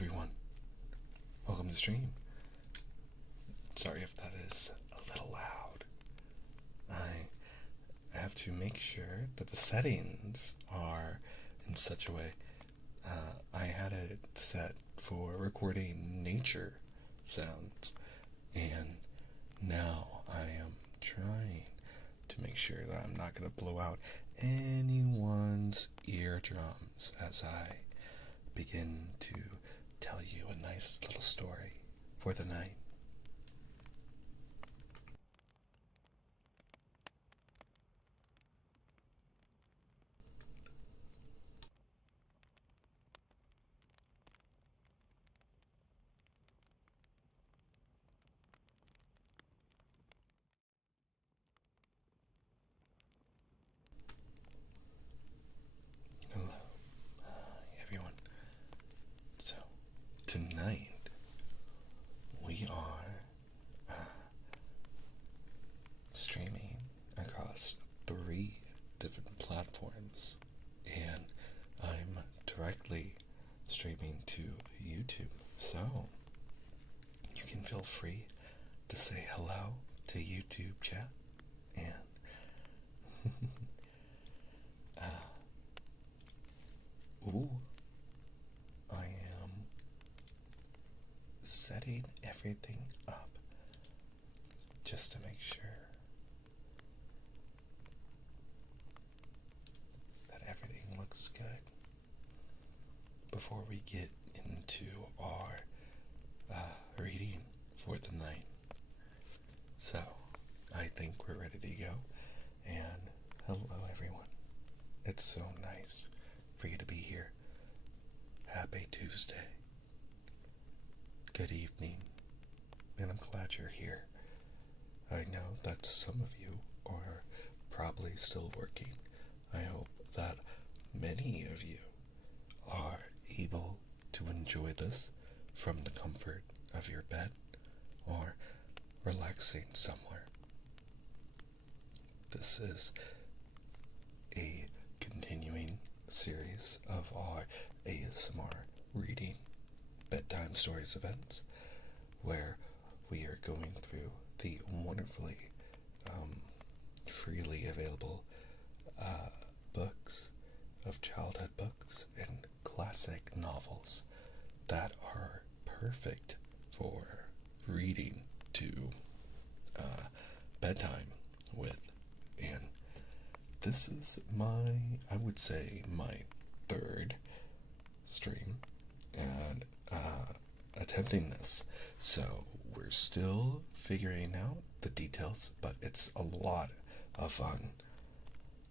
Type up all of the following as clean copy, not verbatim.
everyone. Welcome to the stream. Sorry if that is a little loud. I have to make sure that the settings are in such a way. I had it set for recording nature sounds, and now I am trying to make sure that I'm not going to blow out anyone's eardrums as I begin to tell you a nice little story for the night. Hello, everyone. So, tonight we are streaming across 3 different platforms, and I'm directly streaming to YouTube. So, you can feel free to say hello to YouTube chat, and ooh, I am setting everything up just to make sure that everything looks good before we get into our reading for the night. So, I think we're ready to go, and hello everyone. It's so nice for you to be here. Happy Tuesday. Good evening, and I'm glad you're here. I know that some of you are probably still working. I hope that many of you are able to enjoy this from the comfort of your bed or relaxing somewhere. This is a continuing series of our ASMR reading bedtime stories events, where we are going through the wonderfully freely available books of childhood books and classic novels that are perfect for reading to bedtime with. And this is I would say, my 3rd stream and attempting this. So we're still figuring out the details, but it's a lot of fun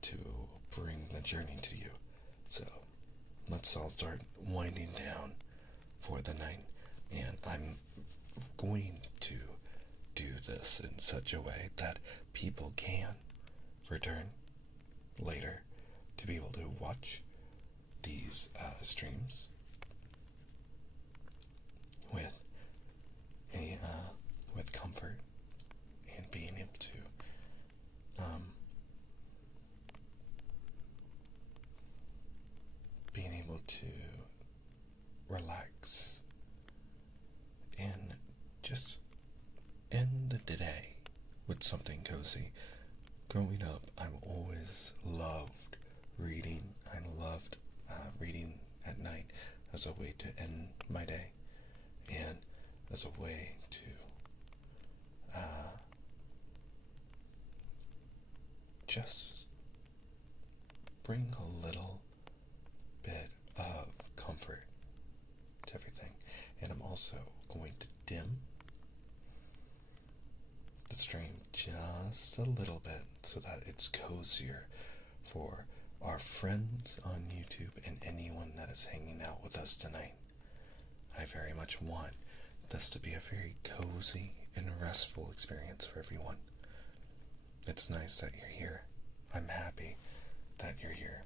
to bring the journey to you. So let's all start winding down for the night, and I'm going to do this in such a way that people can return later to be able to watch these streams with with comfort and being able to relax and just end the day with something cozy. Growing up, I've always loved reading. I loved reading at night as a way to end my day and as a way to just bring a little bit of comfort to everything. And I'm also going to dim the stream just a little bit so that it's cozier for our friends on YouTube and anyone that is hanging out with us tonight. I very much want this to be a very cozy and restful experience for everyone. It's nice that you're here. I'm happy that you're here.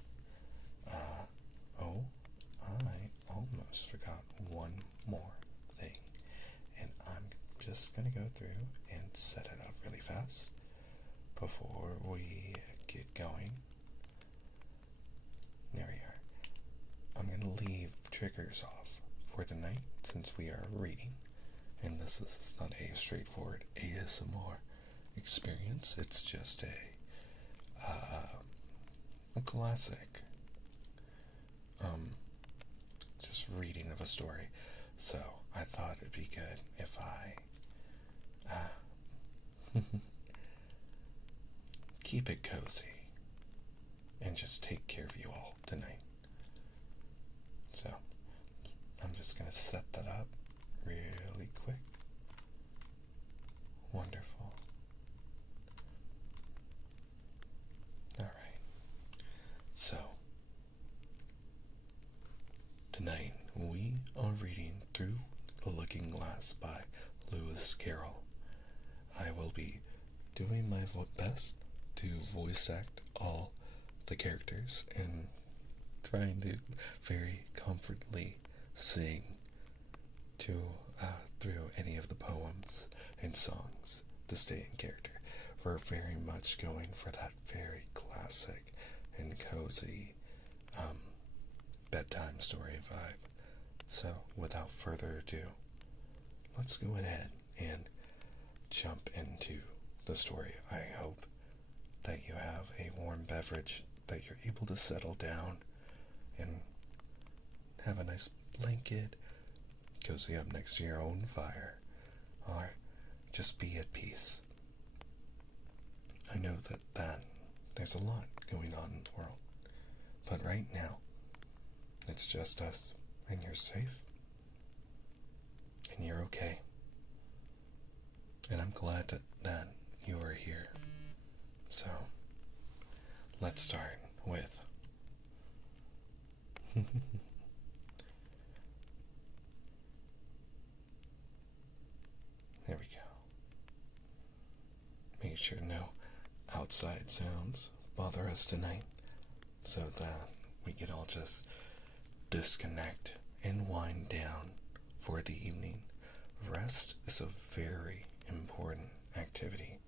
Oh, I almost forgot one more thing, and I'm just gonna go through and set it up really fast before we get going. There we are. I'm gonna leave triggers off for tonight, since we are reading, and this is not a straightforward ASMR experience, it's just a classic, just reading of a story. So I thought it'd be good if I keep it cozy and just take care of you all tonight. So I'm just going to set that up really quick. Wonderful. Alright. So tonight we are reading Through the Looking Glass by Lewis Carrol. I will be doing my best to voice act all the characters and trying to very comfortably sing through any of the poems and songs to stay in character. We're very much going for that very classic and cozy bedtime story vibe. So without further ado, let's go ahead and jump into the story. I hope that you have a warm beverage, that you're able to settle down and have a nice blanket, cozy up next to your own fire, or just be at peace. I know that there's a lot going on in the world, but right now it's just us, and you're safe, and you're okay, and I'm glad that you are here. So let's start with there we go. Make sure no outside sounds bother us tonight, so that we can all just disconnect and wind down for the evening. Rest is a very important activity,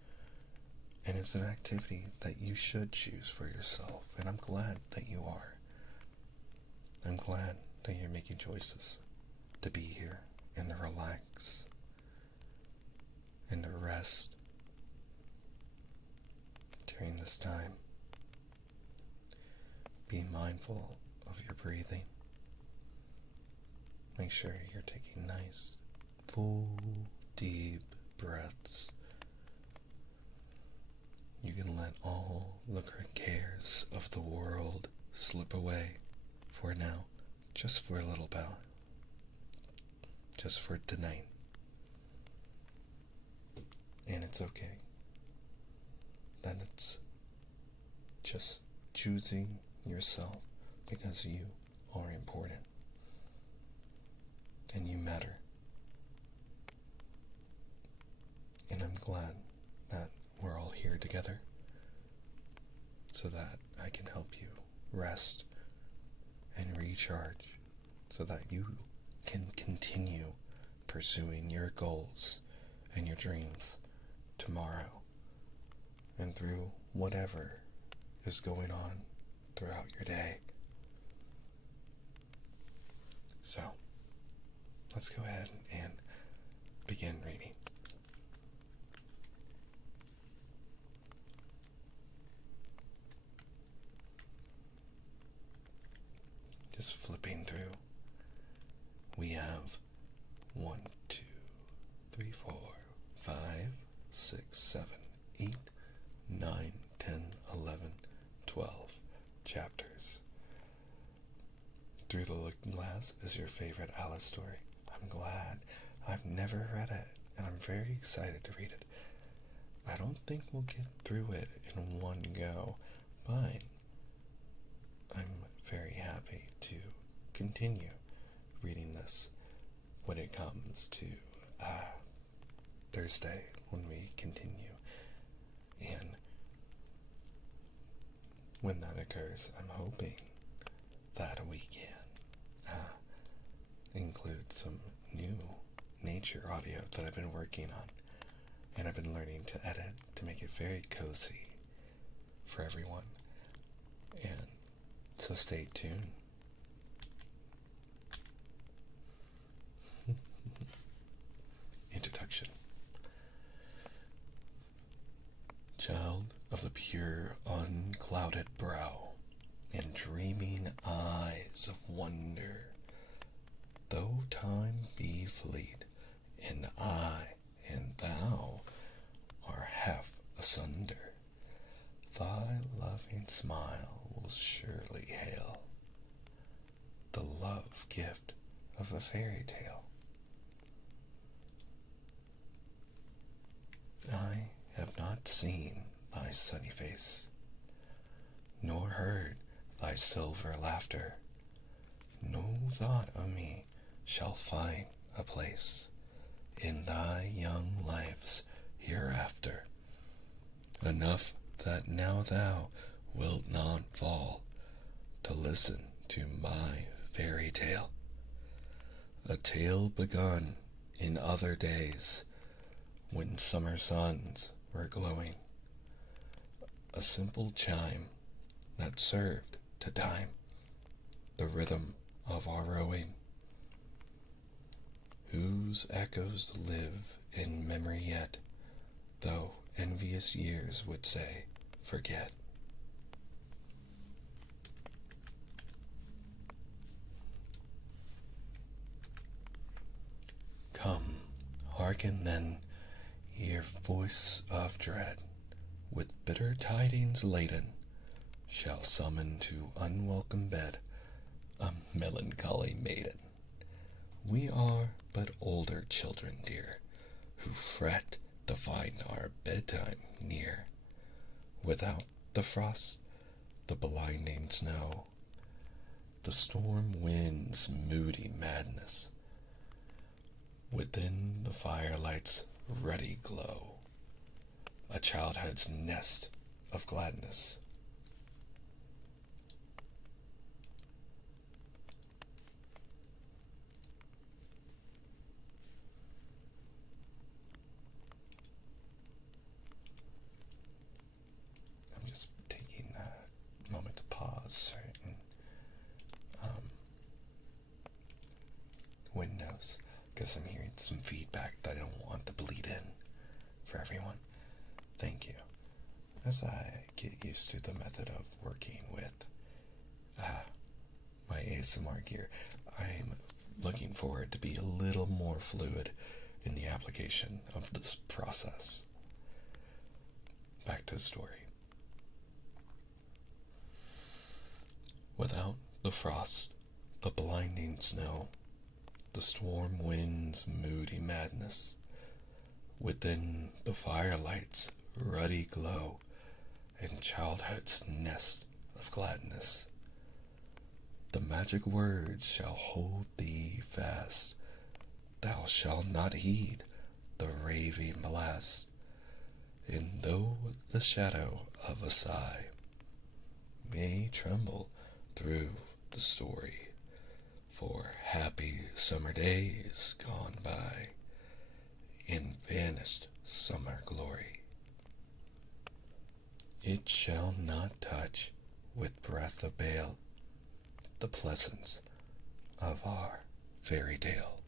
and it's an activity that you should choose for yourself, and I'm glad that you are. I'm glad that you're making choices to be here and to relax and to rest during this time. Be mindful of your breathing. Make sure you're taking nice, full, deep breaths. You can let all the cares of the world slip away for now, just for a little bit, just for tonight. And it's okay. Then it's just choosing yourself, because you are important and you matter. And I'm glad that we're all here together so that I can help you rest and recharge, so that you can continue pursuing your goals and your dreams tomorrow and through whatever is going on throughout your day. So let's go ahead and begin reading. Just flipping through, we have 1, 2, 3, 4, 5, 6, 7, 8, 9, 10, 11, 12 chapters. Through the Looking Glass is your favorite Alice story. I'm glad. I've never read it, and I'm very excited to read it. I don't think we'll get through it in one go, but I'm very happy to continue reading this when it comes to Thursday, when we continue. And when that occurs, I'm hoping that we can include some new nature audio that I've been working on, and I've been learning to edit to make it very cozy for everyone. And so stay tuned. clouded brow and dreaming eyes of wonder. Though time be fleet, and I and thou are half asunder, thy loving smile will surely hail the love gift of a fairy tale. I have not seen thy sunny face, nor heard thy silver laughter. No thought of me shall find a place in thy young life's hereafter. Enough that now thou wilt not fall to listen to my fairy tale, a tale begun in other days when summer suns were glowing, a simple chime that served to time the rhythm of our rowing, whose echoes live in memory yet, though envious years would say, forget. Come, hearken then, ye voice of dread, with bitter tidings laden, shall summon to unwelcome bed a melancholy maiden. We are but older children dear, who fret to find our bedtime near. Without the frost, the blinding snow, the storm wind's moody madness, within the firelight's ruddy glow, a childhood's nest of gladness. I'm just taking a moment to pause certain windows because I'm hearing some feedback that I don't want to bleed in for everyone. Thank you. As I get used to the method of working with my ASMR gear, I'm looking forward to be a little more fluid in the application of this process. Back to the story. Without the frost, the blinding snow, the storm wind's moody madness, within the firelight's ruddy glow, and childhood's nest of gladness, the magic words shall hold thee fast. Thou shalt not heed the raving blast, and though the shadow of a sigh may tremble through the story, for happy summer days gone by in vanished summer glory, it shall not touch with breath of bale the pleasance of our fairy tale.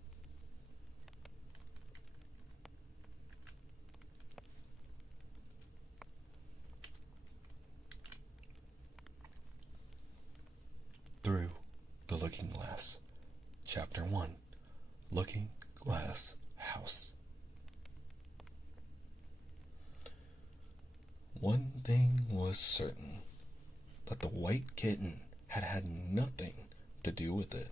Through the Looking Glass, Chapter 1, Looking Glass House. One thing was certain, that the white kitten had had nothing to do with it.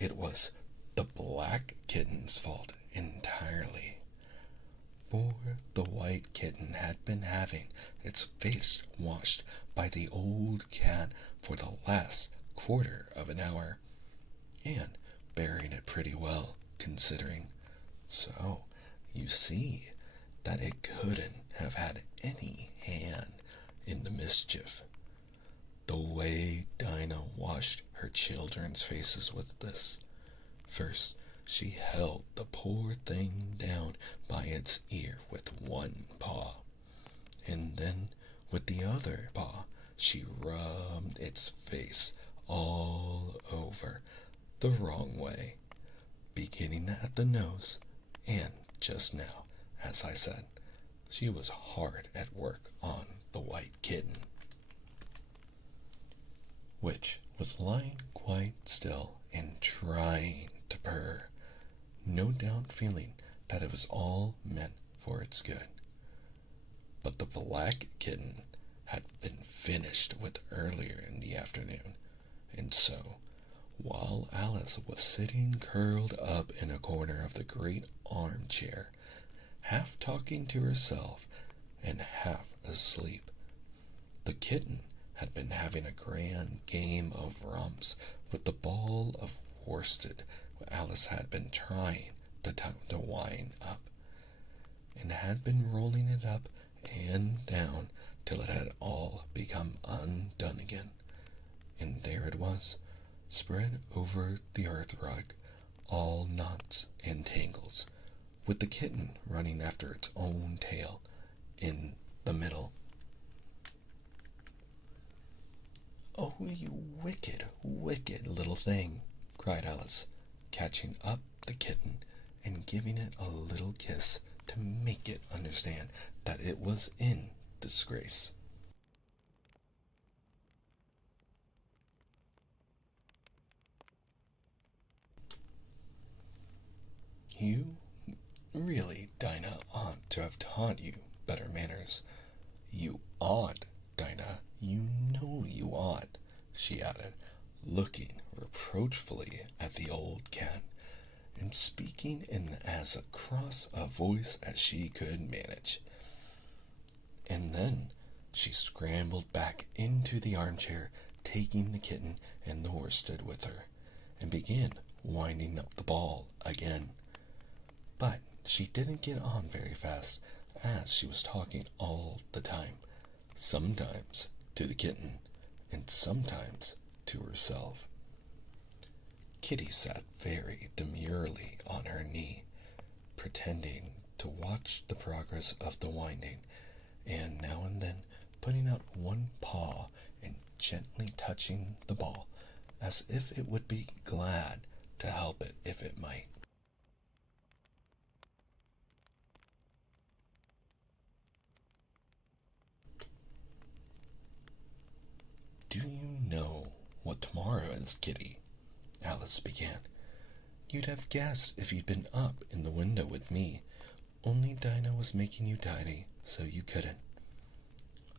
It was the black kitten's fault entirely. For the white kitten had been having its face washed by the old cat for the last quarter of an hour, and bearing it pretty well, considering. So, you see that it couldn't have had any hand in the mischief. The way Dinah washed her children's faces with this. First, she held the poor thing down by its ear with one paw, and then with the other paw she rubbed its face all over the wrong way, beginning at the nose, and just now, as I said, she was hard at work on the white kitten. which was lying quite still and trying to purr, no doubt feeling that it was all meant for its good. But the black kitten had been finished with earlier in the afternoon, and so, while Alice was sitting curled up in a corner of the great armchair, half talking to herself and half asleep, the kitten had been having a grand game of romps with the ball of worsted Alice had been trying to wind up, and had been rolling it up and down till it had all become undone again. And there it was, spread over the hearthrug, all knots and tangles, with the kitten running after its own tail in the middle. "Oh, you wicked, wicked little thing!" cried Alice, catching up the kitten and giving it a little kiss to make it understand that it was in disgrace. "You really, Dinah, ought to have taught you better manners. You ought, Dinah, you know you ought," she added, looking reproachfully at the old cat, and speaking in as cross a voice as she could manage. And then she scrambled back into the armchair, taking the kitten and the worsted with her, and began winding up the ball again. But she didn't get on very fast, as she was talking all the time, sometimes to the kitten, and sometimes to herself. Kitty sat very demurely on her knee, pretending to watch the progress of the winding, and now and then putting out one paw and gently touching the ball, as if it would be glad to help it if it might. "Do you know what tomorrow is, Kitty?" Alice began. "You'd have guessed if you'd been up in the window with me, only Dinah was making you tidy, so you couldn't.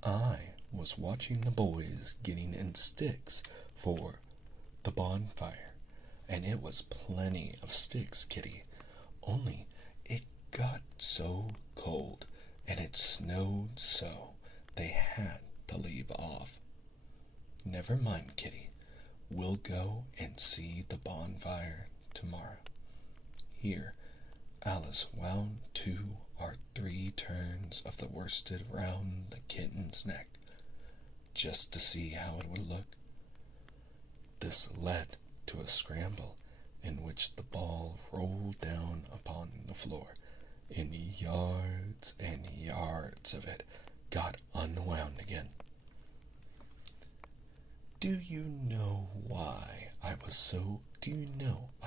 I was watching the boys getting in sticks for the bonfire, and it was plenty of sticks, Kitty, only it got so cold, and it snowed so, they had to leave off. Never mind, Kitty. We'll go and see the bonfire tomorrow." Here Alice wound 2 or 3 turns of the worsted round the kitten's neck, just to see how it would look. This led to a scramble in which the ball rolled down upon the floor, and yards of it got unwound again. Do you know I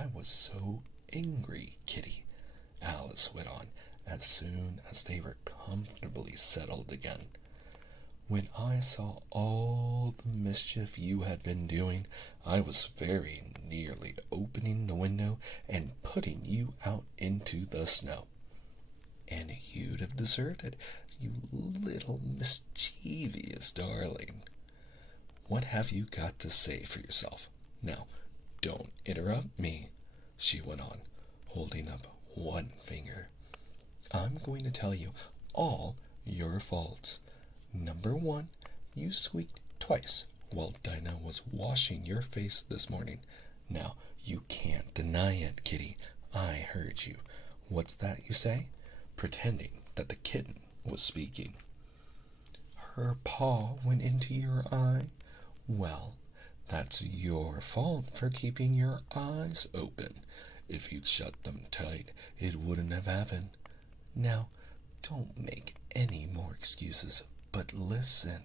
was so angry, Kitty?" Alice went on, as soon as they were comfortably settled again. "When I saw all the mischief you had been doing, I was very nearly opening the window and putting you out into the snow. And you'd have deserted, you little mischievous darling. What have you got to say for yourself? Now, don't interrupt me," she went on, holding up one finger. "I'm going to tell you all your faults. Number 1, you squeaked twice while Dinah was washing your face this morning. Now, you can't deny it, Kitty. I heard you. What's that you say?" Pretending that the kitten was speaking. "Her paw went into your eye? Well, that's your fault for keeping your eyes open. If you'd shut them tight, it wouldn't have happened. Now, don't make any more excuses, but listen.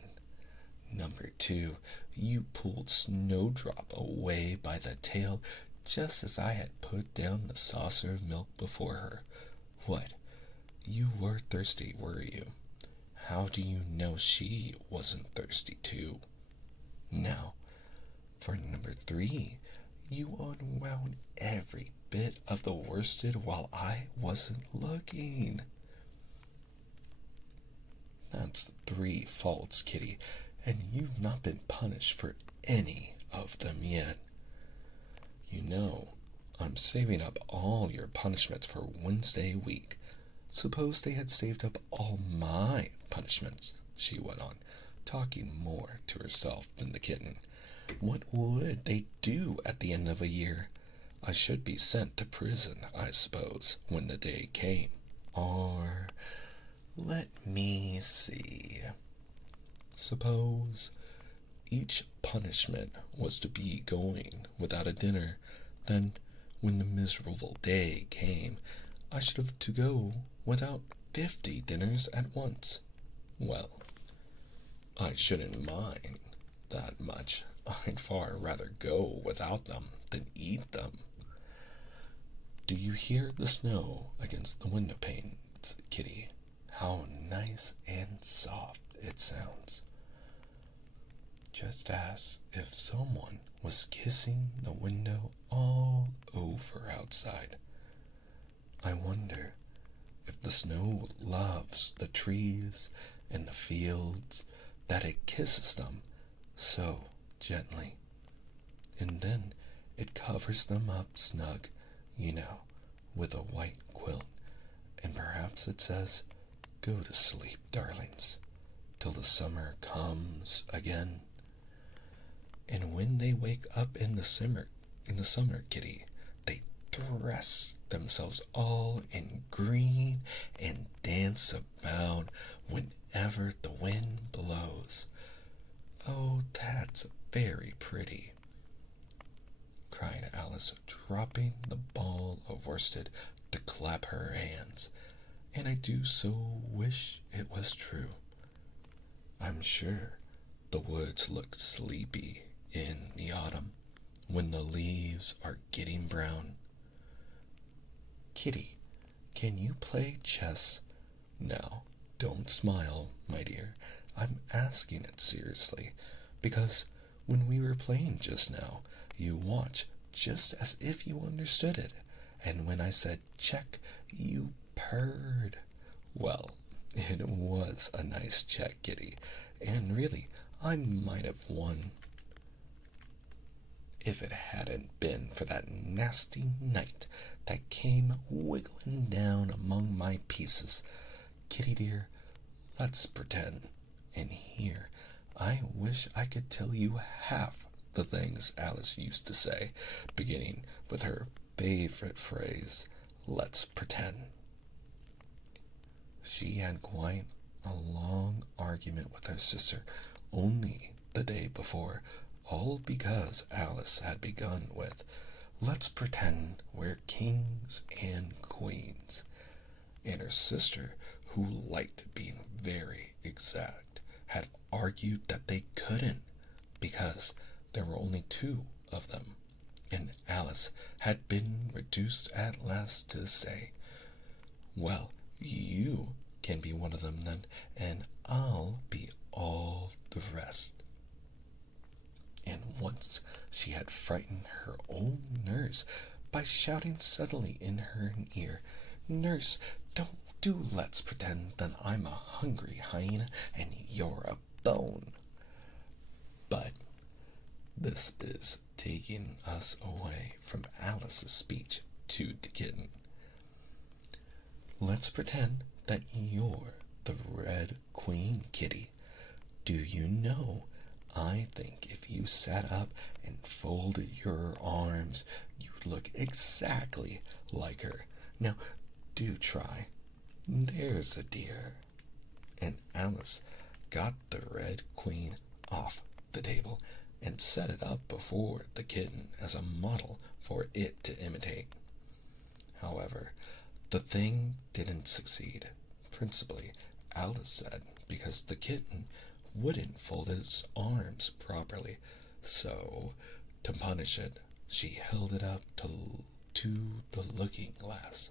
Number 2, you pulled Snowdrop away by the tail just as I had put down the saucer of milk before her. What? You were thirsty, were you? How do you know she wasn't thirsty too? Now, For number 3, you unwound every bit of the worsted while I wasn't looking. That's 3 faults, Kitty, and you've not been punished for any of them yet. You know, I'm saving up all your punishments for Wednesday week. Suppose they had saved up all my punishments, she went on, talking more to herself than the kitten. What would they do at the end of a year? I should be sent to prison, I suppose, when the day came. Or, let me see. Suppose each punishment was to be going without a dinner. Then, when the miserable day came, I should have to go without 50 dinners at once. Well, I shouldn't mind that much. I'd far rather go without them than eat them. Do you hear the snow against the window panes, Kitty? How nice and soft it sounds. Just as if someone was kissing the window all over outside. I wonder if the snow loves the trees and the fields, that it kisses them so gently. And then it covers them up snug, you know, with a white quilt. And perhaps it says, "Go to sleep, darlings, till the summer comes again." And when they wake up in the summer, Kitty, they dress themselves all in green and dance about whenever the wind blows. Oh, that's very pretty, cried Alice, dropping the ball of worsted to clap her hands. And I do so wish it was true. I'm sure the woods look sleepy in the autumn when the leaves are getting brown. Kitty, can you play chess? Now, don't smile, my dear. I'm asking it seriously, because when we were playing just now, you watched just as if you understood it, and when I said check, you purred. Well, it was a nice check, Kitty, and really, I might have won if it hadn't been for that nasty knight that came wiggling down among my pieces. Kitty dear, let's pretend. And here, I wish I could tell you half the things Alice used to say, beginning with her favorite phrase, "Let's pretend." She had quite a long argument with her sister only the day before, all because Alice had begun with, "Let's pretend we're kings and queens." And her sister, who liked being very exact, had argued that they couldn't, because there were only 2 of them, and Alice had been reduced at last to say, "Well, you can be one of them then, and I'll be all the rest." And once she had frightened her own nurse by shouting suddenly in her ear, "Nurse, don't do let's pretend that I'm a hungry hyena and you're a bone." But this is taking us away from Alice's speech to the kitten. Let's pretend that you're the Red Queen, Kitty. Do you know, I think if you sat up and folded your arms, you'd look exactly like her. Now, do try. There's a dear. And Alice got the Red Queen off the table and set it up before the kitten as a model for it to imitate. However, the thing didn't succeed. Principally, Alice said, because the kitten wouldn't fold its arms properly. So, to punish it, she held it up to the looking glass,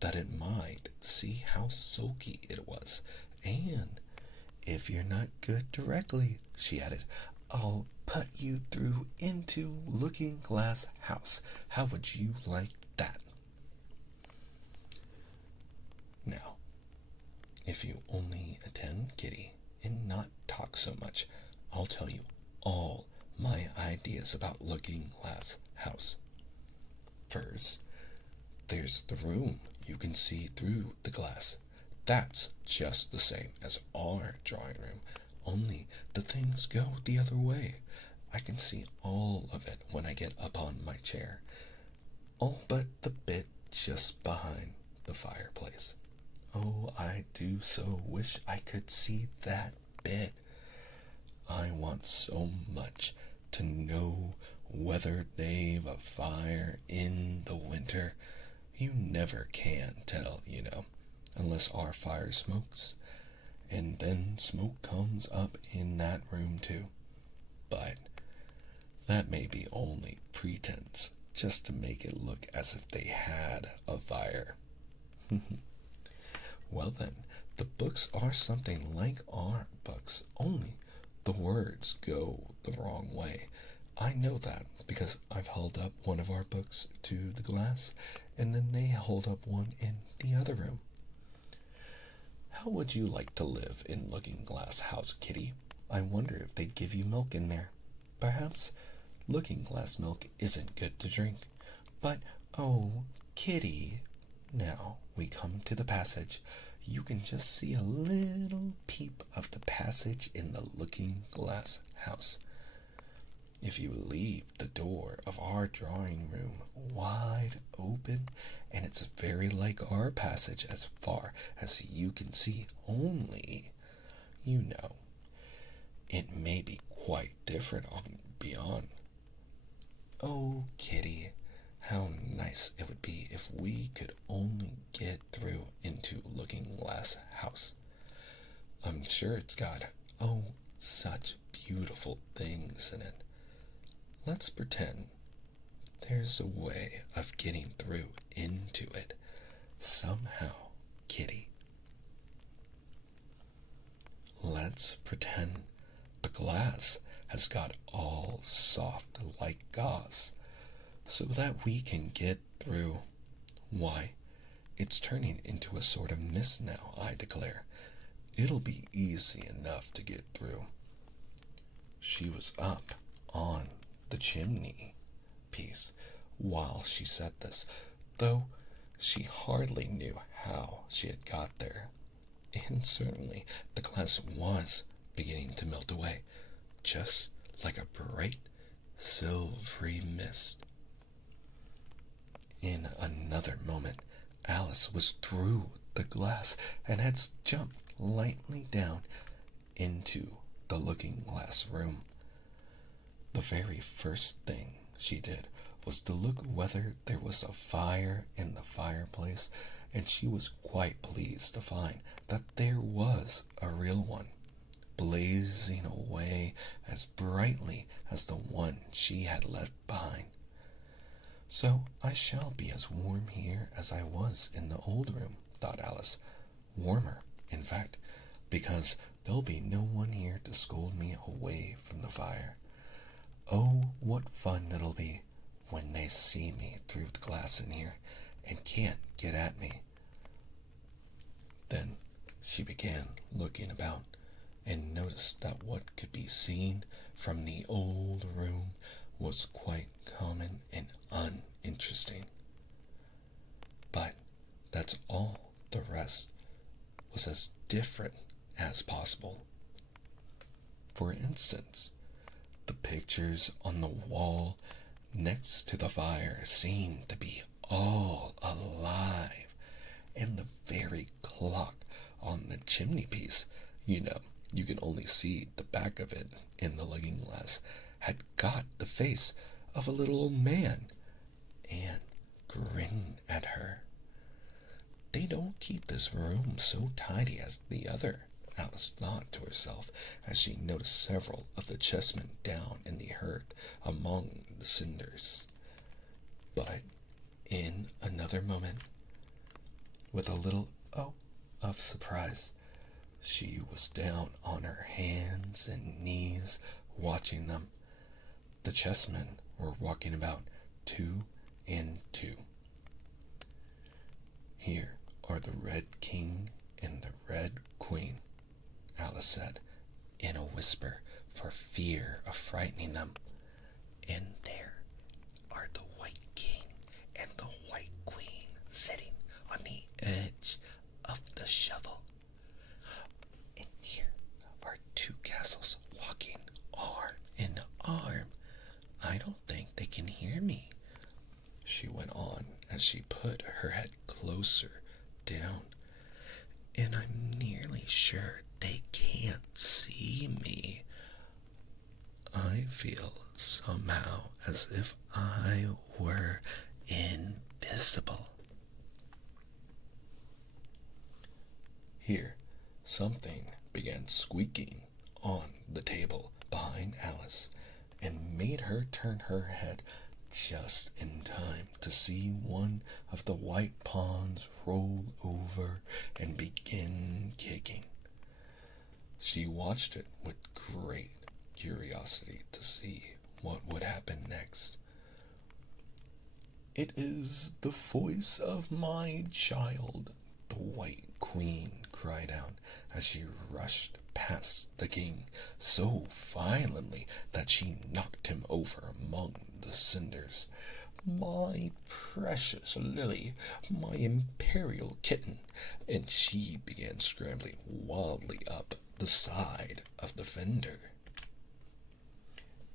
that it might see how sulky it was. And if you're not good directly, she added, I'll put you through into Looking Glass House. How would you like that? Now, if you only attend Kitty and not talk so much, I'll tell you all my ideas about Looking Glass House. First, there's the room you can see through the glass. That's just the same as our drawing room, only the things go the other way. I can see all of it when I get up on my chair, all but the bit just behind the fireplace. Oh, I do so wish I could see that bit. I want so much to know whether they've a fire in the winter. You never can tell, unless our fire smokes, and then smoke comes up in that room too. But that may be only pretense, just to make it look as if they had a fire. Well then, the books are something like our books, only the words go the wrong way. I know that because I've held up one of our books to the glass, and then they hold up one in the other room. How would you like to live in Looking Glass House, Kitty? I wonder if they'd give you milk in there. Perhaps Looking Glass milk isn't good to drink. But, oh, Kitty, now we come to the passage. You can just see a little peep of the passage in the Looking Glass House. If you leave the door of our drawing room wide open, and it's very like our passage as far as you can see, only, it may be quite different on beyond. Oh, Kitty, how nice it would be if we could only get through into Looking Glass House. I'm sure it's got, such beautiful things in it. Let's pretend there's a way of getting through into it somehow, Kitty. Let's pretend the glass has got all soft like gauze, so that we can get through. Why, it's turning into a sort of mist now, I declare. It'll be easy enough to get through. She was up on the chimney piece while she said this, though she hardly knew how she had got there. And certainly the glass was beginning to melt away, just like a bright silvery mist. In another moment, Alice was through the glass and had jumped lightly down into the Looking Glass room. The very first thing she did was to look whether there was a fire in the fireplace, and she was quite pleased to find that there was a real one, blazing away as brightly as the one she had left behind. So I shall be as warm here as I was in the old room, thought Alice. Warmer, in fact, because there'll be no one here to scold me away from the fire. Oh, what fun it'll be when they see me through the glass in here and can't get at me. Then she began looking about and noticed that what could be seen from the old room was quite common and uninteresting. But that's all. The rest was as different as possible. For instance, the pictures on the wall next to the fire seemed to be all alive, and the very clock on the chimney piece, you can only see the back of it in the looking glass, had got the face of a little old man, and grinned at her. They don't keep this room so tidy as the other, Alice thought to herself, as she noticed several of the chessmen down in the hearth among the cinders. But in another moment, with a little of surprise, she was down on her hands and knees watching them. The chessmen were walking about 2 and 2. "Here are the Red King and the Red Queen," Alice said, in a whisper for fear of frightening them. "And there are the White King and the White Queen sitting on the edge of the shovel. And here are 2 castles walking arm in arm. I don't think they can hear me," she went on as she put her head closer down. "And I'm nearly sure they can't see me. I feel somehow as if I were invisible." Here, something began squeaking on the table behind Alice and made her turn her head just in time to see one of the white pawns roll over and begin kicking. She watched it with great curiosity to see what would happen next. "It is the voice of my child," the White Queen cried out as she rushed past the king so violently that she knocked him over among the cinders. "My precious Lily, my imperial kitten," and she began scrambling wildly up the side of the fender.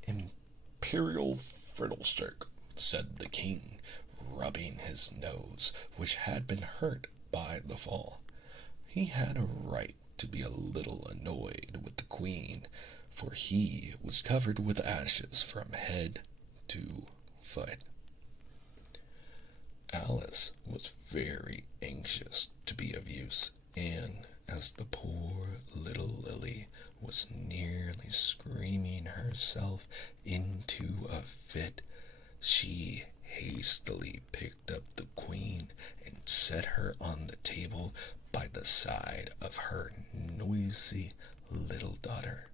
"Imperial fiddlestick," said the king, rubbing his nose, which had been hurt by the fall. He had a right to be a little annoyed with the queen, for he was covered with ashes from head to foot. Alice was very anxious to be of use, and as the poor little Lily was nearly screaming herself into a fit, she hastily picked up the queen and set her on the table by the side of her noisy little daughter.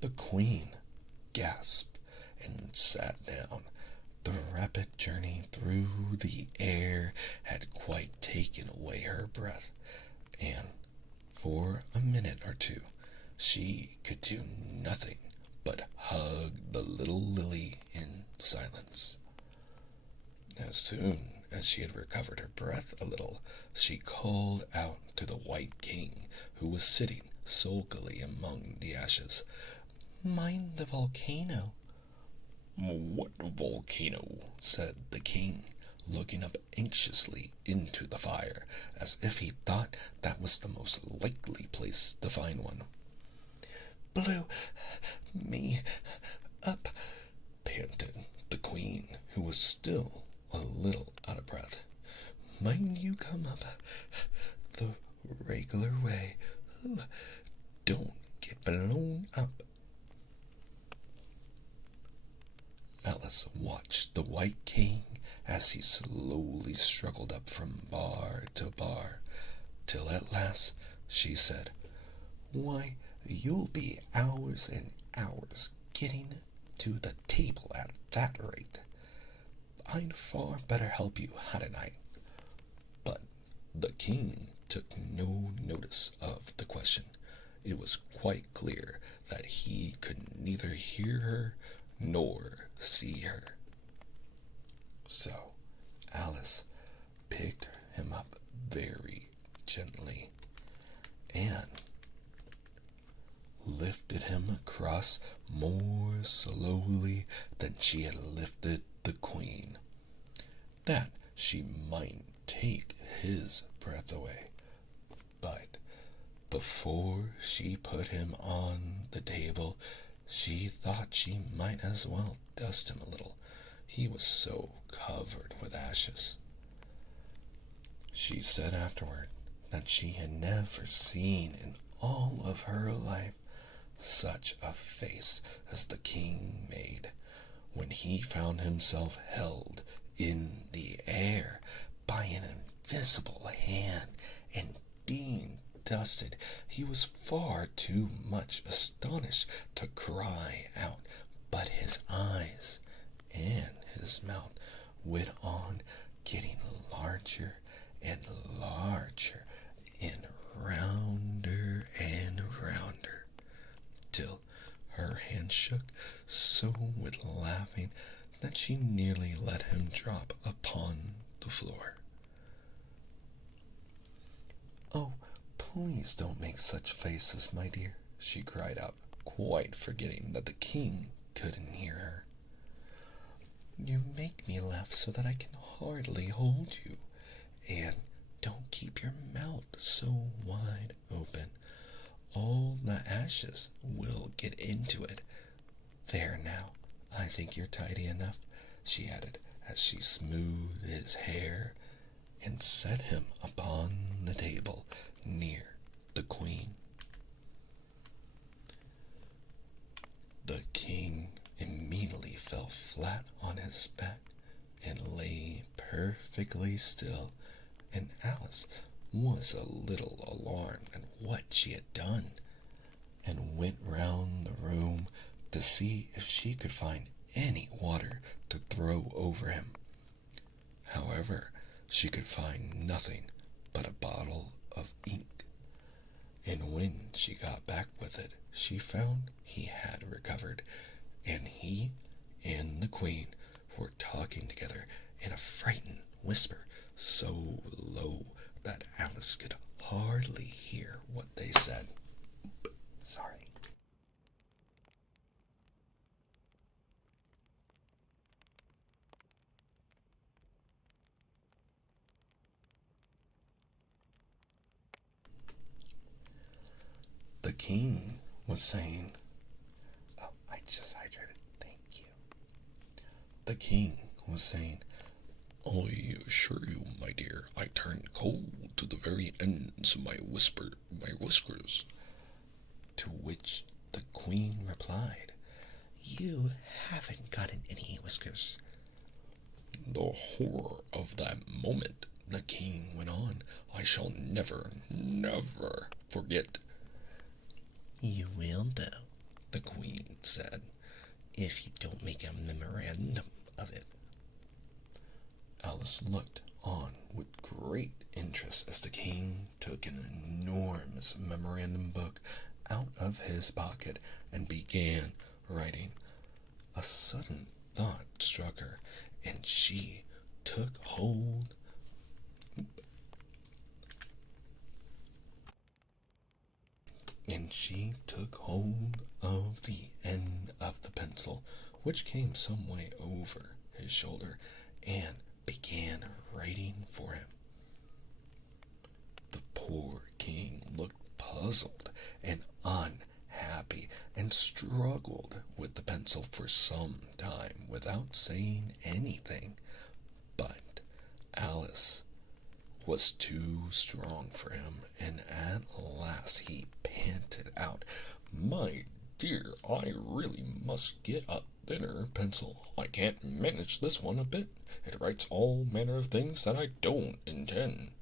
The queen gasped and sat down. The rapid journey through the air had quite taken away her breath, and for a minute or two she could do nothing but hug the little Lily in silence. As soon as she had recovered her breath a little, she called out to the White King, who was sitting sulkily among the ashes, "Mind the volcano." "What volcano?" said the king, looking up anxiously into the fire, as if he thought that was the most likely place to find one. "Blew me up," panted the queen, who was still a little out of breath. "Mind you come up the regular way. Don't get blown up." Alice watched the White King as he slowly struggled up from bar to bar, till at last she said, "Why, you'll be hours and hours getting to the table at that rate. I'd far better help you, hadn't I?" But the king took no notice of the question. It was quite clear that he could neither hear her nor see her. So Alice picked him up very gently and lifted him across more slowly than she had lifted the queen, that she might take his breath away. But before she put him on the table, she thought she might as well dust him a little. He was so covered with ashes. She said afterward that she had never seen in all of her life such a face as the king made when he found himself held in the air by an invisible hand and being dusted, he was far too much astonished to cry out, but his eyes and his mouth went on getting larger and larger and rounder, till her hand shook so with laughing that she nearly let him drop upon the floor. "Oh, please don't make such faces, my dear," she cried out, quite forgetting that the king couldn't hear her. "You make me laugh so that I can hardly hold you. And don't keep your mouth so wide open. All the ashes will get into it. There now, I think you're tidy enough," she added, as she smoothed his hair and set him upon the table near the queen. The king immediately fell flat on his back and lay perfectly still, and Alice was a little alarmed at what she had done, and went round the room to see if she could find any water to throw over him. However, she could find nothing but a bottle of ink, and when she got back with it, she found he had recovered, and he and the queen were talking together in a frightened whisper, so low that Alice could hardly hear what they said. Sorry. The king was saying, "Oh, I just hydrated. Thank you." The king was saying, "I assure you, my dear, I turned cold to the very ends of my whiskers." To which the queen replied, "You haven't gotten any whiskers." "The horror of that moment," the king went on, "I shall never, never forget." "You will, though," the queen said, "if you don't make a memorandum of it." Alice looked on with great interest as the king took an enormous memorandum book out of his pocket and began writing. A sudden thought struck her, and she took hold of the end of the pencil, which came some way over his shoulder, and began writing for him. The poor king looked puzzled and unhappy, and struggled with the pencil for some time without saying anything. But Alice was too strong for him, and at last he panted out, "My dear, I really must get a thinner pencil. I can't manage this one a bit. It writes all manner of things that I don't intend."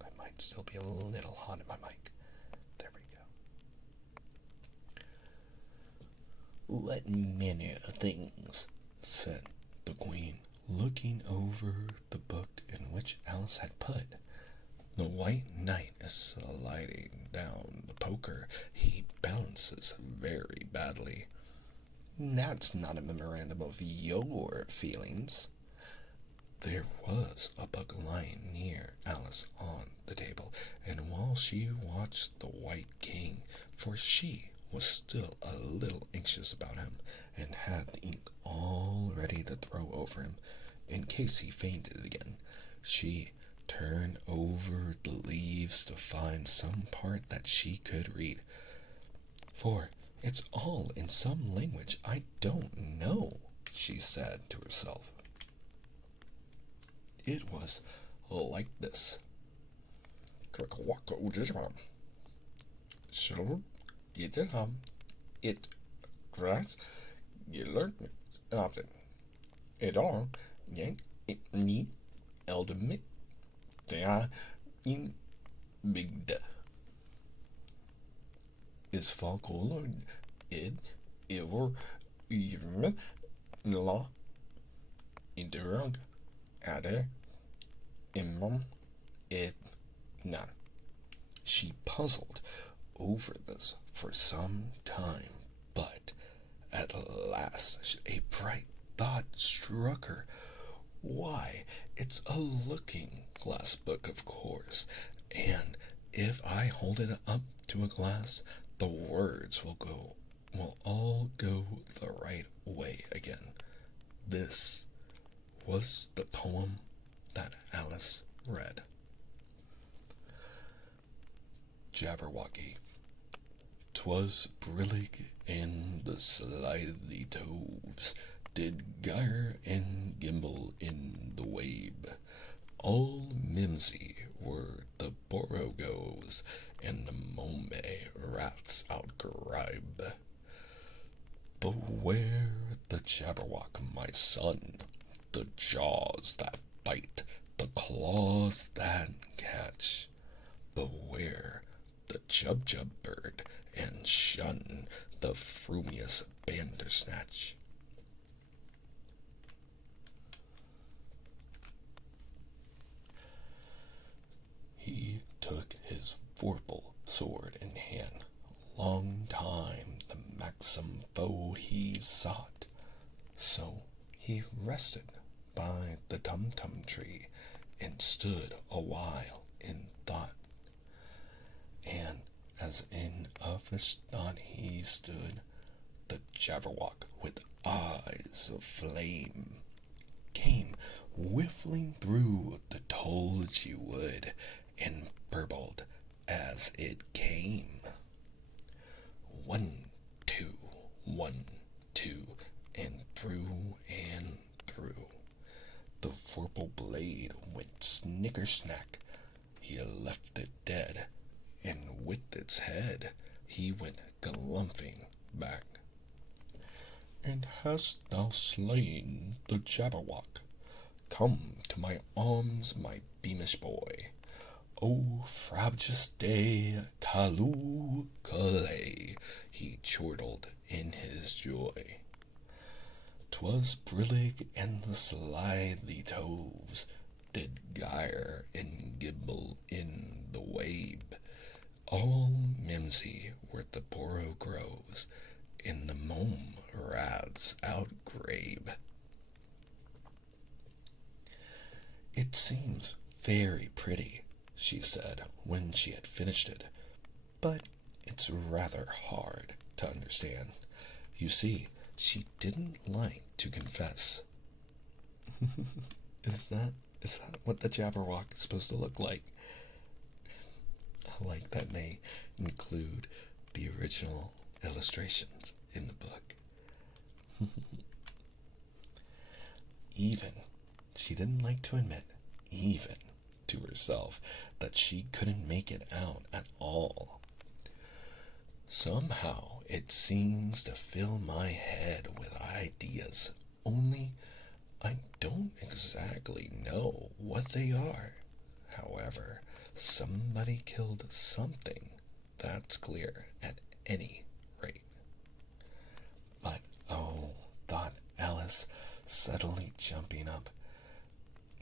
I might still be a little hot in my mic. There we go. "What manner of things?" said the queen, looking over the book in which Alice had put. "The white knight is sliding down the poker. He balances very badly." "That's not a memorandum of your feelings." There was a book lying near Alice on the table, and while she watched the White King, for she was still a little anxious about him, and had the ink all ready to throw over him, in case he fainted again, she turned over the leaves to find some part that she could read. "For it's all in some language I don't know," she said to herself. It was like this: it grass giller often it all yank it need eldemit they are in Big is folklore id iver irme la idrag ade imam id nan. She puzzled over this for some time, but at last a bright thought struck her. Why, it's a looking glass book, of course, and if I hold it up to a glass, the words will all go the right way again. This was the poem that Alice read. Jabberwocky. 'Twas brillig in the slithy toves, did gyre and gimble in the wabe. All mimsy were the borogoves, and the mome rats outgribe. Beware the Jabberwock, my son, the jaws that bite, the claws that catch. Beware the Jubjub bird, and shun the frumious Bandersnatch. He took his vorpal sword in hand. Long time the maxim foe he sought. So he rested by the tum-tum tree and stood a while in thought. And as in offish thought he stood, the Jabberwock with eyes of flame came whiffling through the tulgey wood and burbled as it came. 1, 2, 1, 2, and through and through. The vorpal blade went snicker-snack. He left it dead, and with its head he went galumphing back. And hast thou slain the Jabberwock? Come to my arms, my beamish boy. O frabjous day, Callooh Callay, he chortled in his joy. 'Twas brillig and the slithy toves did gyre and gimble in the wabe. All mimsy were the borogoves, and the mome rats outgrabe. It seems very pretty, she said when she had finished it, but it's rather hard to understand. You see, she didn't like to confess. Is that what the Jabberwock is supposed to look like? I like that they include the original illustrations in the book. Even, she didn't like to admit, even to herself, that she couldn't make it out at all. Somehow it seems to fill my head with ideas, only I don't exactly know what they are. However, somebody killed something, that's clear at any rate. But oh, thought Alice, suddenly jumping up,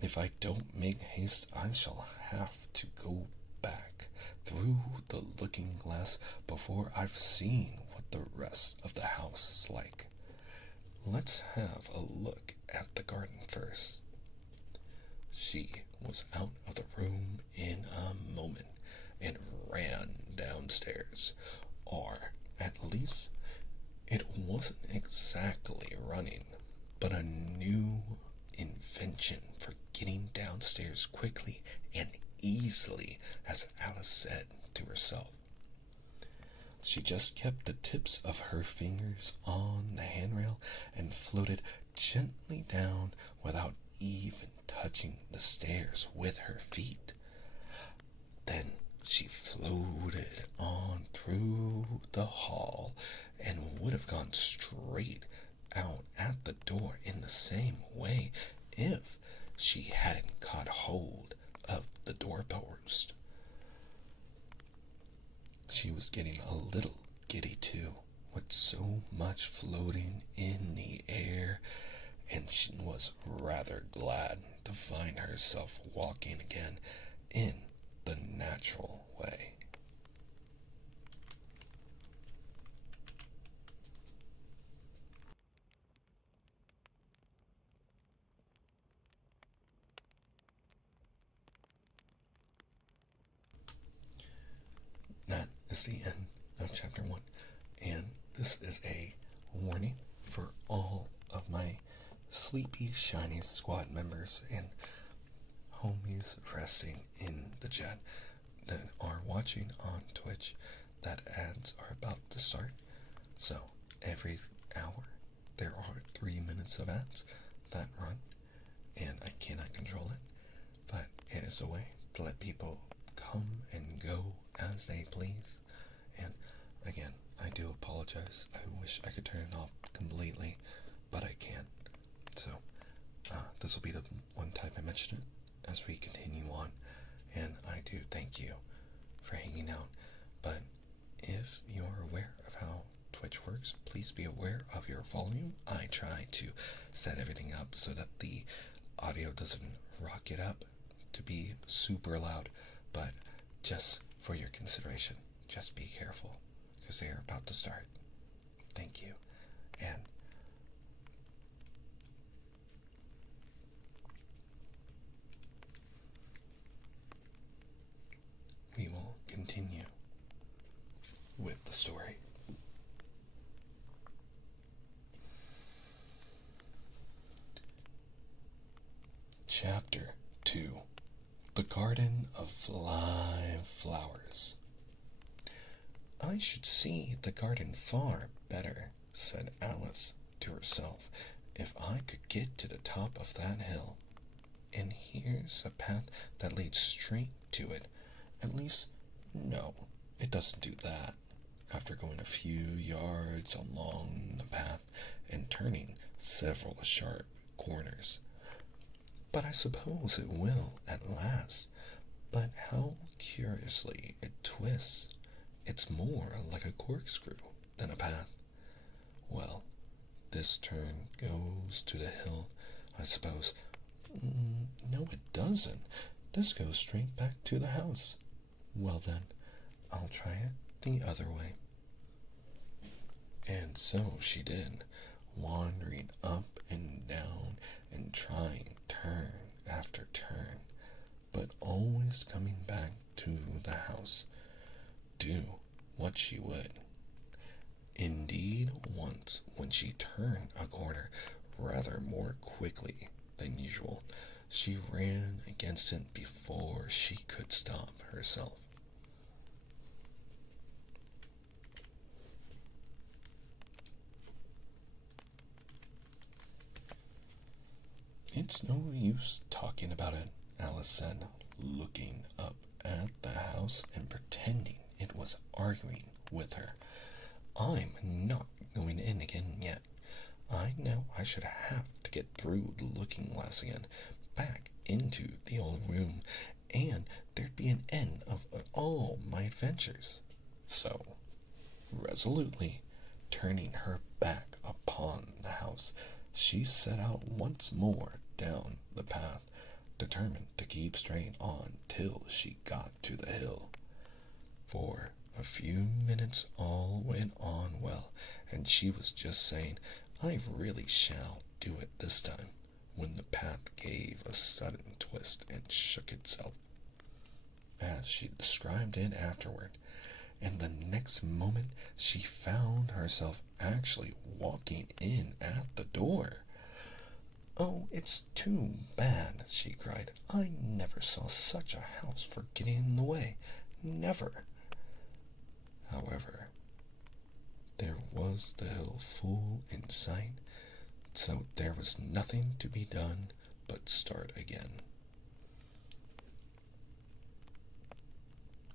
if I don't make haste, I shall have to go back through the looking glass before I've seen what the rest of the house is like. Let's have a look at the garden first. She was out of the room in a moment and ran downstairs, or at least it wasn't exactly running, but a new invention for getting downstairs quickly and easily, as Alice said to herself. She just kept the tips of her fingers on the handrail and floated gently down without even touching the stairs with her feet. Then she floated on through the hall and would have gone straight out at the door in the same way if she hadn't caught hold of the doorpost. She was getting a little giddy too, with so much floating in the air, and she was rather glad to find herself walking again in the natural way. That is the end of chapter 1, and this is a warning for all of my sleepy, shiny squad members and homies resting in the chat that are watching on Twitch. That ads are about to start. So every hour there are 3 minutes of ads that run, and I cannot control it, but it is a way to let people come and go as they please. And again, I do apologize. I wish I could turn it off completely, but I can't. So this will be the one time I mention it as we continue on, and I do thank you for hanging out. But if you're aware of how Twitch works, please be aware of your volume. I try to set everything up so that the audio doesn't rocket up to be super loud, but just for your consideration, just be careful because they are about to start. Thank you. And we will continue with the story. Chapter 2: The Garden of Live Flowers. I should see the garden far better, said Alice to herself, if I could get to the top of that hill. And here's a path that leads straight to it. At least, no, it doesn't do that. After going a few yards along the path and turning several sharp corners. But I suppose it will at last. But how curiously it twists. It's more like a corkscrew than a path. Well, this turn goes to the hill, I suppose. No, it doesn't. This goes straight back to the house. Well then, I'll try it the other way. And so she did, wandering up and down and trying turn after turn, but always coming back to the house, do what she would. Indeed, once when she turned a corner rather more quickly than usual, she ran against it before she could stop herself. It's no use talking about it, Alice said, looking up at the house and pretending it was arguing with her. I'm not going in again yet. I know I should have to get through the looking glass again, back into the old room, and there'd be an end of all my adventures. So, resolutely turning her back upon the house, she set out once more down the path, determined to keep straight on till she got to the hill. For a few minutes all went on well, and she was just saying, I really shall do it this time, when the path gave a sudden twist and shook itself, as she described it afterward, and the next moment she found herself actually walking in at the door. Oh, it's too bad, she cried. I never saw such a house for getting in the way. Never. However, there was the hill full in sight, so there was nothing to be done but start again.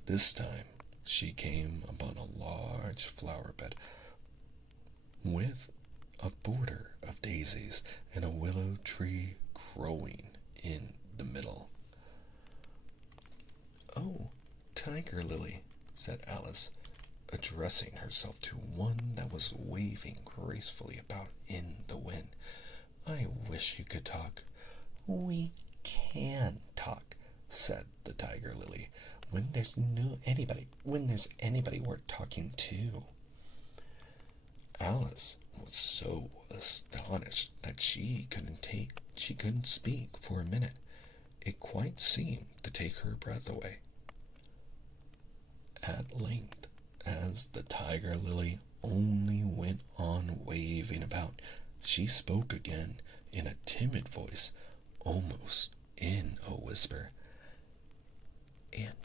This time she came upon a large flower bed with a border of daisies and a willow tree growing in the middle. Oh, tiger lily, said Alice, addressing herself to one that was waving gracefully about in the wind. "I wish you could talk." "We can talk," said the tiger lily, when there's anybody worth talking to." Alice was so astonished that she couldn't speak for a minute. It quite seemed to take her breath away. At length, as the tiger lily only went on waving about, she spoke again in a timid voice, almost in a whisper. "And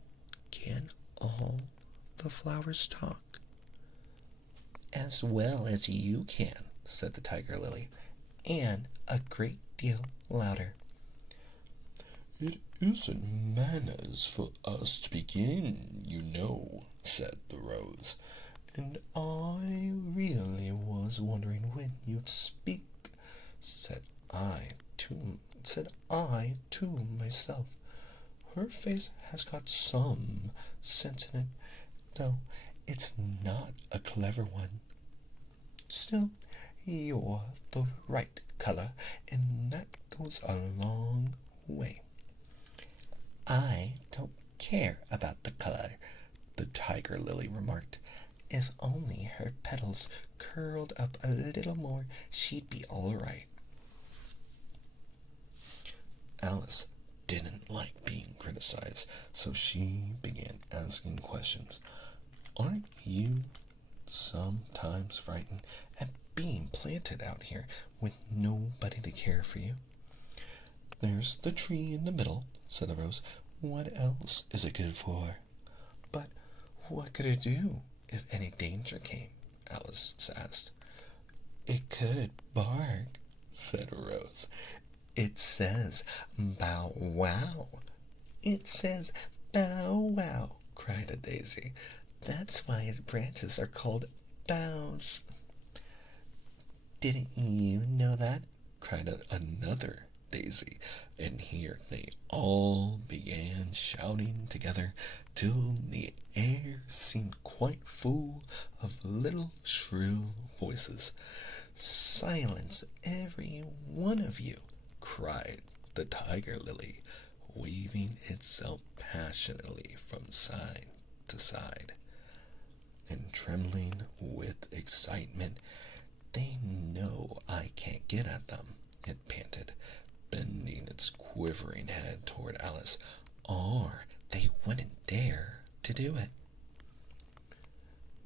can all the flowers talk?" "As well as you can," said the tiger lily, "and a great deal louder." "It isn't manners for us to begin, you know," said the rose, "and I really was wondering when you'd speak," said I to myself. "Her face has got some sense in it, though it's not a clever one. Still, you're the right color, and that goes a long way." "I don't care about the color," the tiger lily remarked. "If only her petals curled up a little more, she'd be all right." Alice didn't like being criticized, so she began asking questions. "Aren't you sometimes frightened at being planted out here with nobody to care for you?" "There's the tree in the middle," said the rose. "What else is it good for?" "But what could it do if any danger came?" Alice asked. "It could bark," said Rose. "It says bow wow." "It says bow wow," cried a daisy. "That's why its branches are called boughs." "Didn't you know that?" cried another daisy, and here they all began shouting together till the air seemed quite full of little shrill voices. "Silence, every one of you!" cried the tiger lily, waving itself passionately from side to side. And trembling with excitement, "They know I can't get at them," it panted, bending its quivering head toward Alice, "or they wouldn't dare to do it."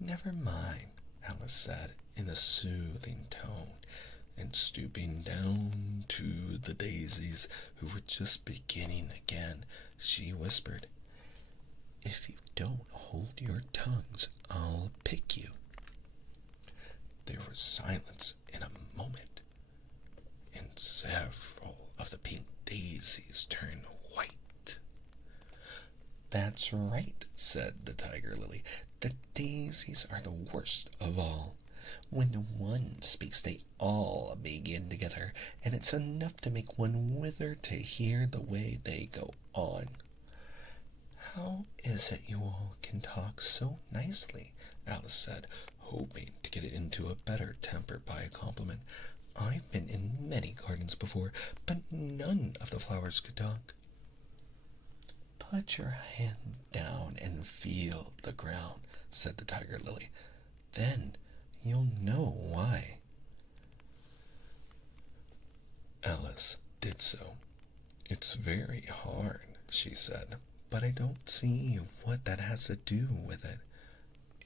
"Never mind," Alice said in a soothing tone, and stooping down to the daisies who were just beginning again, she whispered, "If you don't hold your tongues, I'll pick you." There was silence in a moment, and several of the pink daisies turned white. "That's right," said the tiger lily. "The daisies are the worst of all. When one speaks, they all begin together, and it's enough to make one wither to hear the way they go on." "How is it you all can talk so nicely?" Alice said, hoping to get into a better temper by a compliment. "I've been in many gardens before, but none of the flowers could talk." "Put your hand down and feel the ground," said the tiger lily. "Then you'll know why." Alice did so. "It's very hard," she said, "but I don't see what that has to do with it."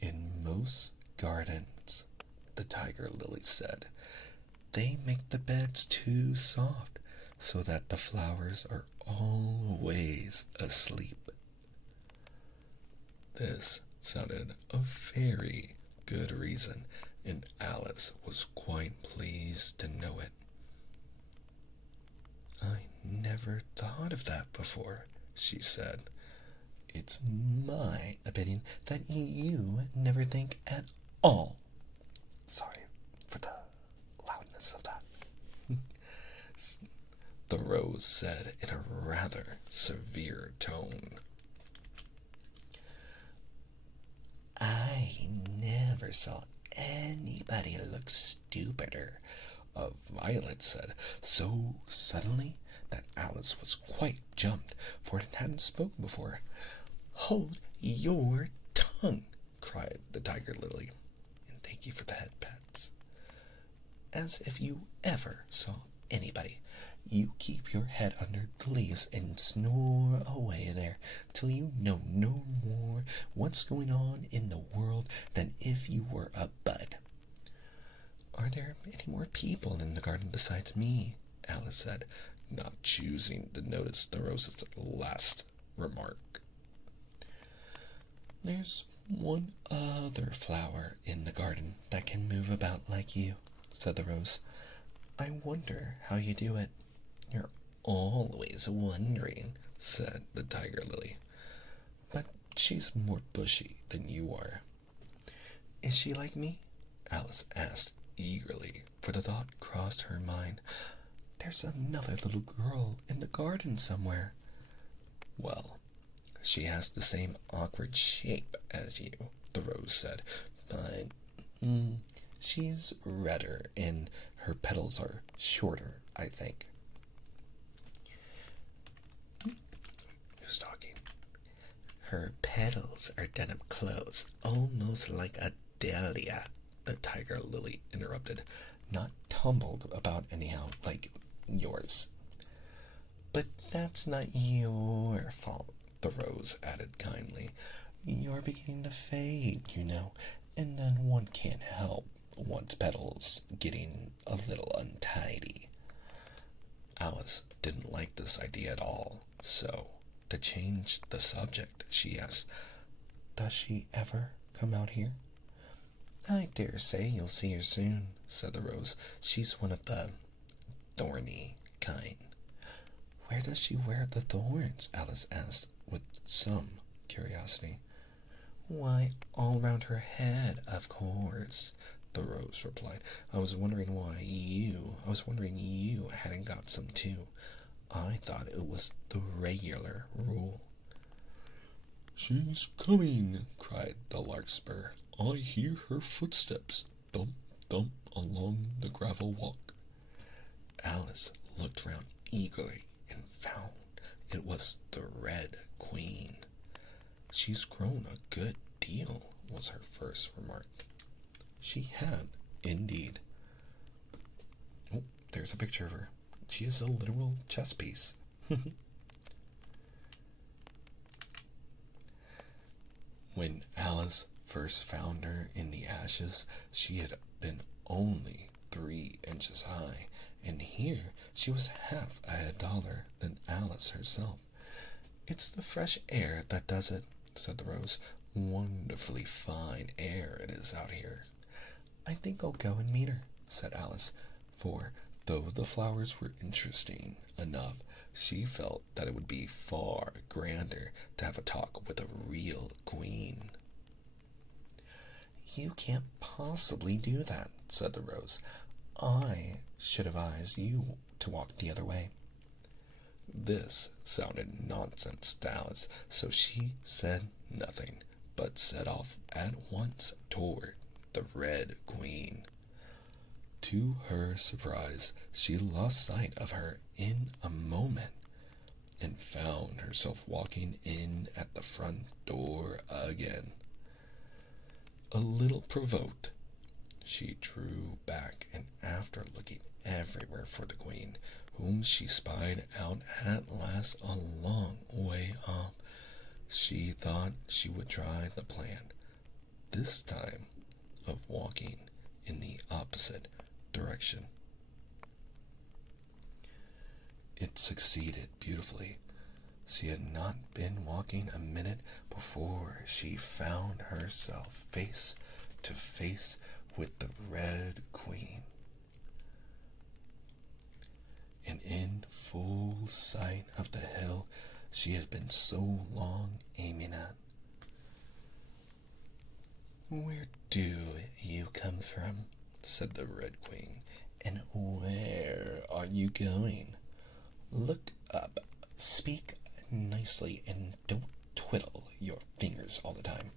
"In most gardens," the tiger lily said, "they make the beds too soft so that the flowers are always asleep." This sounded a very good reason, and Alice was quite pleased to know it. "I never thought of that before," she said. "It's my opinion that you never think at all." Sorry for the loudness of that. The rose said in a rather severe tone. "I never saw anybody look stupider, Violet said, so suddenly that Alice was quite jumped, for it hadn't spoken before. "Hold your tongue!" cried the tiger lily. And thank you for the head pats. "As if you ever saw anybody. You keep your head under the leaves and snore away there till you know no more what's going on in the world than if you were a bud." "Are there any more people in the garden besides me?" Alice said, not choosing to notice the rose's last remark. "There's one other flower in the garden that can move about like you," said the rose. "I wonder how you do it." "You're always wondering," said the tiger lily. "But she's more bushy than you are." "Is she like me?" Alice asked eagerly, for the thought crossed her mind. "There's another little girl in the garden somewhere." "Well, she has the same awkward shape as you," the rose said, "but she's redder and her petals are shorter, I think." Who's talking? "Her petals are done up close, almost like a dahlia," the tiger lily interrupted. "Not tumbled about anyhow, like yours." "But that's not your fault," the rose added kindly. "You're beginning to fade, you know, and then one can't help one's petals getting a little untidy." Alice didn't like this idea at all, so to change the subject, she asked, "Does she ever come out here?" "I dare say you'll see her soon," said the rose. "She's one of the thorny kind." "Where does she wear the thorns?" Alice asked with some curiosity. "Why, all round her head, of course," the rose replied. I was wondering you hadn't got some too. I thought it was the regular rule." "She's coming!" cried the larkspur. "I hear her footsteps, thump, thump, along the gravel walk." Alice looked round eagerly and found it was the Red Queen. "She's grown a good deal," was her first remark. She had, indeed. Oh, there's a picture of her. She is a literal chess piece. When Alice first found her in the ashes, she had been only 3 inches high, and here she was half a head taller than Alice herself. "It's the fresh air that does it," said the rose. "Wonderfully fine air it is out here." "I think I'll go and meet her," said Alice, for though the flowers were interesting enough, she felt that it would be far grander to have a talk with a real queen. "You can't possibly do that," said the rose. "I should advise you to walk the other way." This sounded nonsense to Alice, so she said nothing, but set off at once toward the Red Queen. To her surprise, she lost sight of her in a moment, and found herself walking in at the front door again. A little provoked, she drew back, and after looking everywhere for the Queen, whom she spied out at last a long way off, she thought she would try the plan, this time of walking in the opposite direction. It succeeded beautifully. She had not been walking a minute before she found herself face to face with the Red Queen, and in full sight of the hill she had been so long aiming at. "Where do you come from?" said the Red Queen. "And where are you going? Look up, speak nicely, and don't twiddle your fingers all the time."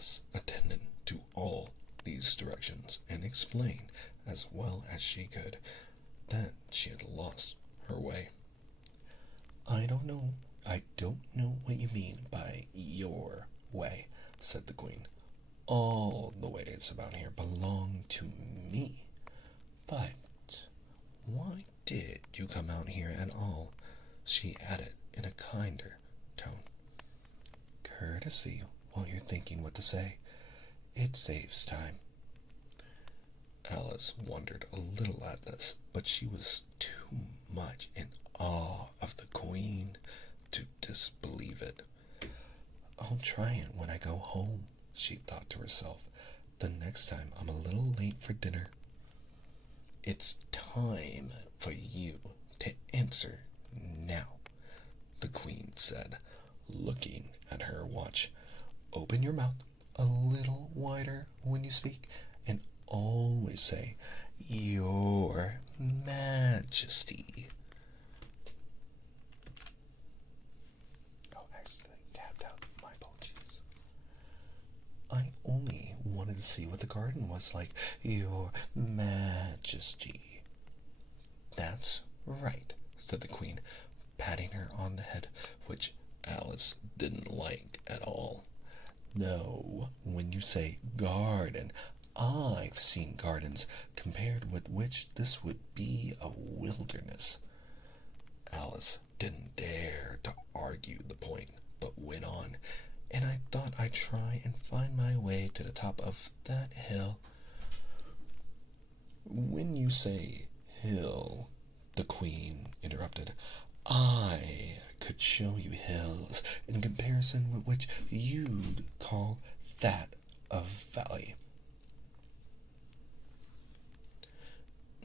Alice attended to all these directions and explained as well as she could that she had lost her way. I don't know what you mean by your way, said the Queen. All the ways about here belong to me. But why did you come out here at all? She added in a kinder tone. Courtesy while you're thinking what to say. It saves time. Alice wondered a little at this, but she was too much in awe of the Queen to disbelieve it. I'll try it when I go home, she thought to herself. The next time I'm a little late for dinner. It's time for you to answer now, the Queen said, looking at her watch. Open your mouth a little wider when you speak, and always say, Your Majesty. Oh, actually, tapped out. My apologies. I only wanted to see what the garden was like, Your Majesty. That's right, said the Queen, patting her on the head, which Alice didn't like at all. No, when you say garden, I've seen gardens compared with which this would be a wilderness. Alice didn't dare to argue the point, but went on. And I thought I'd try and find my way to the top of that hill. When you say hill, the Queen interrupted, I could show you hills in comparison with which you'd call that a valley.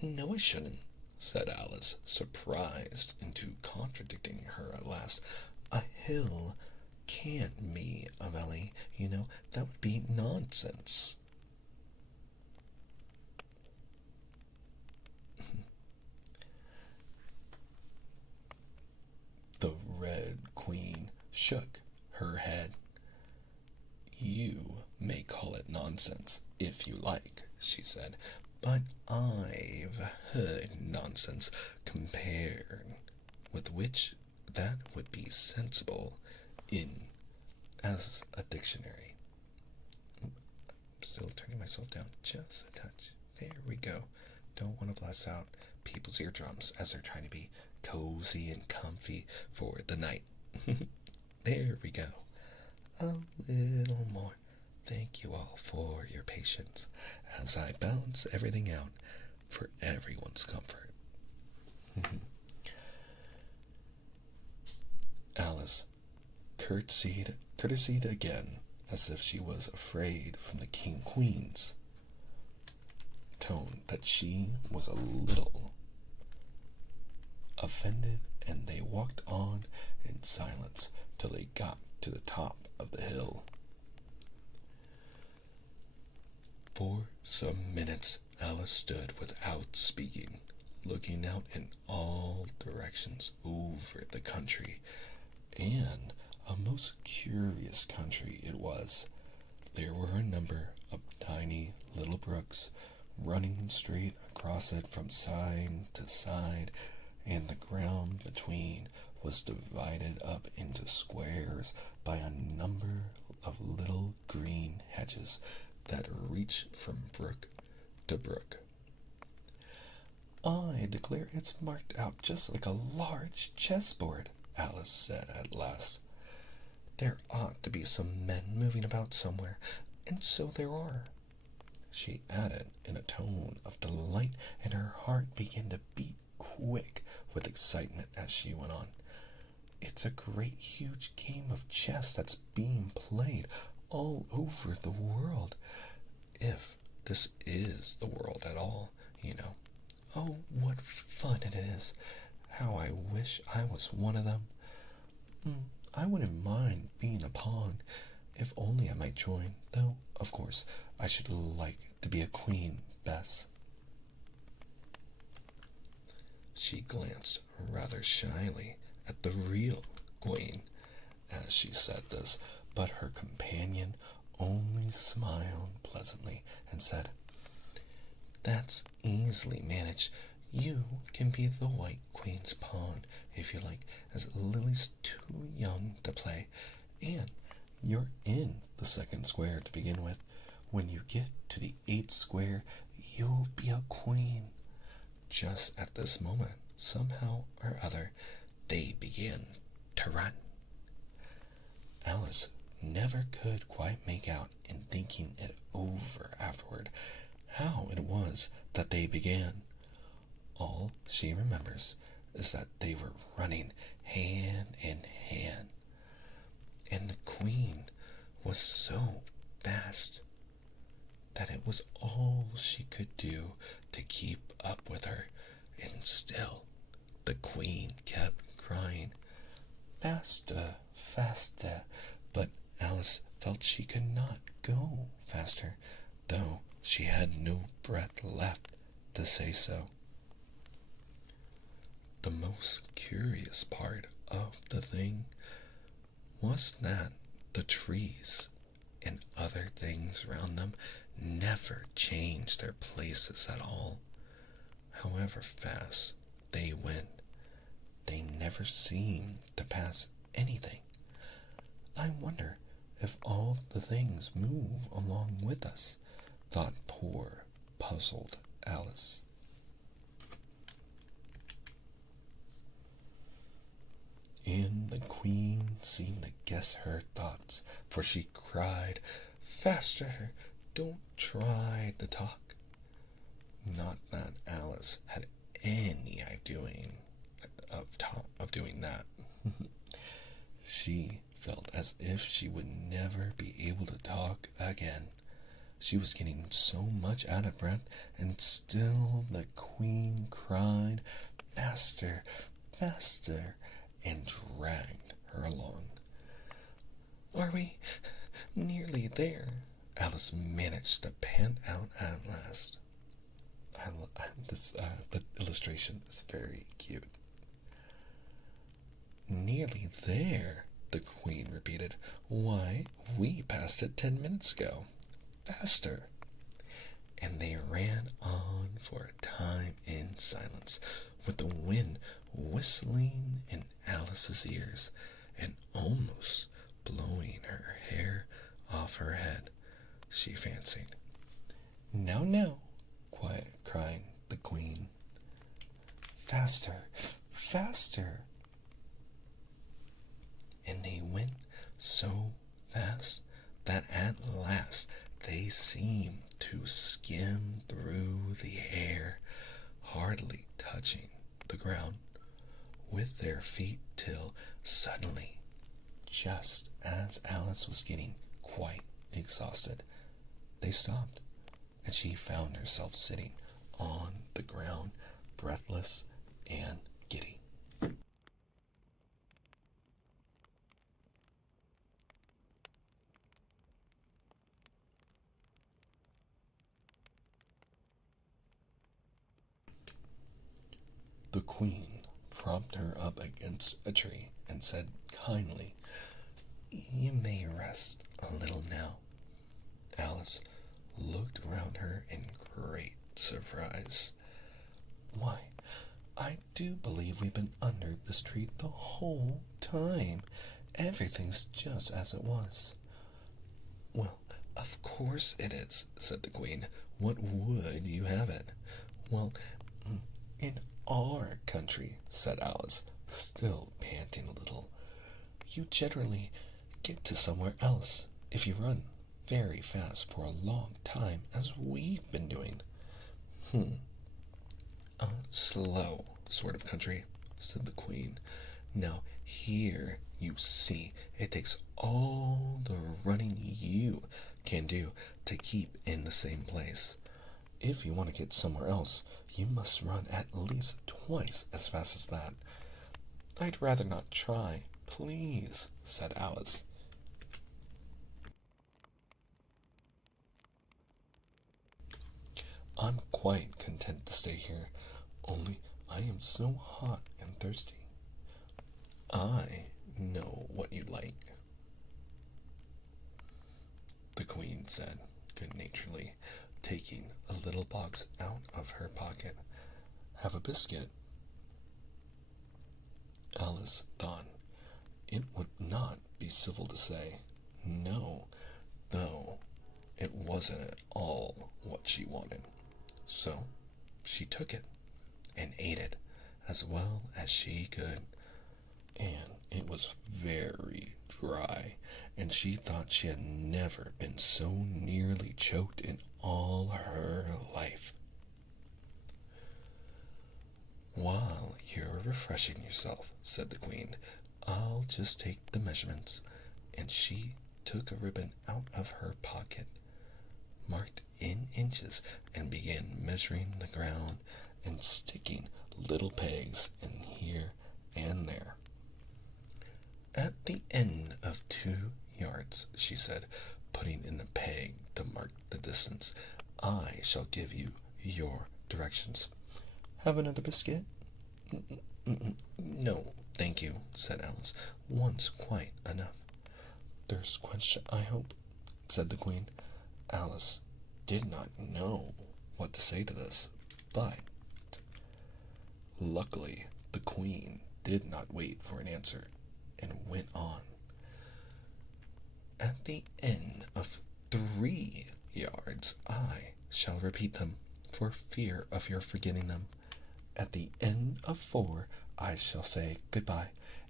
No, I shouldn't, said Alice, surprised into contradicting her at last. A hill can't be a valley, you know. That would be nonsense. The Red Queen shook her head. You may call it nonsense if you like, she said, but I've heard nonsense compared with which that would be sensible in as a dictionary. I'm still turning myself down just a touch. There we go. Don't want to blast out people's eardrums as they're trying to be cozy and comfy for the night. There we go. A little more. Thank you all for your patience as I balance everything out for everyone's comfort. Alice courtesied again, as if she was afraid from the Queen's tone that she was a little offended, and they walked on in silence till they got to the top of the hill. For some minutes Alice stood without speaking, looking out in all directions over the country, and a most curious country it was. There were a number of tiny little brooks running straight across it from side to side, and the ground between was divided up into squares by a number of little green hedges that reached from brook to brook. I declare it's marked out just like a large chessboard, Alice said at last. There ought to be some men moving about somewhere, and so there are, she added in a tone of delight, and her heart began to beat quick with excitement as she went on. It's a great huge game of chess that's being played all over the world. If this is the world at all, you know. Oh, what fun it is. How I wish I was one of them. I wouldn't mind being a pawn, if only I might join, though, of course, I should like to be a queen best. She glanced rather shyly at the real Queen as she said this, but her companion only voice smiled pleasantly and said, "That's easily managed. You can be the White Queen's pawn if you like, as Lily's too young to play, and you're in the second square to begin with. When you get to the 8th square, you'll be a queen." Just at this moment, somehow or other, they began to run. Alice never could quite make out, in thinking it over afterward, how it was that they began. All she remembers is that they were running hand in hand, and the queen was so fast that it was all she could do to keep up with her, and still the queen kept crying, "Faster, faster," but Alice felt she could not go faster, though she had no breath left to say so. The most curious part of the thing was that the trees and other things around them never changed their places at all. However fast they went, they never seemed to pass anything. "I wonder if all the things move along with us," thought poor, puzzled Alice. And the queen seemed to guess her thoughts, for she cried, "Faster! Don't try to talk." Not that Alice had any idea of doing that. She felt as if she would never be able to talk again. She was getting so much out of breath, and still the queen cried, "Faster, faster," and dragged her along. "Are we nearly there?" Alice managed to pant out at last. The illustration is very cute. "Nearly there," the queen repeated. "Why, we passed it 10 minutes ago. Faster!" And they ran on for a time in silence, with the wind whistling in Alice's ears and almost blowing her hair off her head, she fancied. "Now, now," cried the queen. "Faster, faster!" And they went so fast that at last they seemed to skim through the air, hardly touching the ground with their feet, till suddenly, just as Alice was getting quite exhausted, they stopped, and she found herself sitting on the ground, breathless and giddy. The queen propped her up against a tree and said kindly, "You may rest a little now." Alice looked around her in great surprise. "Why, I do believe we've been under this tree the whole time. Everything's just as it was." "Well, of course it is," said the queen. "What would you have it?" "Well, in our country," said Alice, still panting a little, "you generally get to somewhere else if you run very fast for a long time, as we've been doing." "A slow sort of country," said the queen. "Now, here, you see, it takes all the running you can do to keep in the same place. If you want to get somewhere else, you must run at least twice as fast as that." "I'd rather not try, please," said Alice. "I'm quite content to stay here, only I am so hot and thirsty." "I know what you like." the Queen said good-naturedly, taking a little box out of her pocket. Have a biscuit? Alice thought it would not be civil to say no, though it wasn't at all what she wanted. So she took it and ate it as well as she could. And it was very dry, and she thought she had never been so nearly choked in all her life. While you're refreshing yourself, said the Queen, I'll just take the measurements. And she took a ribbon out of her pocket, marked in inches, and began measuring the ground and sticking little pegs in here and there. At the end of 2 yards, she said, putting in a peg to mark the distance, I shall give you your directions. Have another biscuit? No, thank you, said Alice. One's quite enough. Thirst quenched, I hope, said the Queen. Alice did not know what to say to this, but luckily the Queen did not wait for an answer and went on. At the end of 3 yards, I shall repeat them, for fear of your forgetting them. At the end of 4, I shall say goodbye,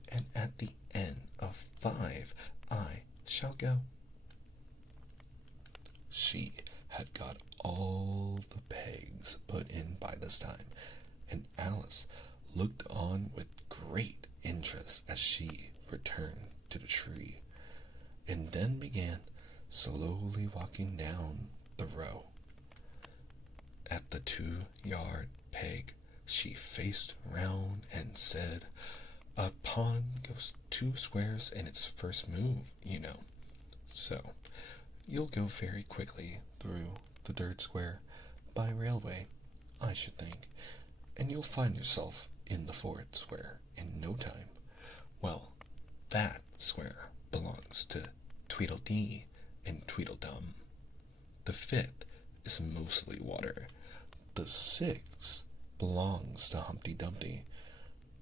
and at the end of 5, I shall go. She had got all the pegs put in by this time, and Alice looked on with great interest as she returned to the tree, and then began slowly walking down the row. At the 2-yard peg, she faced round and said, a pawn goes 2 squares in its first move, you know. So, you'll go very quickly through the 3rd square by railway, I should think, and you'll find yourself in the 4th square in no time. Well, that square belongs to Tweedledee and Tweedledum. The 5th is mostly water. The 6th belongs to Humpty Dumpty.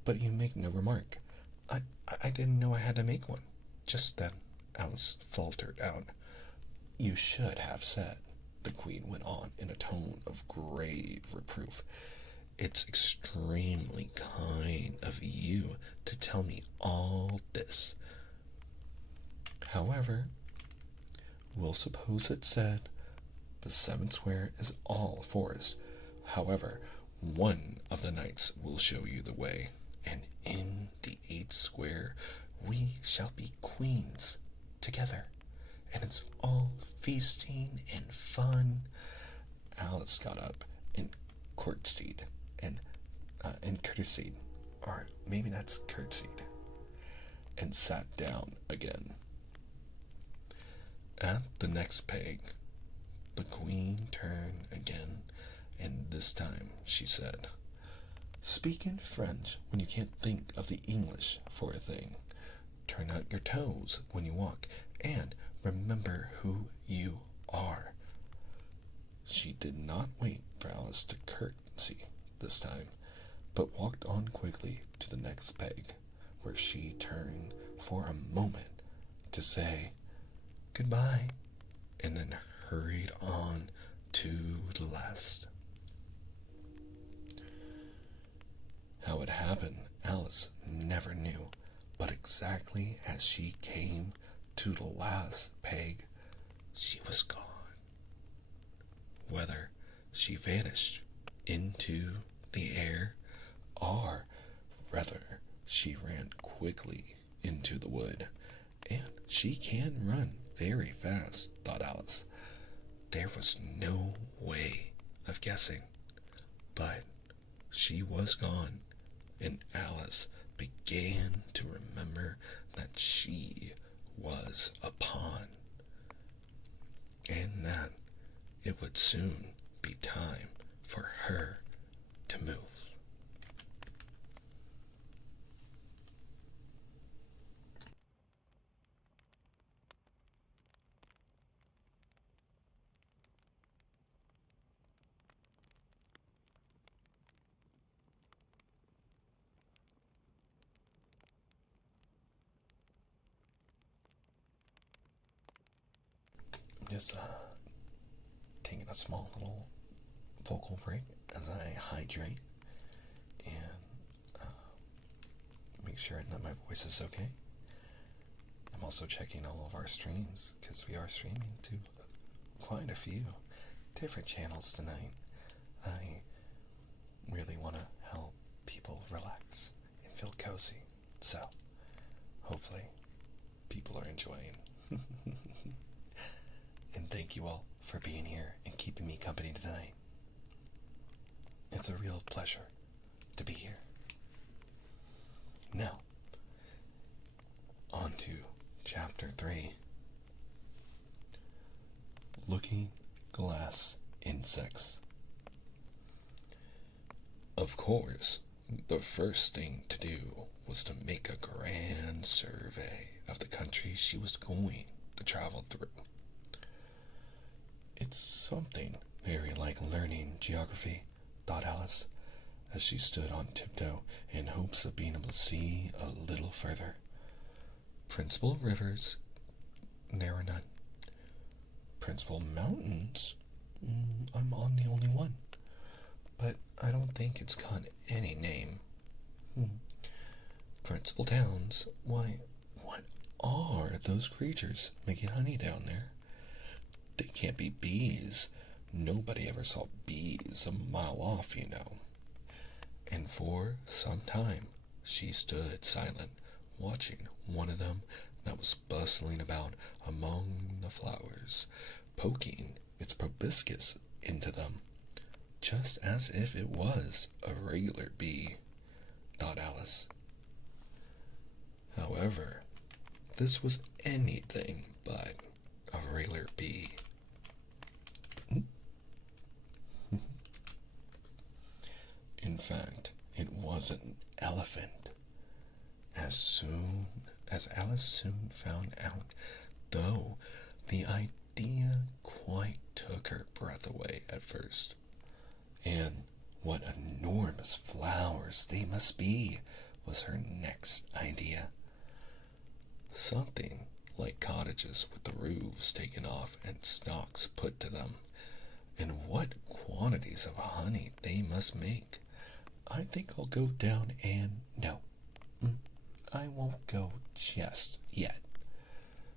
But you make no remark. I didn't know I had to make one. Just then, Alice faltered out. You should have said, the Queen went on in a tone of grave reproof. It's extremely kind of you to tell me all this. However, we'll suppose it said the 7th square is all forest. However, one of the knights will show you the way, and in the 8th square we shall be queens together, and it's all feasting and fun. Alice got up and courtesied, and courtesied, or maybe that's curtsied, and sat down again. At the next peg, the Queen turned again, and this time she said, speak in French when you can't think of the English for a thing. Turn out your toes when you walk, and remember who you are. She did not wait for Alice to curtsy this time, but walked on quickly to the next peg, where she turned for a moment to say goodbye, and then hurried on to the last. How it happened, Alice never knew, but exactly as she came to the last peg, she was gone. Whether she vanished into the air, or rather she ran quickly into the wood, and she can run very fast, thought Alice. There was no way of guessing, but she was gone, and Alice began to remember that she was a pawn, and that it would soon be time for her to move. just taking a small little vocal break as I hydrate and make sure that my voice is okay. I'm also checking all of our streams because we are streaming to quite a few different channels tonight. I really want to help people relax and feel cozy, so hopefully people are enjoying. And thank you all for being here and keeping me company tonight. It's a real pleasure to be here. Now, on to Chapter 3. Looking Glass Insects. Of course, the first thing to do was to make a grand survey of the country she was going to travel through. It's something very like learning geography, thought Alice, as she stood on tiptoe in hopes of being able to see a little further. Principal rivers, there are none. Principal mountains, I'm on the only one. But I don't think it's got any name. Principal towns, why, what are those creatures making honey down there? They can't be bees. Nobody ever saw bees a mile off, you know. And for some time, she stood silent, watching one of them that was bustling about among the flowers, poking its proboscis into them, just as if it was a regular bee, thought Alice. However, this was anything but a regular bee. In fact, it was an elephant. As Alice soon found out, though the idea quite took her breath away at first. And what enormous flowers they must be was her next idea. Something like cottages with the roofs taken off and stalks put to them. And what quantities of honey they must make. I think I'll go down and... No, I won't go just yet.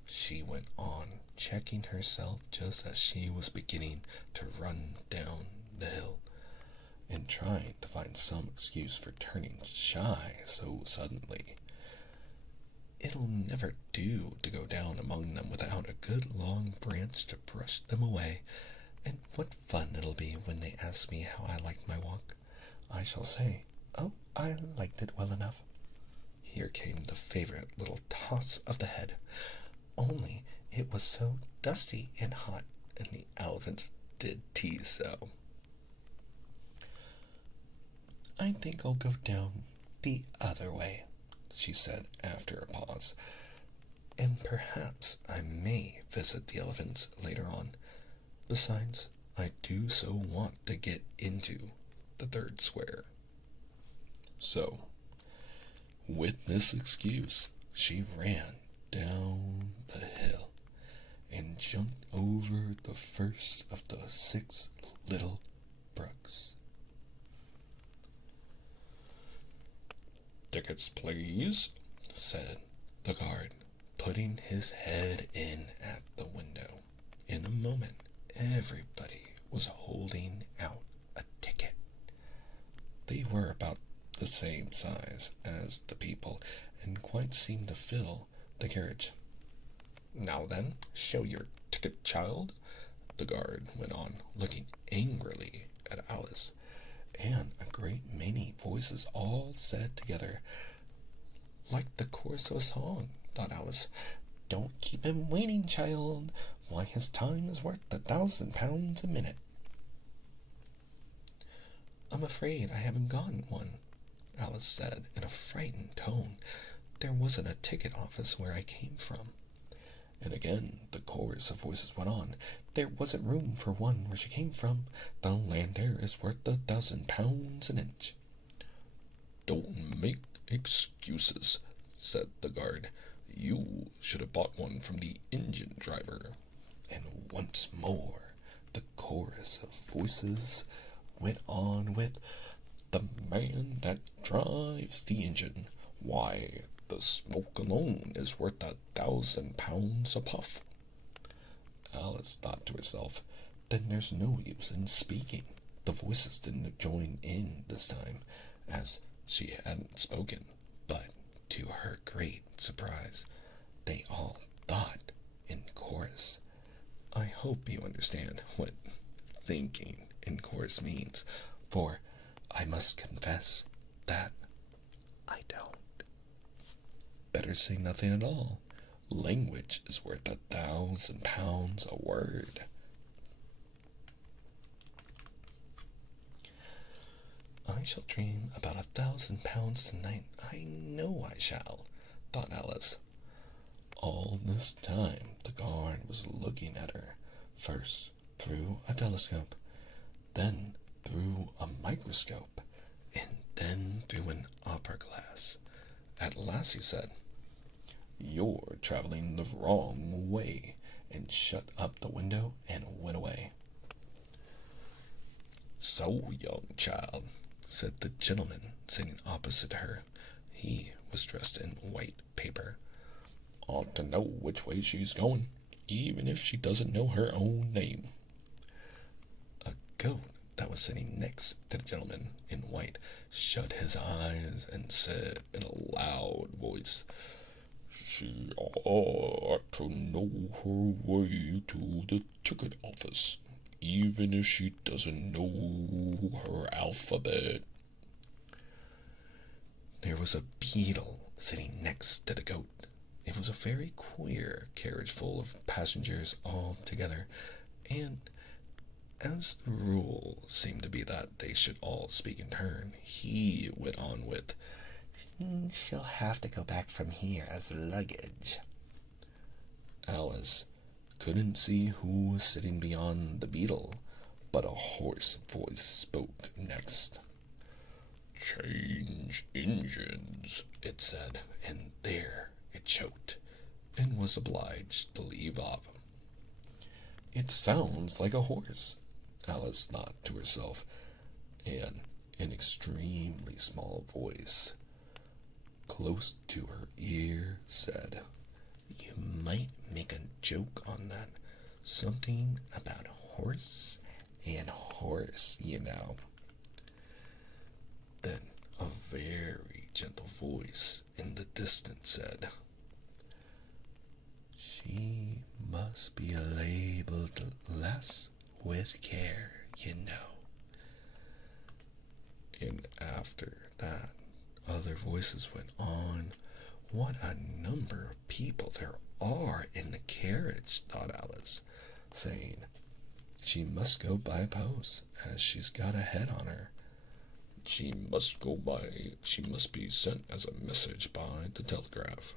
She went on, checking herself just as she was beginning to run down the hill, and trying to find some excuse for turning shy so suddenly. It'll never do to go down among them without a good long branch to brush them away, and what fun it'll be when they ask me how I liked my walk. I shall say, oh, I liked it well enough. Here came the favorite little toss of the head, only it was so dusty and hot, and the elephants did tease so. I think I'll go down the other way, she said after a pause, and perhaps I may visit the elephants later on. Besides, I do so want to get into the third square. So, with this excuse, she ran down the hill and jumped over the first of the 6 little brooks. "Tickets, please," said the guard, putting his head in at the window. In a moment, everybody was holding out a ticket. They were about the same size as the people, and quite seemed to fill the carriage. "Now then, show your ticket, child," the guard went on, looking angrily at Alice, and a great many voices all said together, like the chorus of a song, thought Alice, "Don't keep him waiting, child. Why, his time is worth £1,000 a minute." "I'm afraid I haven't gotten one," Alice said in a frightened tone. "There wasn't a ticket office where I came from." And again the chorus of voices went on. "There wasn't room for one where she came from. The land there is worth £1,000 an inch." "Don't make excuses," said the guard. "You should have bought one from the engine driver." and once more the chorus of voices went on with, "The man that drives the engine, why, the smoke alone is worth 1,000 pounds a puff." Alice thought to herself, then there's no use in speaking. The voices didn't join in this time, as she hadn't spoken, but to her great surprise, they all thought in chorus. I hope you understand what thinking in chorus means, for I must confess that I don't. Better say nothing at all. Language is worth 1,000 pounds a word. I shall dream about 1,000 pounds tonight. I know I shall, thought Alice. All this time the guard was looking at her, first through a telescope, then through a microscope, and then through an opera glass. At last he said, "You're traveling the wrong way," and shut up the window and went away. "So, young child," said the gentleman sitting opposite her. He was dressed in white paper. "Ought to know which way she's going, even if she doesn't know her own name." A goat that was sitting next to the gentleman in white shut his eyes and said in a loud voice, "She ought to know her way to the ticket office, even if she doesn't know her alphabet." There was a beetle sitting next to the goat. It was a very queer carriage full of passengers all together, and as the rule seemed to be that they should all speak in turn, he went on with, "She'll have to go back from here as luggage." Alice couldn't see who was sitting beyond the beetle, but a hoarse voice spoke next. "Change engines," it said, and there it choked, and was obliged to leave off. "It sounds like a horse," Alice thought to herself, and an extremely small voice close to her ear said, "You might make a joke on that. Something about horse and horse, you know." Then a very gentle voice in the distance said, "She must be labeled less with care, you know." And after that, other voices went on. What a number of people there are in the carriage, thought Alice, saying, "She must go by post, as she's got a head on her. She must be sent as a message by the telegraph.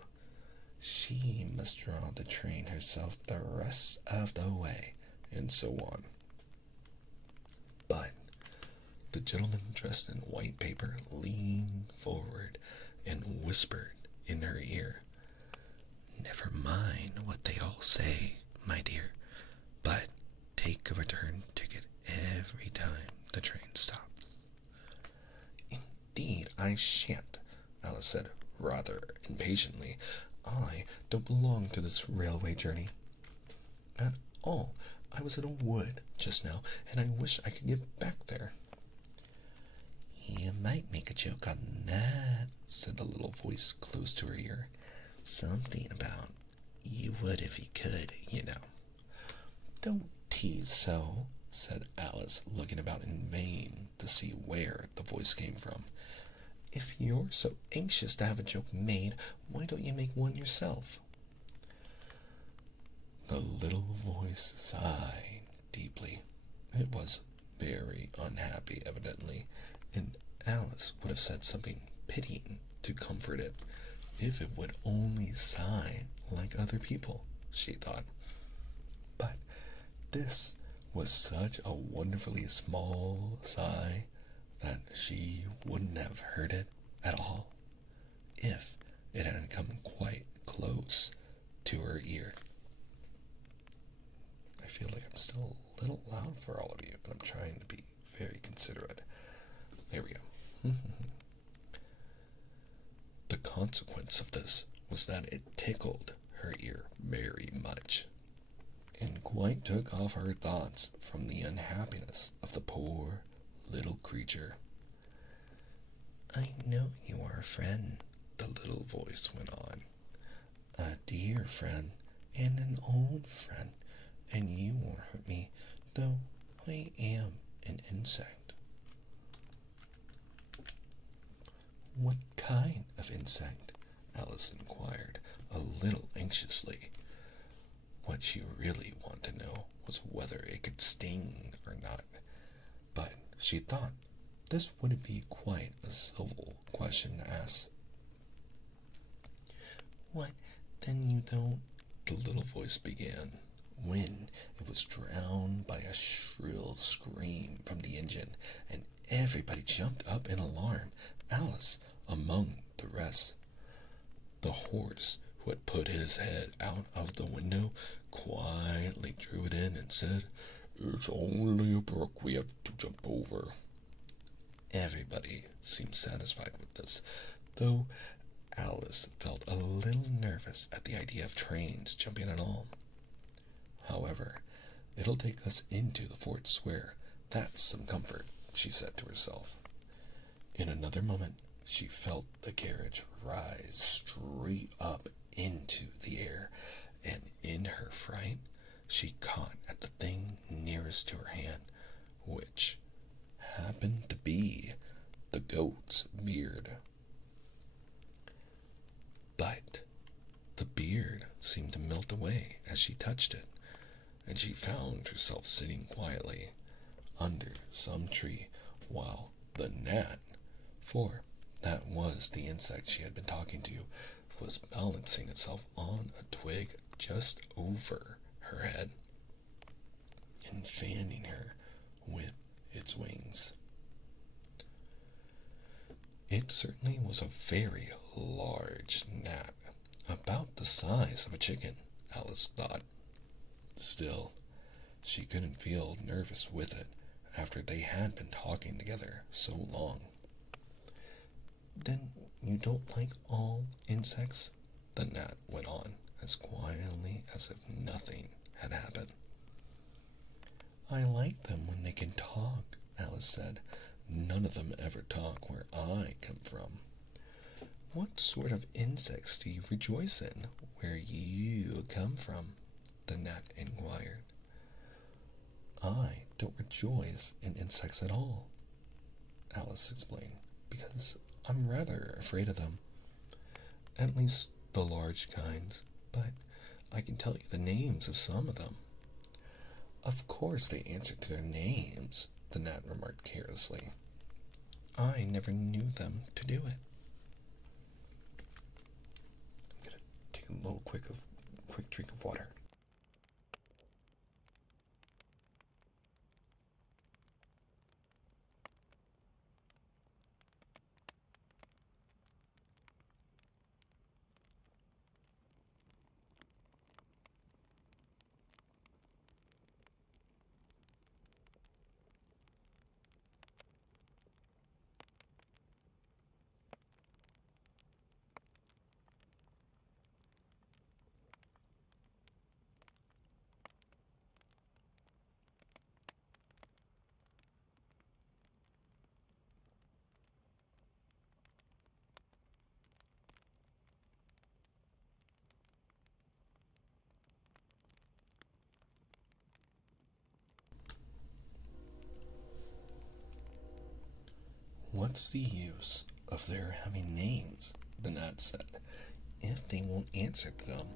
She must draw the train herself the rest of the way," and so on. But the gentleman dressed in white paper leaned forward and whispered in her ear, "Never mind what they all say, my dear, but take a return ticket every time the train stops." "Indeed I shan't," Alice said rather impatiently. "I don't belong to this railway journey at all. I was in a wood just now, and I wish I could get back there." "You might make a joke on that," said the little voice close to her ear. "Something about you would if you could, you know." "Don't tease so," said Alice, looking about in vain to see where the voice came from. "If you're so anxious to have a joke made, why don't you make one yourself?" The little voice sighed deeply. It was very unhappy, evidently, and Alice would have said something pitying to comfort it, if it would only sigh like other people, she thought. But this was such a wonderfully small sigh that she wouldn't have heard it at all if it hadn't come quite close to her ear. feel like I'm still a little loud for all of you, and I'm trying to be very considerate. There we go. The consequence of this was that it tickled her ear very much, and quite took off her thoughts from the unhappiness of the poor little creature. I know you are a friend, the little voice went on. A dear friend, and an old friend, and you won't hurt me, though I am an insect. What kind of insect? Alice inquired, a little anxiously. What she really wanted to know was whether it could sting or not, but she thought this wouldn't be quite a civil question to ask. What, then you don't? The little voice began, when it was drowned by a shrill scream from the engine, and everybody jumped up in alarm, Alice among the rest. The horse, who had put his head out of the window, quietly drew it in and said, "It's only a brook we have to jump over." Everybody seemed satisfied with this, though Alice felt a little nervous at the idea of trains jumping at all. "However, it'll take us into the fort square. That's some comfort," she said to herself. In another moment, she felt the carriage rise straight up into the air, and in her fright, she caught at the thing nearest to her hand, which happened to be the goat's beard. But the beard seemed to melt away as she touched it, and she found herself sitting quietly under some tree while the gnat, for that was the insect she had been talking to, was balancing itself on a twig just over her head and fanning her with its wings. It certainly was a very large gnat, about the size of a chicken, Alice thought. Still, she couldn't feel nervous with it after they had been talking together so long. Then you don't like all insects? The gnat went on, as quietly as if nothing had happened. I like them when they can talk, Alice said. None of them ever talk where I come from. What sort of insects do you rejoice in where you come from? The gnat inquired. I don't rejoice in insects at all, Alice explained, because I'm rather afraid of them. At least the large kinds, but I can tell you the names of some of them. Of course they answer to their names, the gnat remarked carelessly. I never knew them to do it. I'm gonna take a little quick drink of water. What's the use of their having names, the gnat said, if they won't answer to them?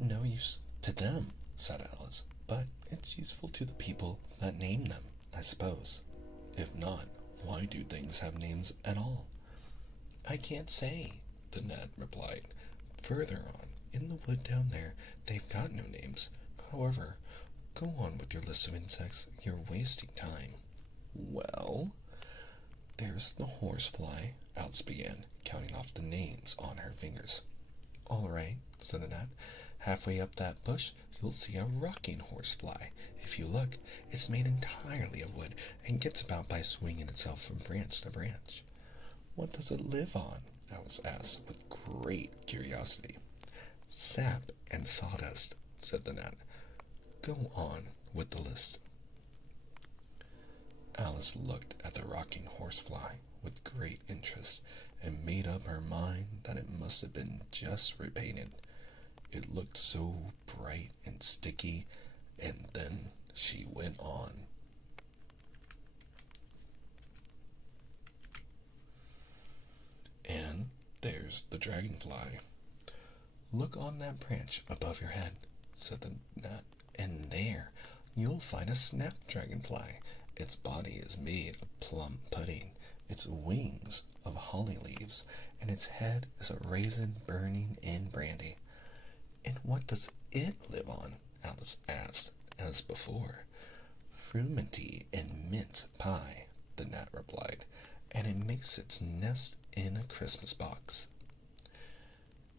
No use to them, said Alice, but it's useful to the people that name them, I suppose. If not, why do things have names at all? I can't say, the gnat replied. Further on, in the wood down there, they've got no names. However, go on with your list of insects. You're wasting time. Well, there's the horsefly, Alice began, counting off the names on her fingers. All right, said the gnat. Halfway up that bush, you'll see a rocking horsefly. If you look, it's made entirely of wood and gets about by swinging itself from branch to branch. What does it live on? Alice asked with great curiosity. Sap and sawdust, said the gnat. Go on with the list. Alice looked at the rocking horsefly with great interest and made up her mind that it must have been just repainted. It looked so bright and sticky, and then she went on. And there's the dragonfly. Look on that branch above your head, said the gnat, and there you'll find a snapdragonfly. Its body is made of plum pudding, its wings of holly leaves, and its head is a raisin burning in brandy. And what does it live on? Alice asked, as before. Frumenty and mince pie, the gnat replied, and it makes its nest in a Christmas box.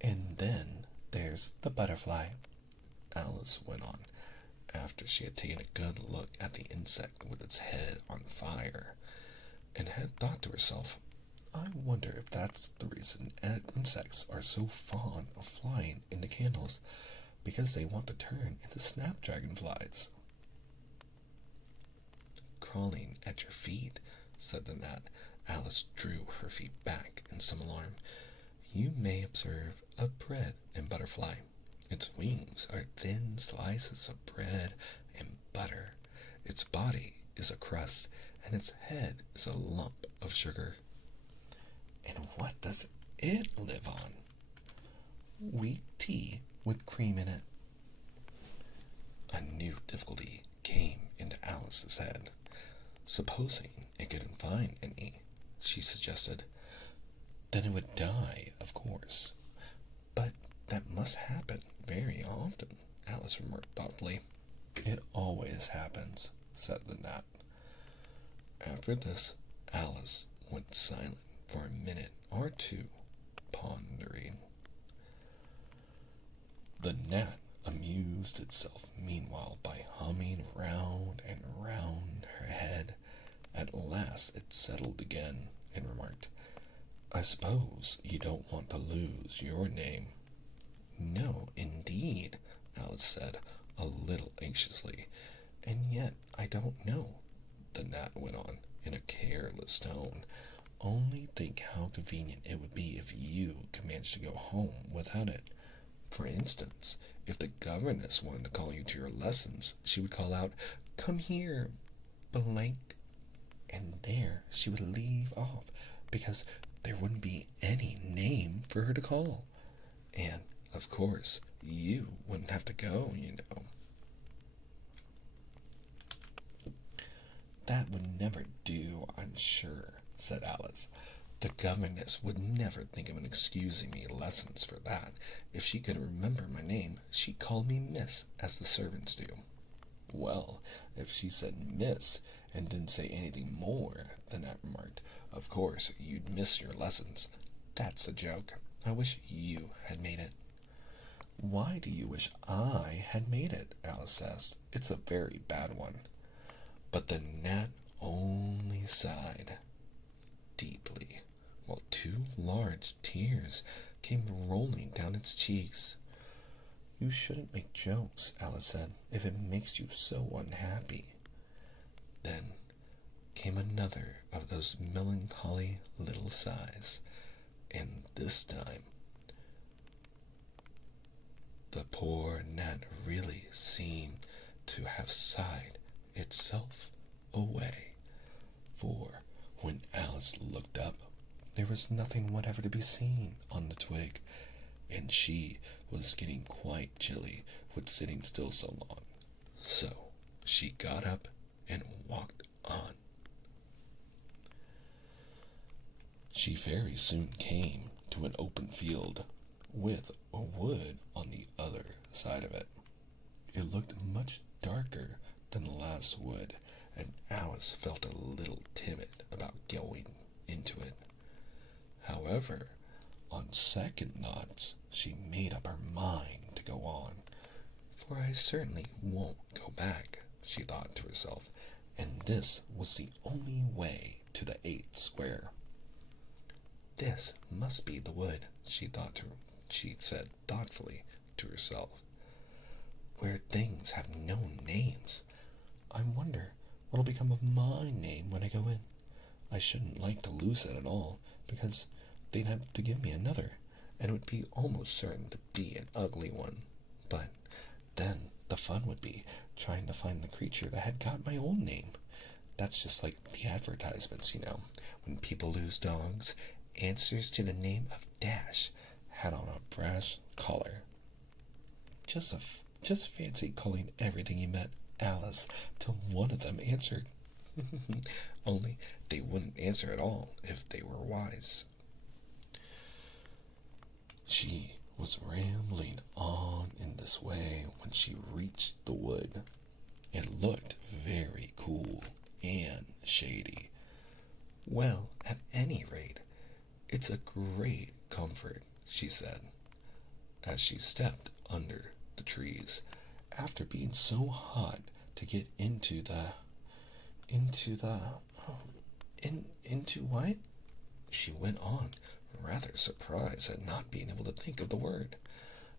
And then there's the butterfly, Alice went on, after she had taken a good look at the insect with its head on fire, and had thought to herself, I wonder if that's the reason insects are so fond of flying into candles, because they want to turn into snapdragonflies. Crawling at your feet, said the gnat. Alice drew her feet back in some alarm. You may observe a bread and butterfly. Its wings are thin slices of bread and butter. Its body is a crust, and its head is a lump of sugar. And what does it live on? Wheat tea with cream in it. A new difficulty came into Alice's head. Supposing it couldn't find any, she suggested. Then it would die, of course. But that must happen very often, Alice remarked thoughtfully. It always happens, said the gnat. After this, Alice went silent for a minute or two, pondering. The gnat amused itself meanwhile by humming round and round her head. At last it settled again and remarked, I suppose you don't want to lose your name. No, indeed, Alice said, a little anxiously. And yet I don't know, the gnat went on in a careless tone. Only think how convenient it would be if you could manage to go home without it. For instance, if the governess wanted to call you to your lessons, she would call out, Come here, blank, and there she would leave off, because there wouldn't be any name for her to call. And, of course, you wouldn't have to go, you know. That would never do, I'm sure, said Alice. The governess would never think of excusing me lessons for that. If she could remember my name, she'd call me Miss, as the servants do. Well, if she said Miss, and didn't say anything more, the gnat remarked, of course you'd miss your lessons. That's a joke. I wish you had made it. Why do you wish I had made it? Alice asked. It's a very bad one. But the gnat only sighed deeply, while two large tears came rolling down its cheeks. You shouldn't make jokes, Alice said, if it makes you so unhappy. Then came another of those melancholy little sighs, and this time the poor gnat really seemed to have sighed itself away, for when Alice looked up, there was nothing whatever to be seen on the twig, and she was getting quite chilly with sitting still so long. So she got up and walked on. She very soon came to an open field with a wood on the other side of it. It looked much darker than the last wood, and Alice felt a little timid about going into it. However, On second thoughts, she made up her mind to go on. For I certainly won't go back, she thought to herself, and this was the only way to the 8th square. This must be the wood, she said thoughtfully to herself, where things have no names. I wonder what'll become of my name when I go in. I shouldn't like to lose it at all, because they'd have to give me another, and it would be almost certain to be an ugly one. But then the fun would be trying to find the creature that had got my old name. That's just like the advertisements, when people lose dogs. Answers to the name of Dash had on a brass collar. Just fancy calling everything you met Alice till one of them answered. Only they wouldn't answer at all if they were wise. She was rambling on in this way when she reached the wood. It looked very cool and shady. Well, at any rate, it's a great comfort, she said, as she stepped under the trees, after being so hot to get into what? She went on, rather surprised at not being able to think of the word.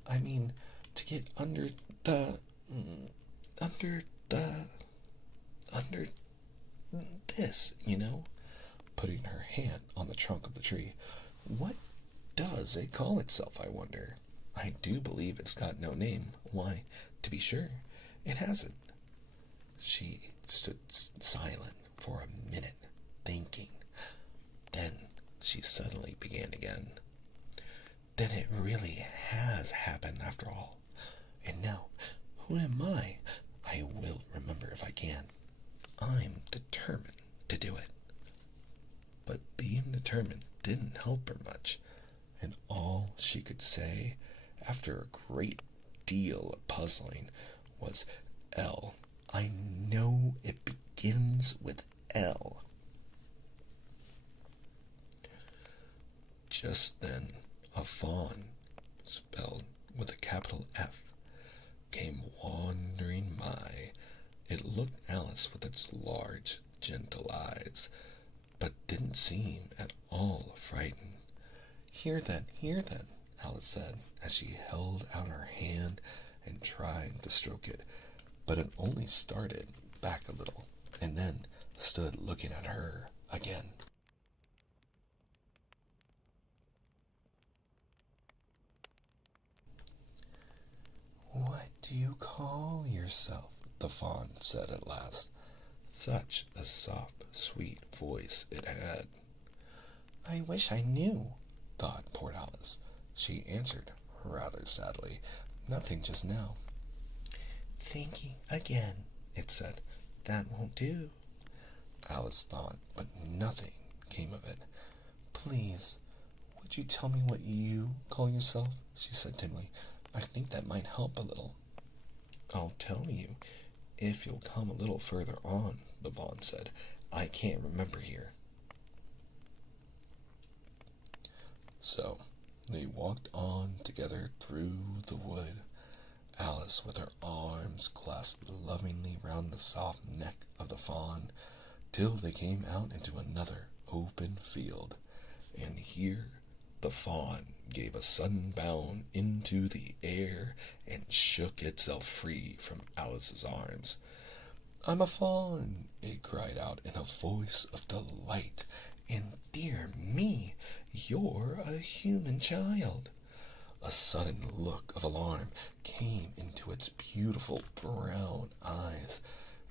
I mean, to get under this, putting her hand on the trunk of the tree. What does it call itself, I wonder? I do believe it's got no name. Why, to be sure, it hasn't. She stood silent for a minute, thinking. Then she suddenly began again. Then it really has happened after all. And now, who am I? I will remember if I can. I'm determined to do it. But being determined didn't help her much, and all she could say, after a great deal of puzzling, was L. I know it begins with L. Just then, a fawn, spelled with a capital F, came wandering by. It looked at Alice with its large, gentle eyes, but didn't seem at all frightened. Here then, Alice said, as she held out her hand and tried to stroke it, but it only started back a little, and then stood looking at her again. What do you call yourself? The fawn said at last. Such a soft, sweet voice it had. I wish I knew, thought poor Alice. She answered, rather sadly, nothing just now. Thinking again, it said. That won't do. Alice thought, but nothing came of it. Please, would you tell me what you call yourself? She said timidly. I think that might help a little. I'll tell you, if you'll come a little further on, the fawn said. I can't remember here. So they walked on together through the wood, Alice with her arms clasped lovingly round the soft neck of the fawn, till they came out into another open field, and here the fawn gave a sudden bound into the air and shook itself free from Alice's arms. I'm a fawn, it cried out in a voice of delight, and dear me, you're a human child. A sudden look of alarm came into its beautiful brown eyes,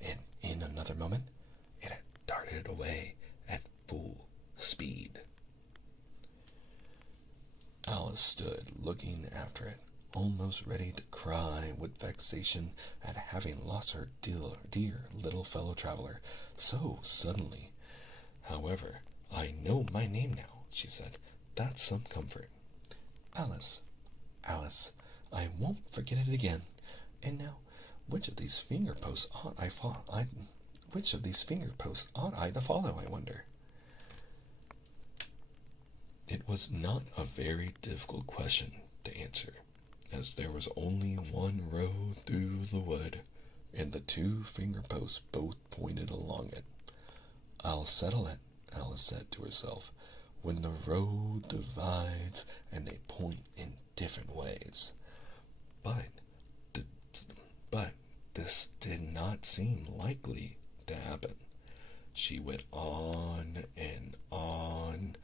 and in another moment it had darted away at full speed. Alice stood looking after it, almost ready to cry with vexation at having lost her dear little fellow traveler so suddenly. However, I know my name now, she said. That's some comfort. Alice, I won't forget it again. And now, which of these finger posts ought I to follow, I wonder? It was not a very difficult question to answer, as there was only one road through the wood, and the two finger posts both pointed along it. I'll settle it, Alice said to herself, when the road divides and they point in different ways. But, th- but this did not seem likely to happen. She went on and on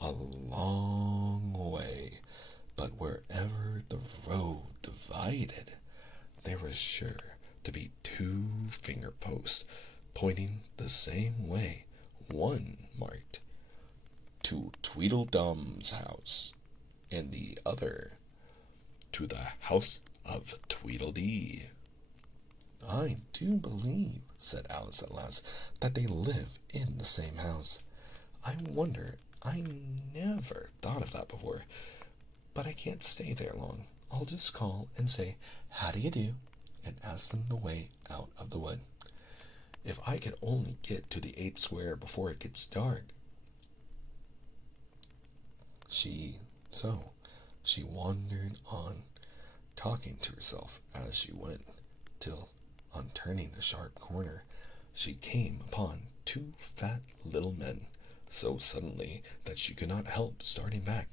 a long way, but wherever the road divided, there was sure to be two finger posts pointing the same way. One marked to Tweedledum's house, and the other to the house of Tweedledee. I do believe, said Alice at last, that they live in the same house. I wonder, I never thought of that before, but I can't stay there long. I'll just call and say, how do you do, and ask them the way out of the wood. If I could only get to the 8th square before it gets dark. She wandered on, talking to herself as she went, till, on turning a sharp corner, she came upon two fat little men, so suddenly that she could not help starting back.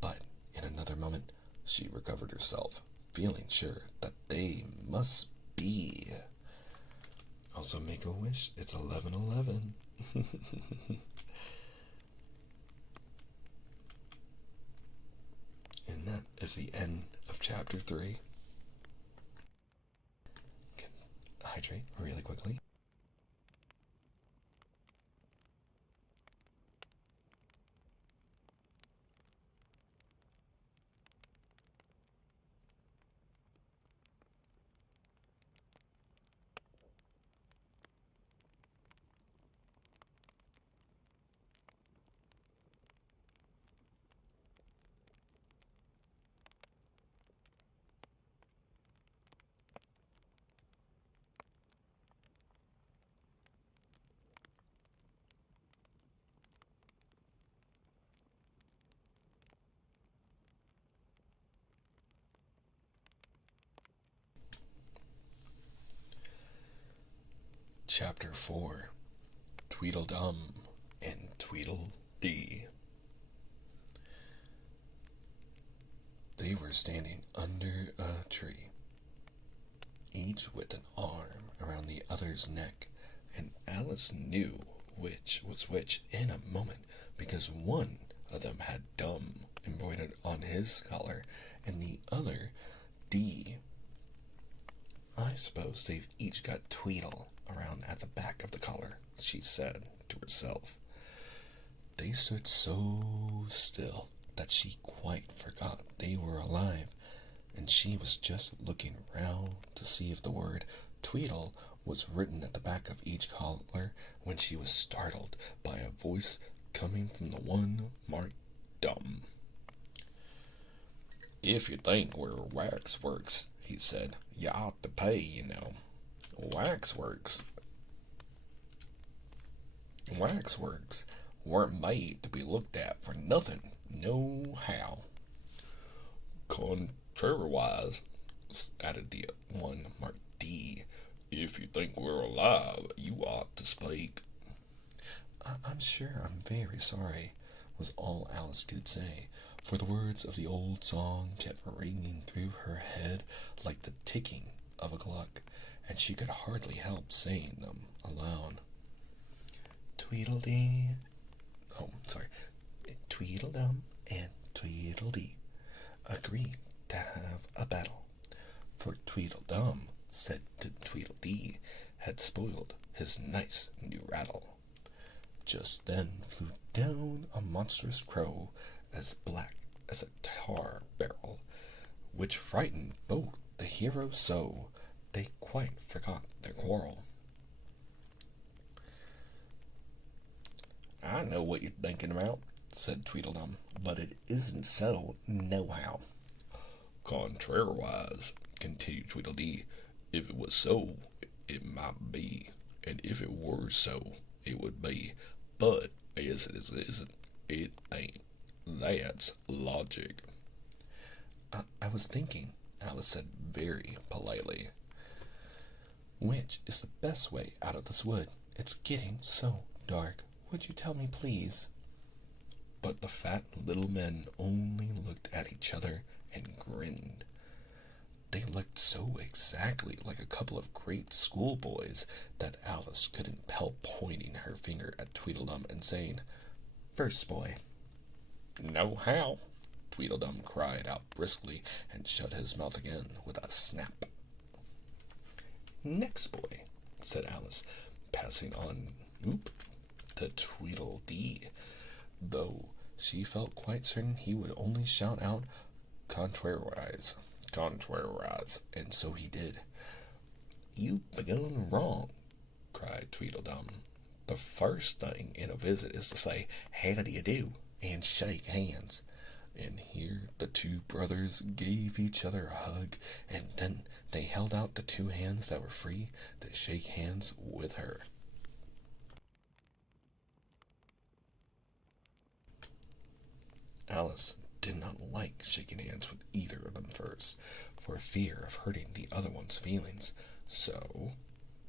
But in another moment she recovered herself, feeling sure that they must be. Also, make a wish. It's 11:11. And that is the end of chapter 3. Can hydrate really quickly. Chapter 4, Tweedledum and Tweedledee. They were standing under a tree, each with an arm around the other's neck, and Alice knew which was which in a moment, because one of them had dumb embroidered on his collar, and the other D. I suppose they've each got Tweedle around at the back of the collar, she said to herself. They stood so still that she quite forgot they were alive, and she was just looking round to see if the word Tweedle was written at the back of each collar when she was startled by a voice coming from the one marked Dumb. If you think where waxworks, he said, you ought to pay, you know. Waxworks weren't made to be looked at for nothing, no how. Contrariwise, added the one marked D, if you think we're alive, you ought to speak. I'm sure I'm very sorry, was all Alice could say, for the words of the old song kept ringing through her head like the ticking of a clock, and she could hardly help saying them aloud. Tweedledee, Tweedledum and Tweedledee agreed to have a battle, for Tweedledum said that Tweedledee had spoiled his nice new rattle. Just then flew down a monstrous crow as black as a tar barrel, which frightened both the heroes so they quite forgot their quarrel. I know what you're thinking about, said Tweedledum, but it isn't so nohow. Contrariwise, continued Tweedledee, if it was so, it might be, and if it were so, it would be, but as it isn't, it ain't. That's logic. I was thinking, Alice said very politely. Which is the best way out of this wood? It's getting so dark. Would you tell me, please? But the fat little men only looked at each other and grinned. They looked so exactly like a couple of great schoolboys that Alice couldn't help pointing her finger at Tweedledum and saying, "First boy." "No how," Tweedledum cried out briskly and shut his mouth again with a snap. "Next boy," said Alice, passing on to Tweedledee, though she felt quite certain he would only shout out contrariwise, and so he did. "You've begun wrong," cried Tweedledum. "The first thing in a visit is to say, 'How do you do?' and shake hands." And here the two brothers gave each other a hug, and then they held out the two hands that were free to shake hands with her. Alice did not like shaking hands with either of them first, for fear of hurting the other one's feelings. So,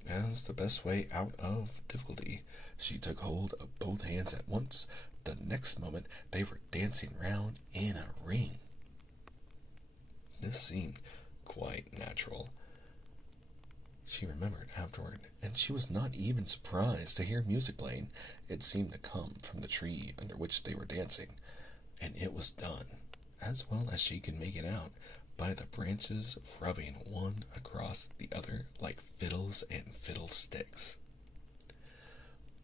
as the best way out of difficulty, she took hold of both hands at once. The next moment they were dancing round in a ring. This seemed quite natural, she remembered afterward, and she was not even surprised to hear music playing. It seemed to come from the tree under which they were dancing, and it was done, as well as she could make it out, by the branches rubbing one across the other like fiddles and fiddlesticks.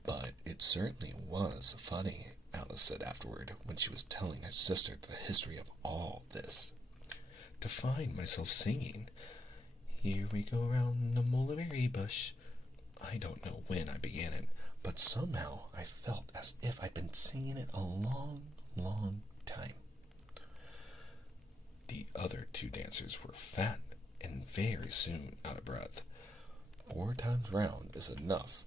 "But it certainly was funny," Alice said afterward, when she was telling her sister the history of all this, "to find myself singing, 'Here we go round the mulberry bush.' I don't know when I began it, but somehow I felt as if I'd been singing it a long, long time." The other two dancers were fat and very soon out of breath. "Four times round is enough."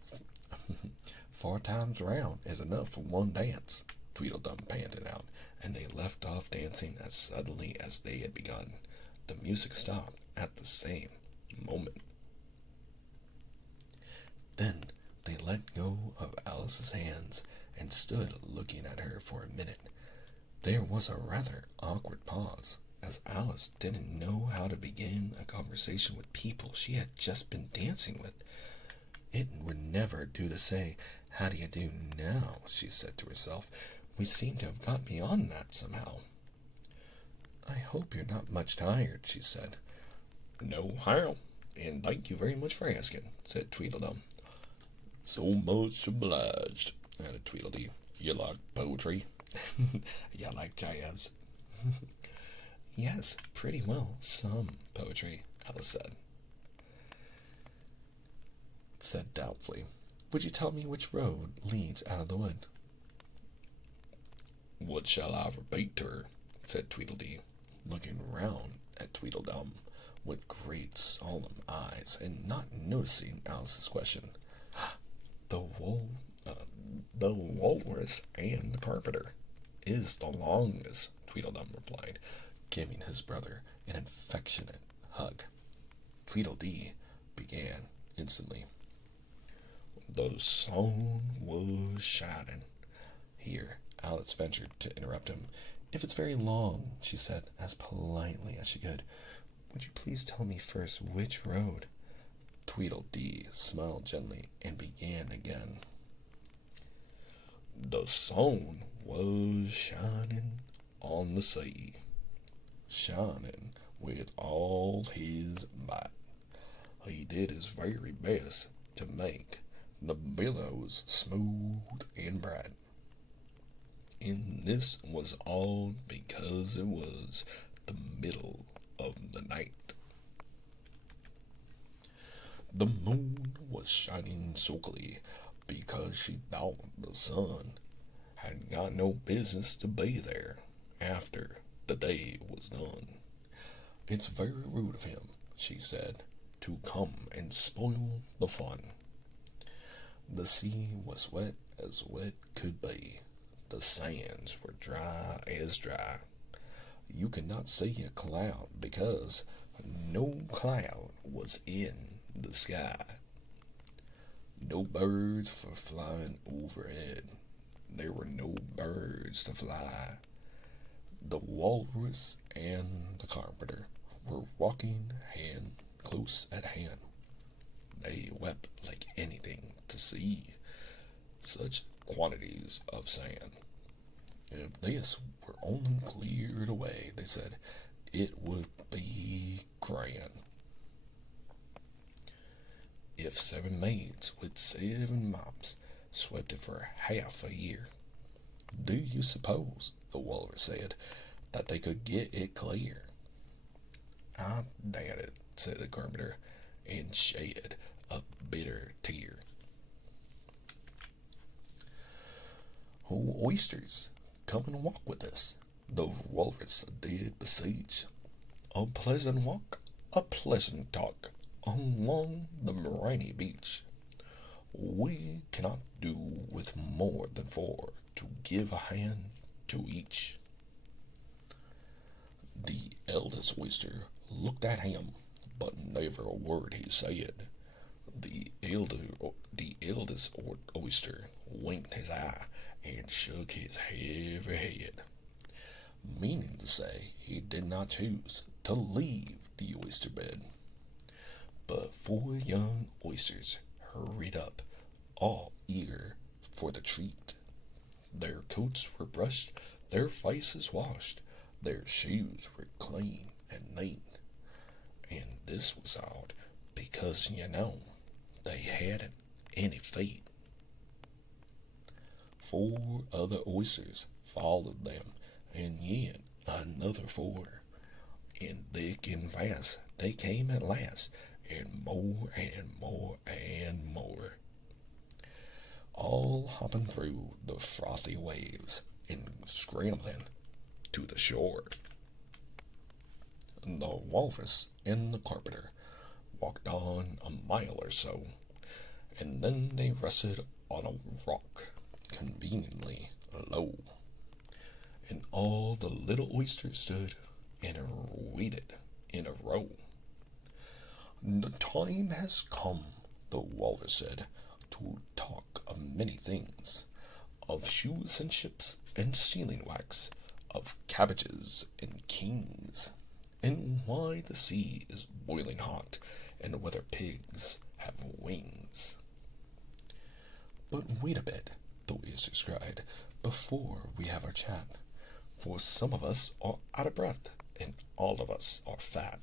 4 times round is enough for one dance," Tweedledum panted out, and they left off dancing as suddenly as they had begun. The music stopped at the same moment. Then they let go of Alice's hands and stood looking at her for a minute. There was a rather awkward pause, as Alice didn't know how to begin a conversation with people she had just been dancing with. It would never do to say, "How do you do now?" she said to herself. "We seem to have got beyond that somehow." "I hope you're not much tired," she said. "No how, and thank you very much for asking," said Tweedledum. "So much obliged," added Tweedledee. "You like poetry?" "You like jazz?" "Yes, pretty well, some poetry," Alice said doubtfully. "Would you tell me which road leads out of the wood?" "What shall I repeat to her?" said Tweedledee, looking round at Tweedledum with great solemn eyes, and not noticing Alice's question. The walrus and the carpenter is the longest," Tweedledum replied, giving his brother an affectionate hug. Tweedledee began instantly. "The sun was shining." Here Alice ventured to interrupt him. "If it's very long," she said, as politely as she could, "would you please tell me first which road?" Tweedledee smiled gently and began again. "The sun was shining on the sea, shining with all his might. He did his very best to make the billows smooth and bright. And this was all because it was the middle of the night. The moon was shining sulkily because she thought the sun had got no business to be there after the day was done. It's very rude of him," she said, "to come and spoil the fun." The sea was wet as wet could be. The sands were dry as dry. You could not see a cloud because no cloud was in the sky. No birds were flying overhead. There were no birds to fly. The walrus and the carpenter were walking close at hand. They wept like anything to see such quantities of sand. If this were only cleared away, they said, it would be grand. If 7 maids with 7 mops swept it for half a year, do you suppose, the walrus said, that they could get it clear? I doubt it, said the carpenter, and shed a bitter tear. Oh, oysters, come and walk with us, the walrus did beseech. A pleasant walk, a pleasant talk, along the briny beach. We cannot do with more than 4 to give a hand to each. The eldest oyster looked at him, but never a word he said. The eldest oyster winked his eye and shook his heavy head, meaning to say he did not choose to leave the oyster bed. But 4 young oysters hurried up, all eager for the treat. Their coats were brushed, their faces washed, their shoes were clean and neat. And this was odd, because, they hadn't any feet. 4 other oysters followed them, and yet another 4. And thick and fast they came at last, and more and more and more, all hopping through the frothy waves and scrambling to the shore. The walrus and the carpenter walked on a mile or so, and then they rested on a rock conveniently low, and all the little oysters stood and waited in a row. The time has come, the walrus said, to talk of many things, of shoes and ships and sealing wax, of cabbages and kings, and why the sea is boiling hot, and whether pigs have wings. But wait a bit, the oysters cried, before we have our chat, for some of us are out of breath, and all of us are fat.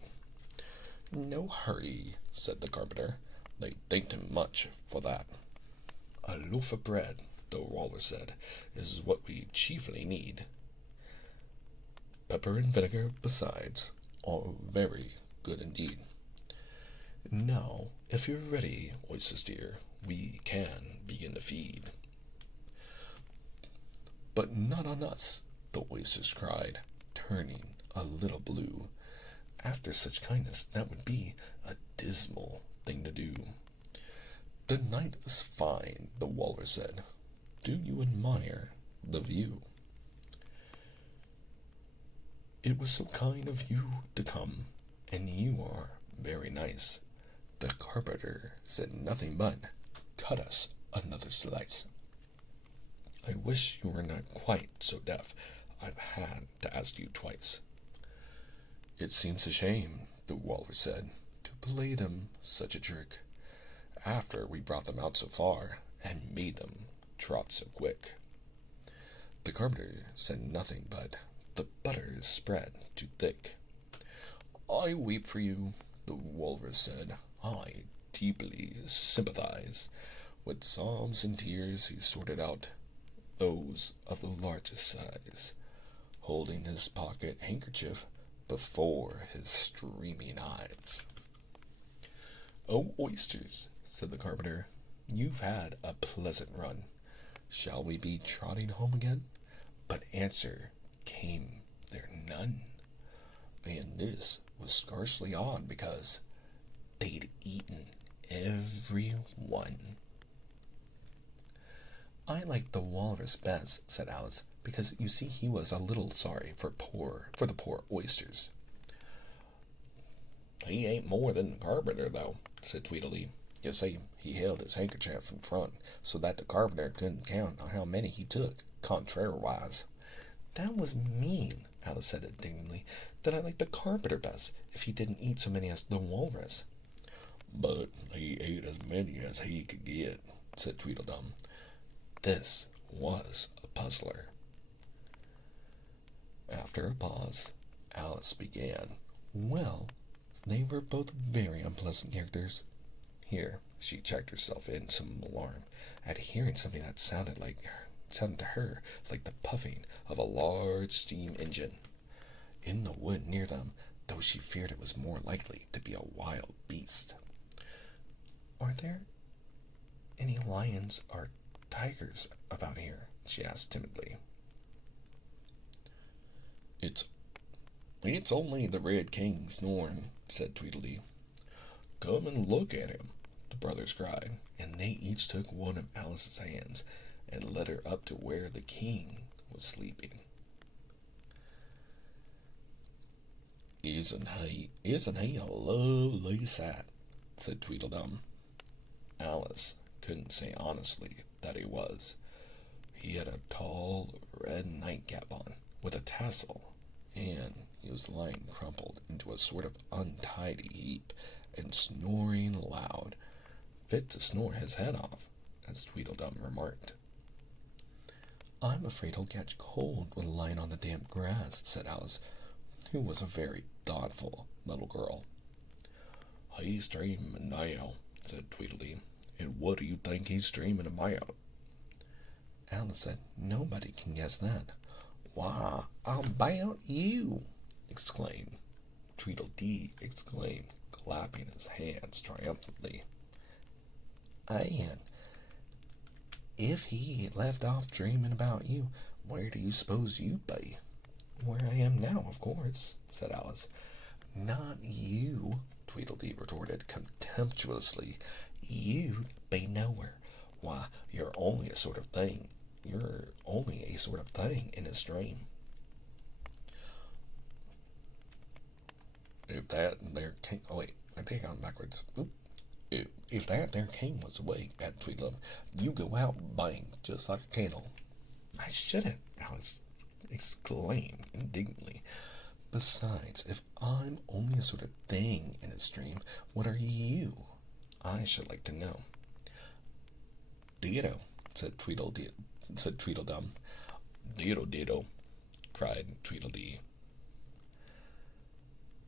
No hurry, said the carpenter. They thanked him much for that. A loaf of bread, the walrus said, is what we chiefly need. Pepper and vinegar, besides, are very good indeed. Now, if you're ready, oysters dear, we can begin to feed. But not on us, the oysters cried, turning a little blue. After such kindness, that would be a dismal thing to do. The night is fine, the walrus said. Do you admire the view? It was so kind of you to come, and you are very nice. The carpenter said nothing but, cut us another slice. I wish you were not quite so deaf. I've had to ask you twice. It seems a shame, the walrus said, to play them such a trick, after we brought them out so far, and made them trot so quick. The carpenter said nothing but, the butter is spread too thick. I weep for you, the walrus said. I deeply sympathize. With sobs and tears he sorted out those of the largest size, holding his pocket handkerchief before his streaming eyes. Oh, oysters, said the carpenter, you've had a pleasant run. Shall we be trotting home again? But answer came there none, and this was scarcely odd, because they'd eaten every one. I like the walrus best, said Alice, because you see he was a little sorry for the poor oysters. He ain't more than the carpenter, though, said Tweedledee. You see, he held his handkerchief in front so that the carpenter couldn't count how many he took, contrariwise. That was mean, Alice said indignantly. That I like the carpenter best if he didn't eat so many as the walrus. But he ate as many as he could get, said Tweedledum. This was a puzzler. After a pause, Alice began. Well, they were both very unpleasant characters. Here, she checked herself in some alarm at hearing something that sounded to her like the puffing of a large steam engine in the wood near them, though she feared it was more likely to be a wild beast. Are there any lions or tigers about here? She asked timidly. It's only the Red King snoring, said Tweedledee. Come and look at him, the brothers cried, and they each took one of Alice's hands and led her up to where the king was sleeping. Isn't he a lovely sight? Said Tweedledum. Alice couldn't say honestly that he was. He had a tall red nightcap on with a tassel, and he was lying crumpled into a sort of untidy heap and snoring loud, fit to snore his head off, as Tweedledum remarked. I'm afraid he'll catch cold when lying on the damp grass, said Alice, who was a very thoughtful little girl. He's dreaming now, said Tweedledee. And what do you think he's dreaming about? Alice said, nobody can guess that. Why, about you, Tweedledee exclaimed, clapping his hands triumphantly. And if he left off dreaming about you, where do you suppose you'd be? Where I am now, of course, said Alice. Not you, Tweedledee retorted contemptuously. You'd be nowhere. Why, you're only a sort of thing in his dream. If that there king... Oh, wait, I think I'm backwards. Oop. If that there king was awake, added Tweedledum, you go out bang, just like a candle. I shouldn't, Alice exclaimed indignantly. Besides, if I'm only a sort of thing in his dream, what are you? I should like to know. Ditto, said Tweedledum. Ditto, cried Tweedledee.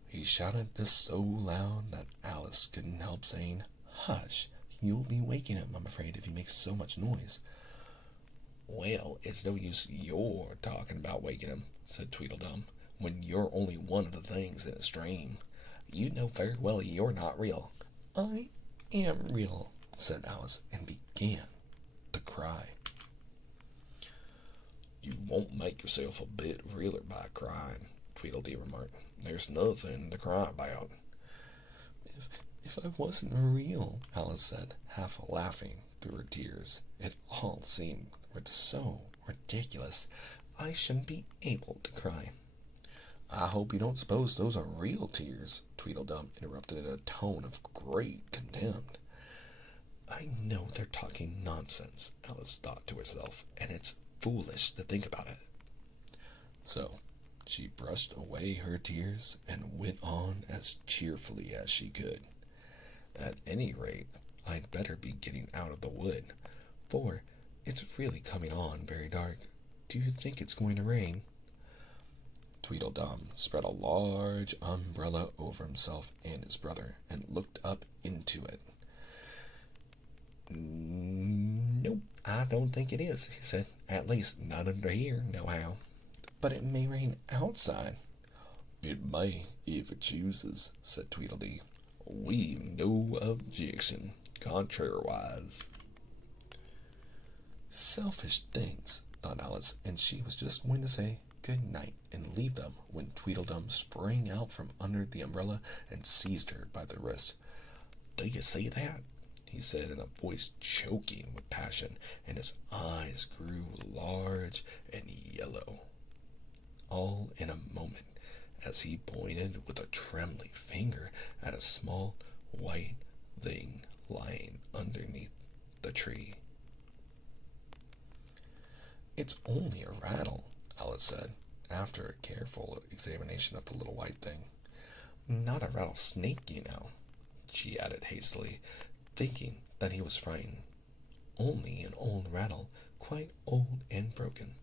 He shouted this so loud that Alice couldn't help saying, Hush, you'll be waking him, I'm afraid, if he makes so much noise. Well, it's no use your talking about waking him, said Tweedledum, when you're only one of the things in his dream. You know very well you're not real. I am real, said Alice, and began to cry. You won't make yourself a bit realer by crying, Tweedledee remarked. There's nothing to cry about. If I wasn't real, Alice said, half laughing through her tears. It all seemed so ridiculous. I shouldn't be able to cry. I hope you don't suppose those are real tears, Tweedledum interrupted in a tone of great contempt. I know they're talking nonsense, Alice thought to herself, and it's foolish to think about it. So she brushed away her tears and went on as cheerfully as she could. At any rate, I'd better be getting out of the wood, for it's really coming on very dark. Do you think it's going to rain? Tweedledum spread a large umbrella over himself and his brother and looked up into it. Nope, I don't think it is, he said. At least not under here, nohow. But it may rain outside. It may, if it chooses, said Tweedledee. We've no objection, contrariwise. Selfish things, thought Alice, and she was just going to say good night and leave them when Tweedledum sprang out from under the umbrella and seized her by the wrist. Do you see that? he said in a voice choking with passion, and his eyes grew large and yellow. All in a moment, as he pointed with a trembling finger at a small white thing lying underneath the tree. "It's only a rattle," Alice said, after a careful examination of the little white thing. "Not a rattlesnake, you know," she added hastily, thinking that he was frightened. "Only an old rattle, quite old and broken."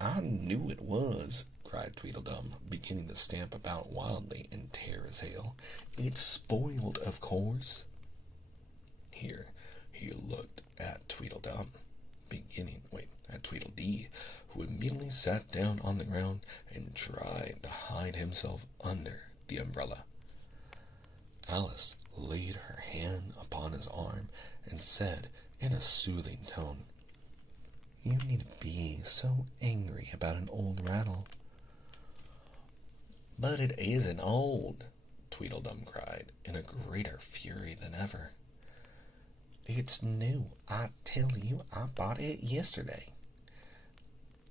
"I knew it was," cried Tweedledum, beginning to stamp about wildly and tear his hail. "It's spoiled, of course." Here he looked at Tweedledum, at Tweedledee, who immediately sat down on the ground and tried to hide himself under the umbrella. Alice laid her hand upon his arm and said in a soothing tone, "You needn't be so angry about an old rattle." "But it isn't old," Tweedledum cried, in a greater fury than ever. "It's new. I tell you, I bought it yesterday.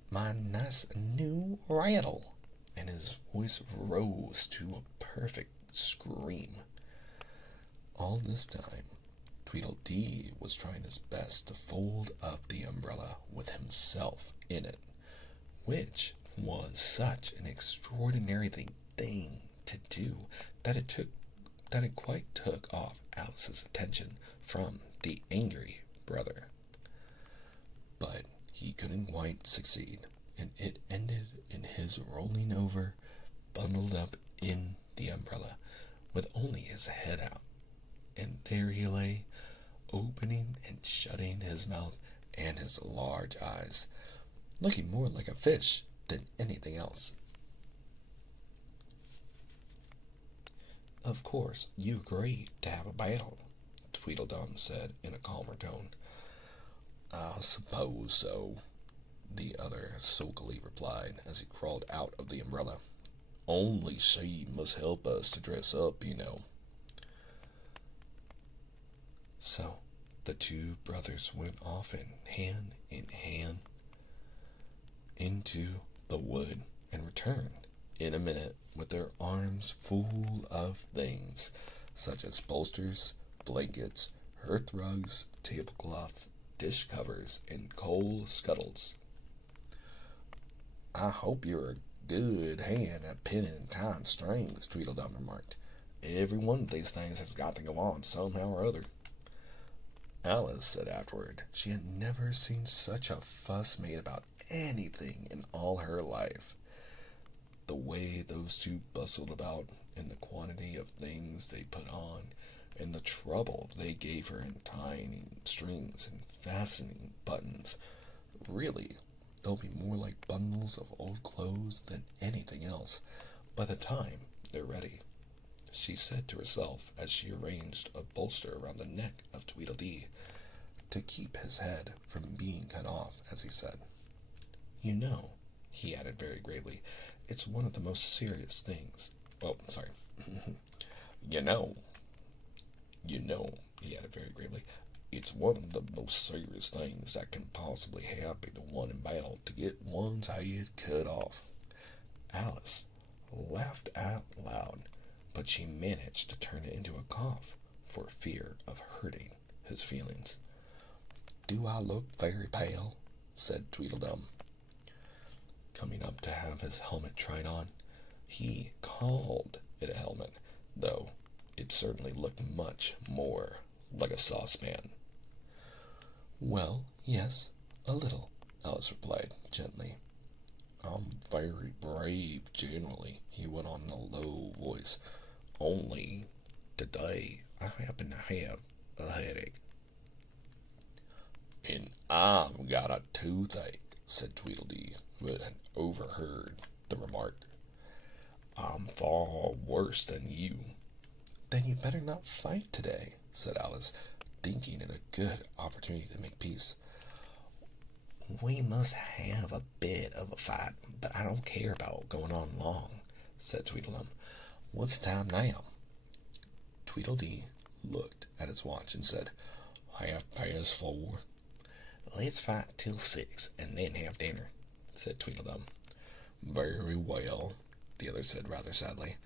My nice new rattle." And his voice rose to a perfect scream. All this time, Tweedledee was trying his best to fold up the umbrella with himself in it, which was such an extraordinary thing to do that it quite took off Alice's attention from the angry brother. But he couldn't quite succeed, and it ended in his rolling over, bundled up in the umbrella, with only his head out. And there he lay, opening and shutting his mouth and his large eyes, looking more like a fish than anything else. "Of course, you agreed to have a battle," Tweedledum said in a calmer tone. "I suppose so," the other sulkily replied as he crawled out of the umbrella. "Only she must help us to dress up, you know." So the two brothers went off hand in hand into the wood and returned in a minute with their arms full of things such as bolsters, blankets, hearth rugs, tablecloths, dish covers, and coal scuttles. "I hope you're a good hand at pinning and tying strings," Tweedledum remarked. "Every one of these things has got to go on somehow or other." Alice said afterward she had never seen such a fuss made about anything in all her life. The way those two bustled about, and the quantity of things they put on, and the trouble they gave her in tying strings and fastening buttons. Really, they'll be more like bundles of old clothes than anything else by the time they're ready, she said to herself as she arranged a bolster around the neck of Tweedledee to keep his head from being cut off, as he said. "You know," he added very gravely, "it's one of the most serious things. Oh, sorry. You know, he added very gravely, "it's one of the most serious things that can possibly happen to one in battle to get one's head cut off." Alice laughed out loud, but she managed to turn it into a cough for fear of hurting his feelings. "Do I look very pale?" said Tweedledum, coming up to have his helmet tried on. He called it a helmet, though it certainly looked much more like a saucepan. "Well, yes, a little," Alice replied gently. "I'm very brave generally," he went on in a low voice. "Only today I happen to have a headache." "And I've got a toothache," said Tweedledee, who had overheard the remark. "I'm far worse than you." "Then you better not fight today," said Alice, thinking it a good opportunity to make peace. "We must have a bit of a fight, but I don't care about going on long," said Tweedledum. "What's the time now?" Tweedledee looked at his watch and said, 4:30. Let's fight till 6 and then have dinner, said Tweedledum. Very well, the other said rather sadly.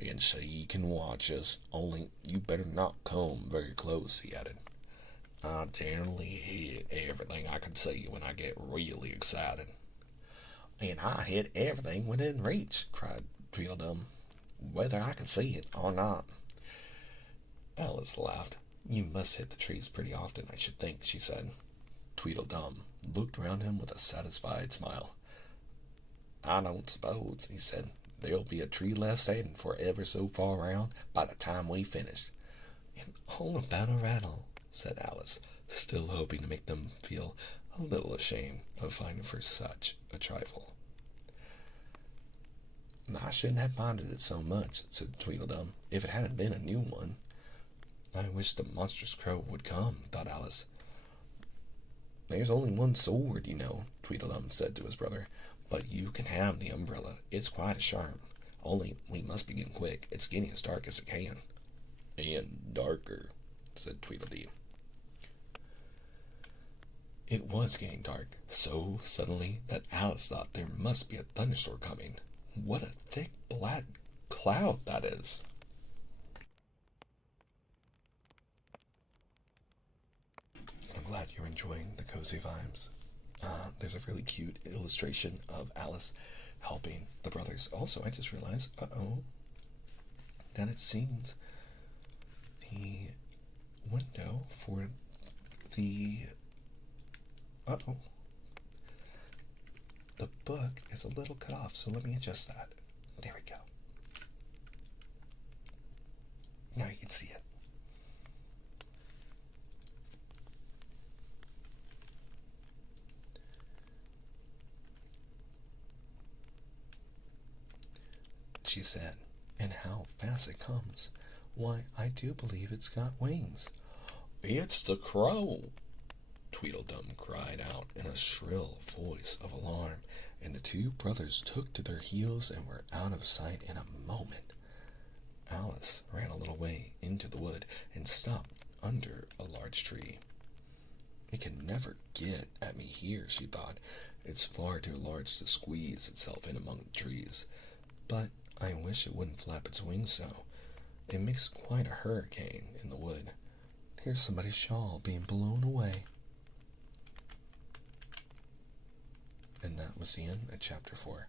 And so you can watch us, only you better not come very close, he added. I generally hit everything I can see when I get really excited. And I hit everything within reach, cried Tweedledum, whether I can see it or not. Alice laughed. You must hit the trees pretty often, I should think, she said. Tweedledum looked round him with a satisfied smile. I don't suppose, he said, there'll be a tree left standing for ever so far round by the time we finish. And all about a rattle, said Alice, still hoping to make them feel a little ashamed of fighting for such a trifle. I shouldn't have minded it so much, said Tweedledum, if it hadn't been a new one. I wish the monstrous crow would come, thought Alice. There's only one sword, you know, Tweedledum said to his brother, but you can have the umbrella. It's quite a charm. Only we must begin quick. It's getting as dark as it can. And darker, said Tweedledee. It was getting dark, so suddenly that Alice thought there must be a thunderstorm coming. What a thick black cloud that is! I'm glad you're enjoying the cozy vibes. There's a really cute illustration of Alice helping the brothers. Also, I just realized, that it seems the window for the the book is a little cut off, so let me adjust that. There we go. Now you can see it. She said, and how fast it comes. Why, I do believe it's got wings. It's the crow, Tweedledum cried out in a shrill voice of alarm, and the two brothers took to their heels and were out of sight in a moment. Alice ran a little way into the wood and stopped under a large tree. It can never get at me here, she thought. It's far too large to squeeze itself in among the trees. But I wish it wouldn't flap its wings so. It makes quite a hurricane in the wood. Here's somebody's shawl being blown away. And that was the end of chapter 4.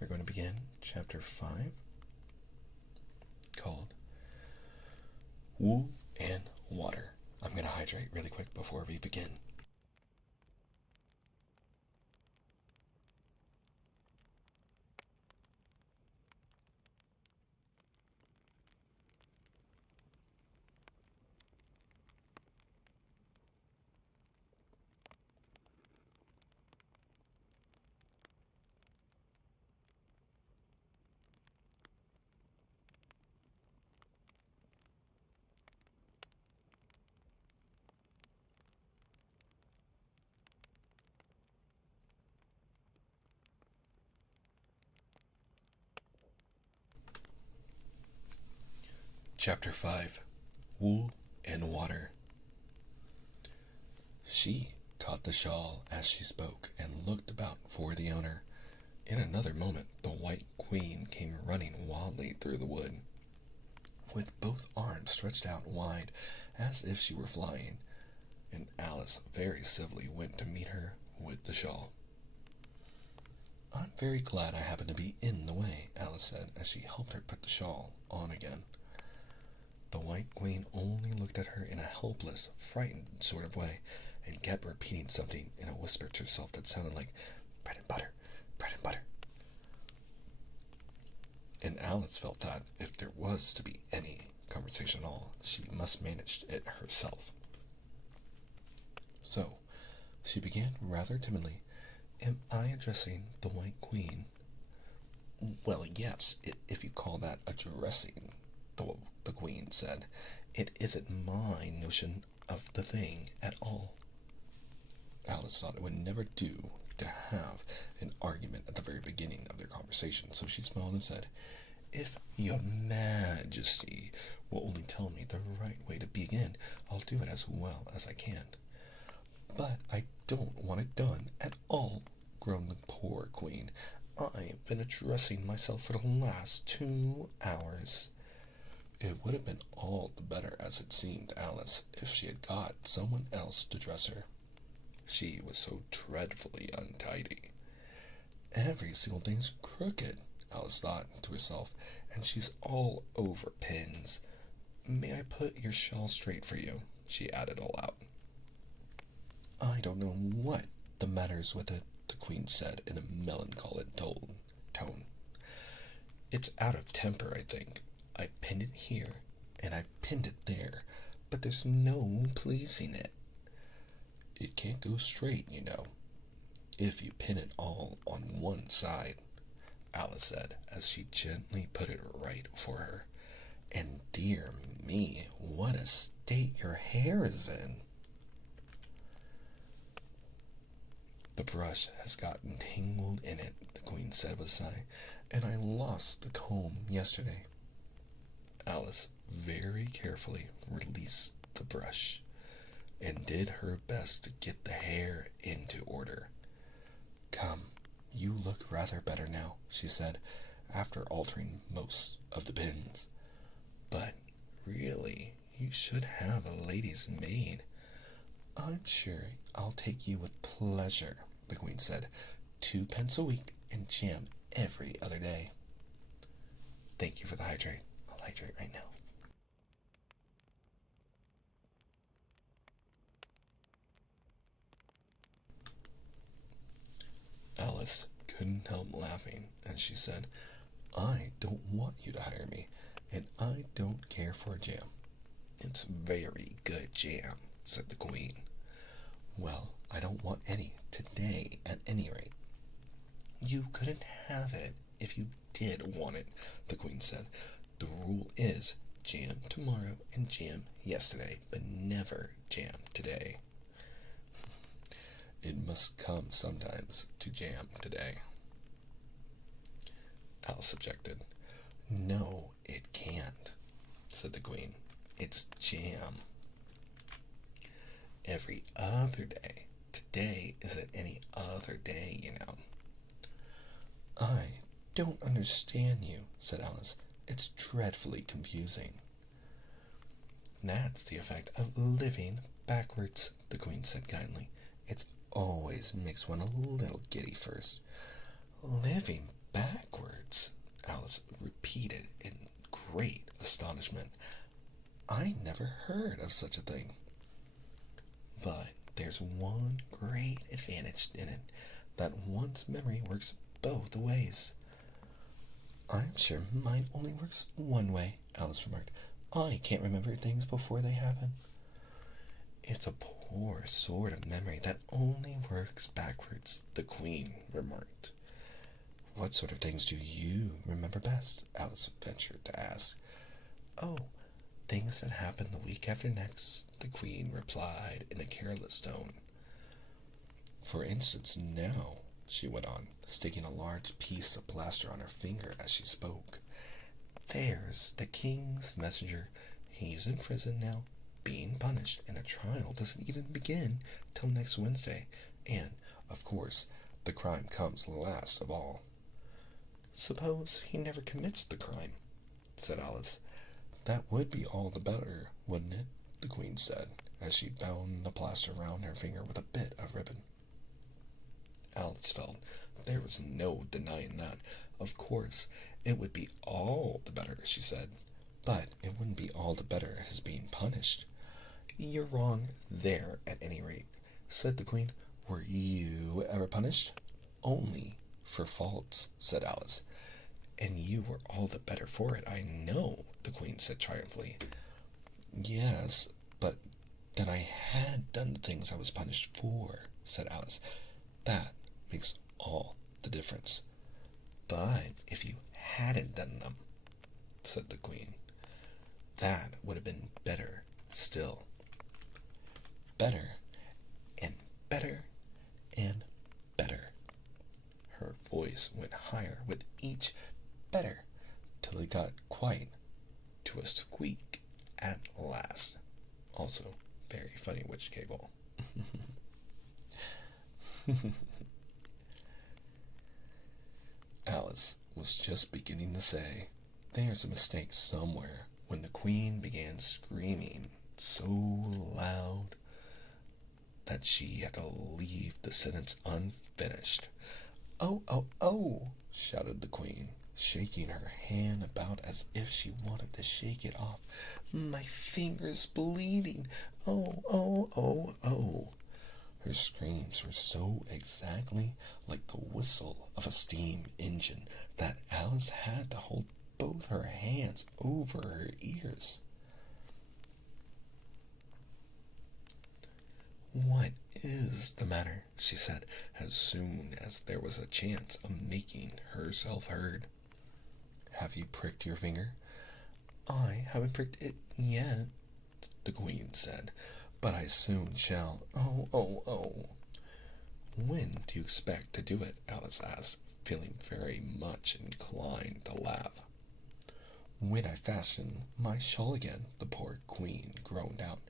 We're going to begin chapter 5, called Wool and Water. I'm going to hydrate really quick before we begin. Chapter 5, Wool and Water. She caught the shawl as she spoke and looked about for the owner. In another moment, the White Queen came running wildly through the wood, with both arms stretched out wide as if she were flying, and Alice very civilly went to meet her with the shawl. I'm very glad I happened to be in the way, Alice said as she helped her put the shawl on again. The White Queen only looked at her in a helpless, frightened sort of way, and kept repeating something in a whisper to herself that sounded like bread and butter, bread and butter. And Alice felt that if there was to be any conversation at all, she must manage it herself. So, she began rather timidly, Am I addressing the White Queen? Well, yes, if you call that addressing, the Queen said. It isn't my notion of the thing at all. Alice thought it would never do to have an argument at the very beginning of their conversation, so she smiled and said, If your Majesty will only tell me the right way to begin, I'll do it as well as I can. But I don't want it done at all, groaned the poor queen. I've been addressing myself for the last 2 hours. It would have been all the better, as it seemed to Alice, if she had got someone else to dress her. She was so dreadfully untidy. Every single thing's crooked, Alice thought to herself, and she's all over pins. May I put your shawl straight for you? She added aloud. I don't know what the matter's with it, the queen said in a melancholy tone. It's out of temper, I think. I pinned it here, and I pinned it there, but there's no pleasing it. It can't go straight, you know, if you pin it all on one side, Alice said, as she gently put it right for her. And dear me, what a state your hair is in. The brush has gotten tangled in it, the queen said with a sigh, and I lost the comb yesterday. Alice very carefully released the brush and did her best to get the hair into order. Come, you look rather better now, she said, after altering most of the pins. But really, you should have a lady's maid. I'm sure I'll take you with pleasure, the queen said. 2 pence a week and jam every other day. Thank you for the hydrate. I'll hydrate right now. Alice couldn't help laughing as she said, I don't want you to hire me, and I don't care for a jam. It's very good jam, said the queen. Well, I don't want any today at any rate. You couldn't have it if you did want it, the queen said. The rule is jam tomorrow and jam yesterday, but never jam today. It must come sometimes to jam today, Alice objected. No, it can't, said the queen. It's jam. Every other day. Today isn't any other day, you know. I don't understand you, said Alice. It's dreadfully confusing. That's the effect of living backwards, the queen said kindly. It always makes one a little giddy first. Living backwards, Alice repeated in great astonishment. I never heard of such a thing. But there's one great advantage in it, that one's memory works both ways. I'm sure mine only works one way, Alice remarked. I can't remember things before they happen. It's a poor sort of memory that only works backwards, the queen remarked. What sort of things do you remember best? Alice ventured to ask. Oh, things that happen the week after next, the queen replied in a careless tone. For instance, now, she went on, sticking a large piece of plaster on her finger as she spoke. There's the king's messenger. He's in prison now, being punished, and a trial doesn't even begin till next Wednesday. And, of course, the crime comes last of all. Suppose he never commits the crime, said Alice. That would be all the better, wouldn't it? The queen said, as she bound the plaster round her finger with a bit of ribbon. Alice felt there was no denying that. Of course, it would be all the better, she said, but it wouldn't be all the better his being punished. You're wrong there, at any rate, said the queen. Were you ever punished? Only for faults, said Alice. And you were all the better for it, I know, the queen said triumphantly. Yes, but then I had done the things I was punished for, said Alice. That makes all the difference. But if you hadn't done them, said the queen, that would have been better still. Better and better and better. Her voice went higher with each better, till it got quite to a squeak at last. Also, very funny witch cable. Alice was just beginning to say, "There's a mistake somewhere," when the Queen began screaming so loud that she had to leave the sentence unfinished. "Oh, oh, oh!" shouted the Queen, shaking her hand about as if she wanted to shake it off. "My finger's bleeding! Oh, oh, oh, oh!" Her screams were so exactly like the whistle of a steam engine that Alice had to hold both her hands over her ears. "What is the matter?" she said, as soon as there was a chance of making herself heard. "Have you pricked your finger?" "I haven't pricked it yet," the Queen said, "but I soon shall. Oh, oh, oh!" "When do you expect to do it?" Alice asked, feeling very much inclined to laugh. "When I fasten my shawl again," the poor Queen groaned out.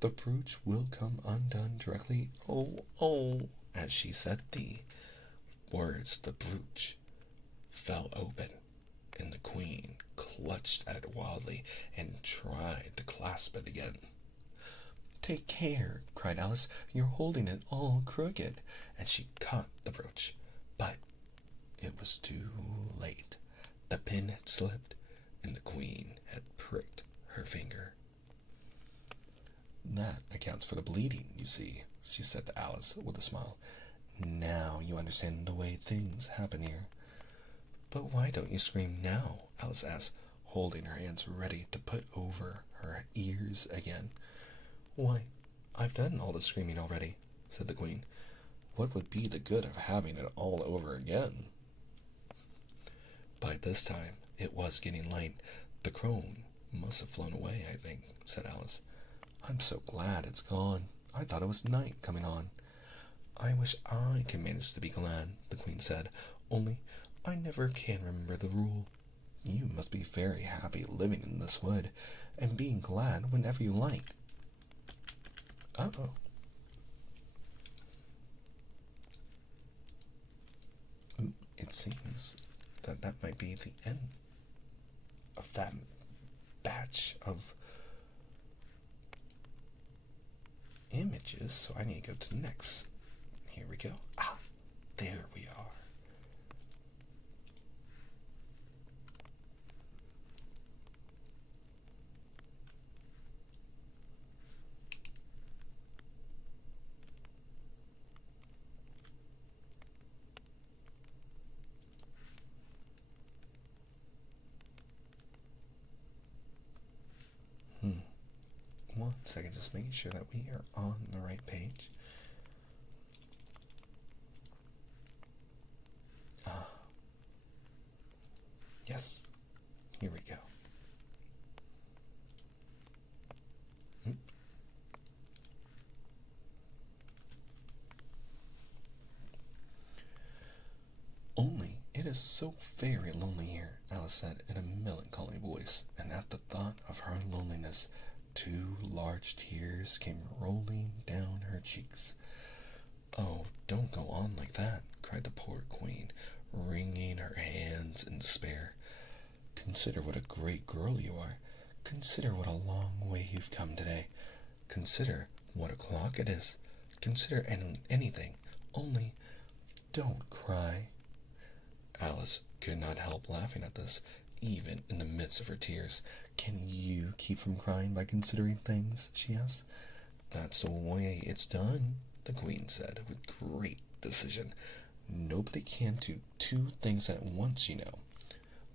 "The brooch will come undone directly. Oh, oh!" As she said the words, the brooch fell open, and the Queen clutched at it wildly and tried to clasp it again. "Take care!" cried Alice. "You're holding it all crooked." And she caught the brooch, but it was too late. The pin had slipped, and the Queen had pricked her finger. "That accounts for the bleeding, you see," she said to Alice with a smile. "Now you understand the way things happen here." "But why don't you scream now?" Alice asked, holding her hands ready to put over her ears again. "Why, I've done all the screaming already," said the Queen. "What would be the good of having it all over again?" By this time it was getting late. "The crone must have flown away, I think," said Alice. "I'm so glad it's gone. I thought it was night coming on." "I wish I could manage to be glad," the Queen said, "only I never can remember the rule. You must be very happy living in this wood, and being glad whenever you like." Uh-oh. It seems that that might be the end of that batch of images, so I need to go to the next. Here we go. Ah, there we are. One second, just making sure that we are on the right page. Yes, here we go. "Only it is so very lonely here," Alice said in a melancholy voice, and at the thought of her loneliness, 2 large tears came rolling down her cheeks. "Oh, don't go on like that," cried the poor Queen, wringing her hands in despair. "Consider what a great girl you are. Consider what a long way you've come today. Consider what o'clock it is. Consider anything, only don't cry." Alice could not help laughing at this, even in the midst of her tears. "Can you keep from crying by considering things?" she asked. "That's the way it's done," the Queen said with great decision. "Nobody can do 2 things at once, you know.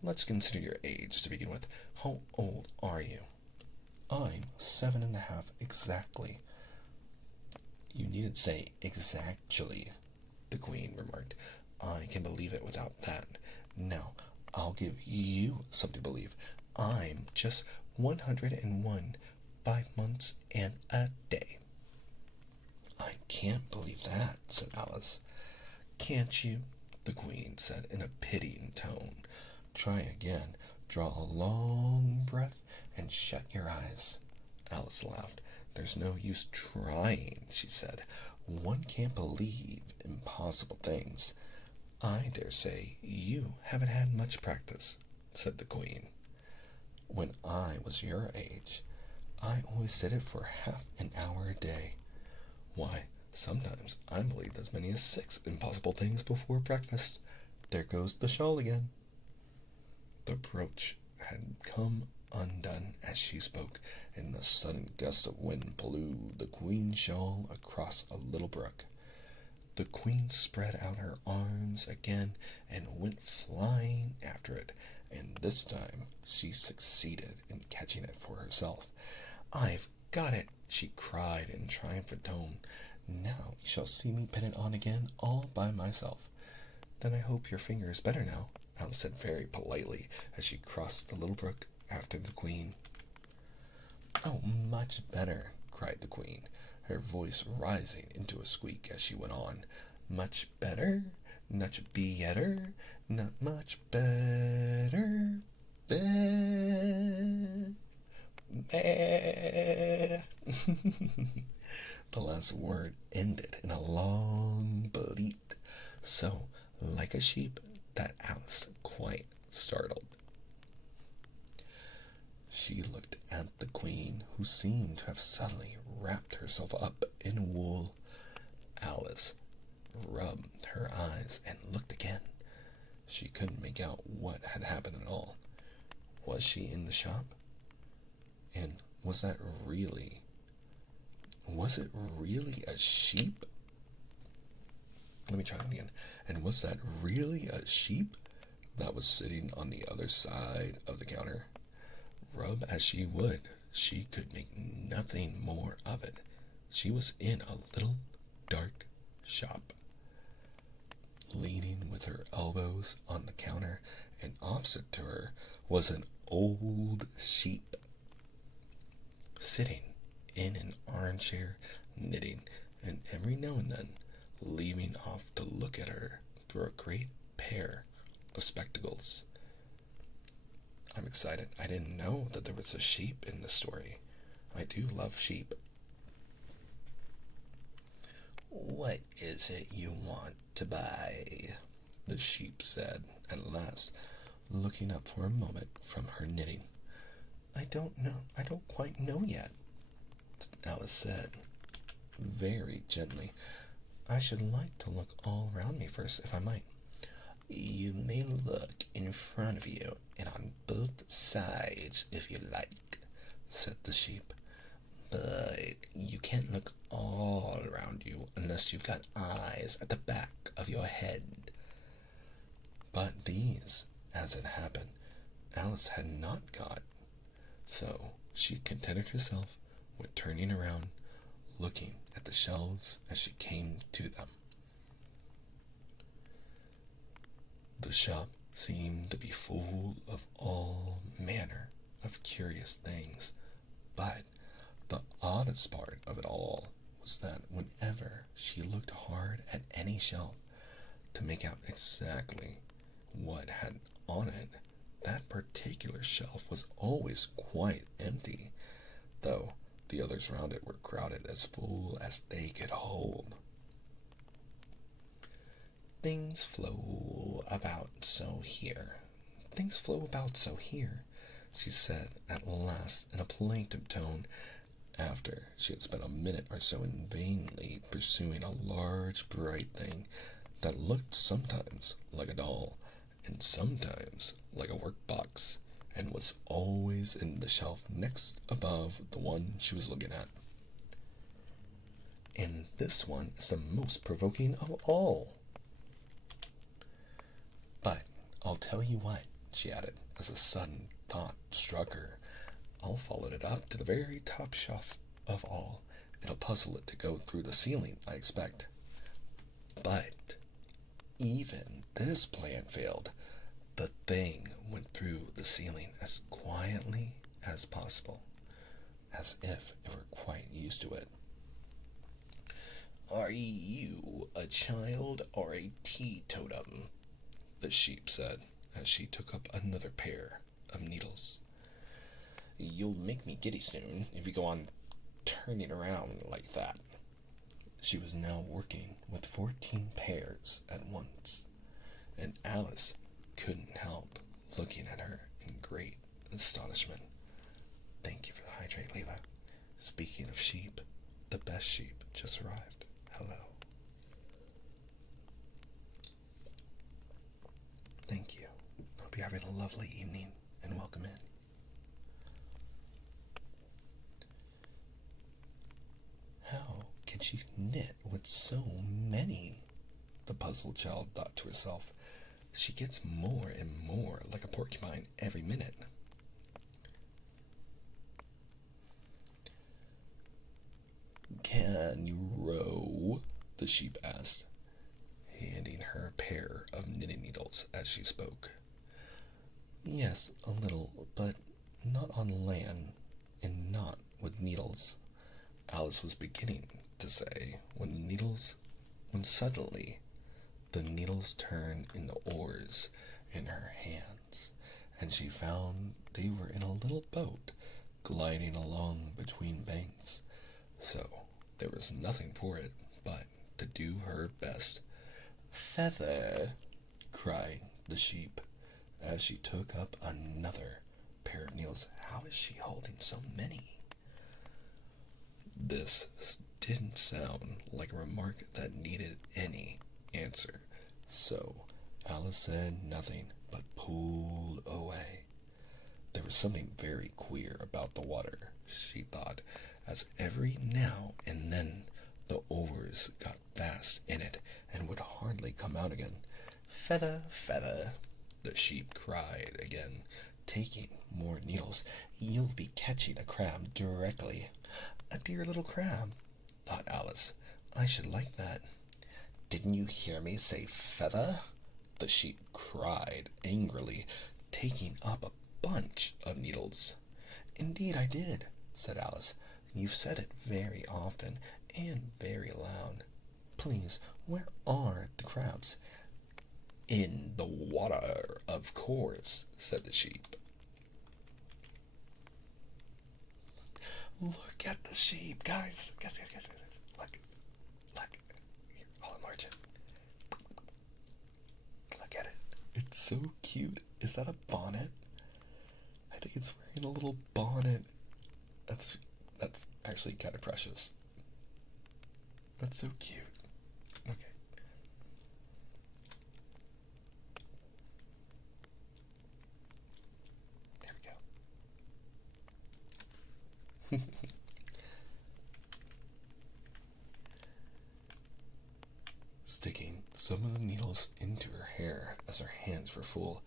Let's consider your age to begin with. How old are you?" "I'm 7½ exactly." "You needn't say exactly," the Queen remarked. "I can believe it without that. Now, I'll give you something to believe. I'm just 101, 5 months and a day." "I can't believe that," said Alice. "Can't you?" the Queen said in a pitying tone. "Try again. Draw a long breath and shut your eyes. Alice laughed. There's no use trying, she said. One can't believe impossible things. I dare say you haven't had much practice, said the Queen. When I was your age, I always did it for half an hour a day. Why, sometimes I believed as many as 6 impossible things before breakfast. There goes the shawl again. The brooch had come undone as she spoke, and a sudden gust of wind blew the Queen's shawl across a little brook. The Queen spread out her arms again and went flying after it, and this time she succeeded in catching it for herself. I've got it, she cried in triumphant tone. Now you shall see me pin it on again all by myself. Then I hope your finger is better now, Alice said very politely as she crossed the little brook after the Queen. Oh, much better, cried the Queen, her voice rising into a squeak as she went on. Much better, much better, not much better, The last word ended in a long bleat, so like a sheep that Alice quite startled. She looked at the Queen, who seemed to have suddenly wrapped herself up in wool. Alice rubbed her eyes and looked again. She couldn't make out what had happened at all. Was she in the shop? And was it really a sheep? Let me try that again. And was that really a sheep that was sitting on the other side of the counter? Rub as she would, she could make nothing more of it. She was in a little dark shop. Leaning with her elbows on the counter and opposite to her was an old sheep, sitting in an armchair knitting, and every now and then leaving off to look at her through a great pair of spectacles. I'm excited. I didn't know that there was a sheep in this story. I do love sheep. What is it you want to buy? The sheep said at last, looking up for a moment from her knitting. I don't know. I don't quite know yet, Alice said, very gently. I should like to look all around me first, if I might. You may look in front of you and on both sides if you like, said the sheep. But you can't look all around you unless you've got eyes at the back of your head. But these, as it happened, Alice had not got, so she contented herself with turning around, looking at the shelves as she came to them. The shop seemed to be full of all manner of curious things, but the oddest part of it all was that whenever she looked hard at any shelf to make out exactly what had on it, that particular shelf was always quite empty, though the others round it were crowded as full as they could hold. Things flow about so here. Things flow about so here, she said at last in a plaintive tone, after she had spent a minute or so in vainly pursuing a large bright thing that looked sometimes like a doll and sometimes like a workbox, and was always in the shelf next above the one she was looking at. And this one is the most provoking of all. But I'll tell you what, she added, as a sudden thought struck her. I'll follow it up to the very top shelf of all. It'll puzzle it to go through the ceiling, I expect. But even this plan failed. The thing went through the ceiling as quietly as possible, as if it were quite used to it. Are you a child or a teetotum? The sheep said, as she took up another pair of needles. You'll make me giddy soon if you go on turning around like that. She was now working with 14 pairs at once, and Alice couldn't help looking at her in great astonishment. Thank you for the hydrate, Leela. Speaking of sheep, the best sheep just arrived. Hello. Thank you. Hope you're having a lovely evening, and welcome in. How can she knit with so many? The puzzled child thought to herself. She gets more and more like a porcupine every minute. Can you row? The sheep asked, handing her a pair of knitting needles as she spoke. Yes, a little, but not on land, and not with needles, Alice was beginning to say when suddenly the needles turned into oars in her hands, and she found they were in a little boat gliding along between banks. So there was nothing for it but to do her best. Feather, cried the sheep as she took up another pair of needles. How is she holding so many? This didn't sound like a remark that needed any answer, so Alice said nothing but pulled away. There was something very queer about the water, she thought, as every now and then the oars got fast in it and would hardly come out again. Feather, feather, the sheep cried again, taking more needles. You'll be catching a crab directly. A dear little crab, thought Alice. I should like that. Didn't you hear me say feather? The sheep cried angrily, taking up a bunch of needles. Indeed I did, said Alice. You've said it very often and very loud. Please, where are the crabs? In the water, of course, said the sheep. Look at the sheep, guys. Guys. Look. Here, I'll enlarge it. Look at it. It's so cute. Is that a bonnet? I think it's wearing a little bonnet. That's actually kind of precious. That's so cute. Okay. There we go. Sticking some of the needles into her hair as her hands were full.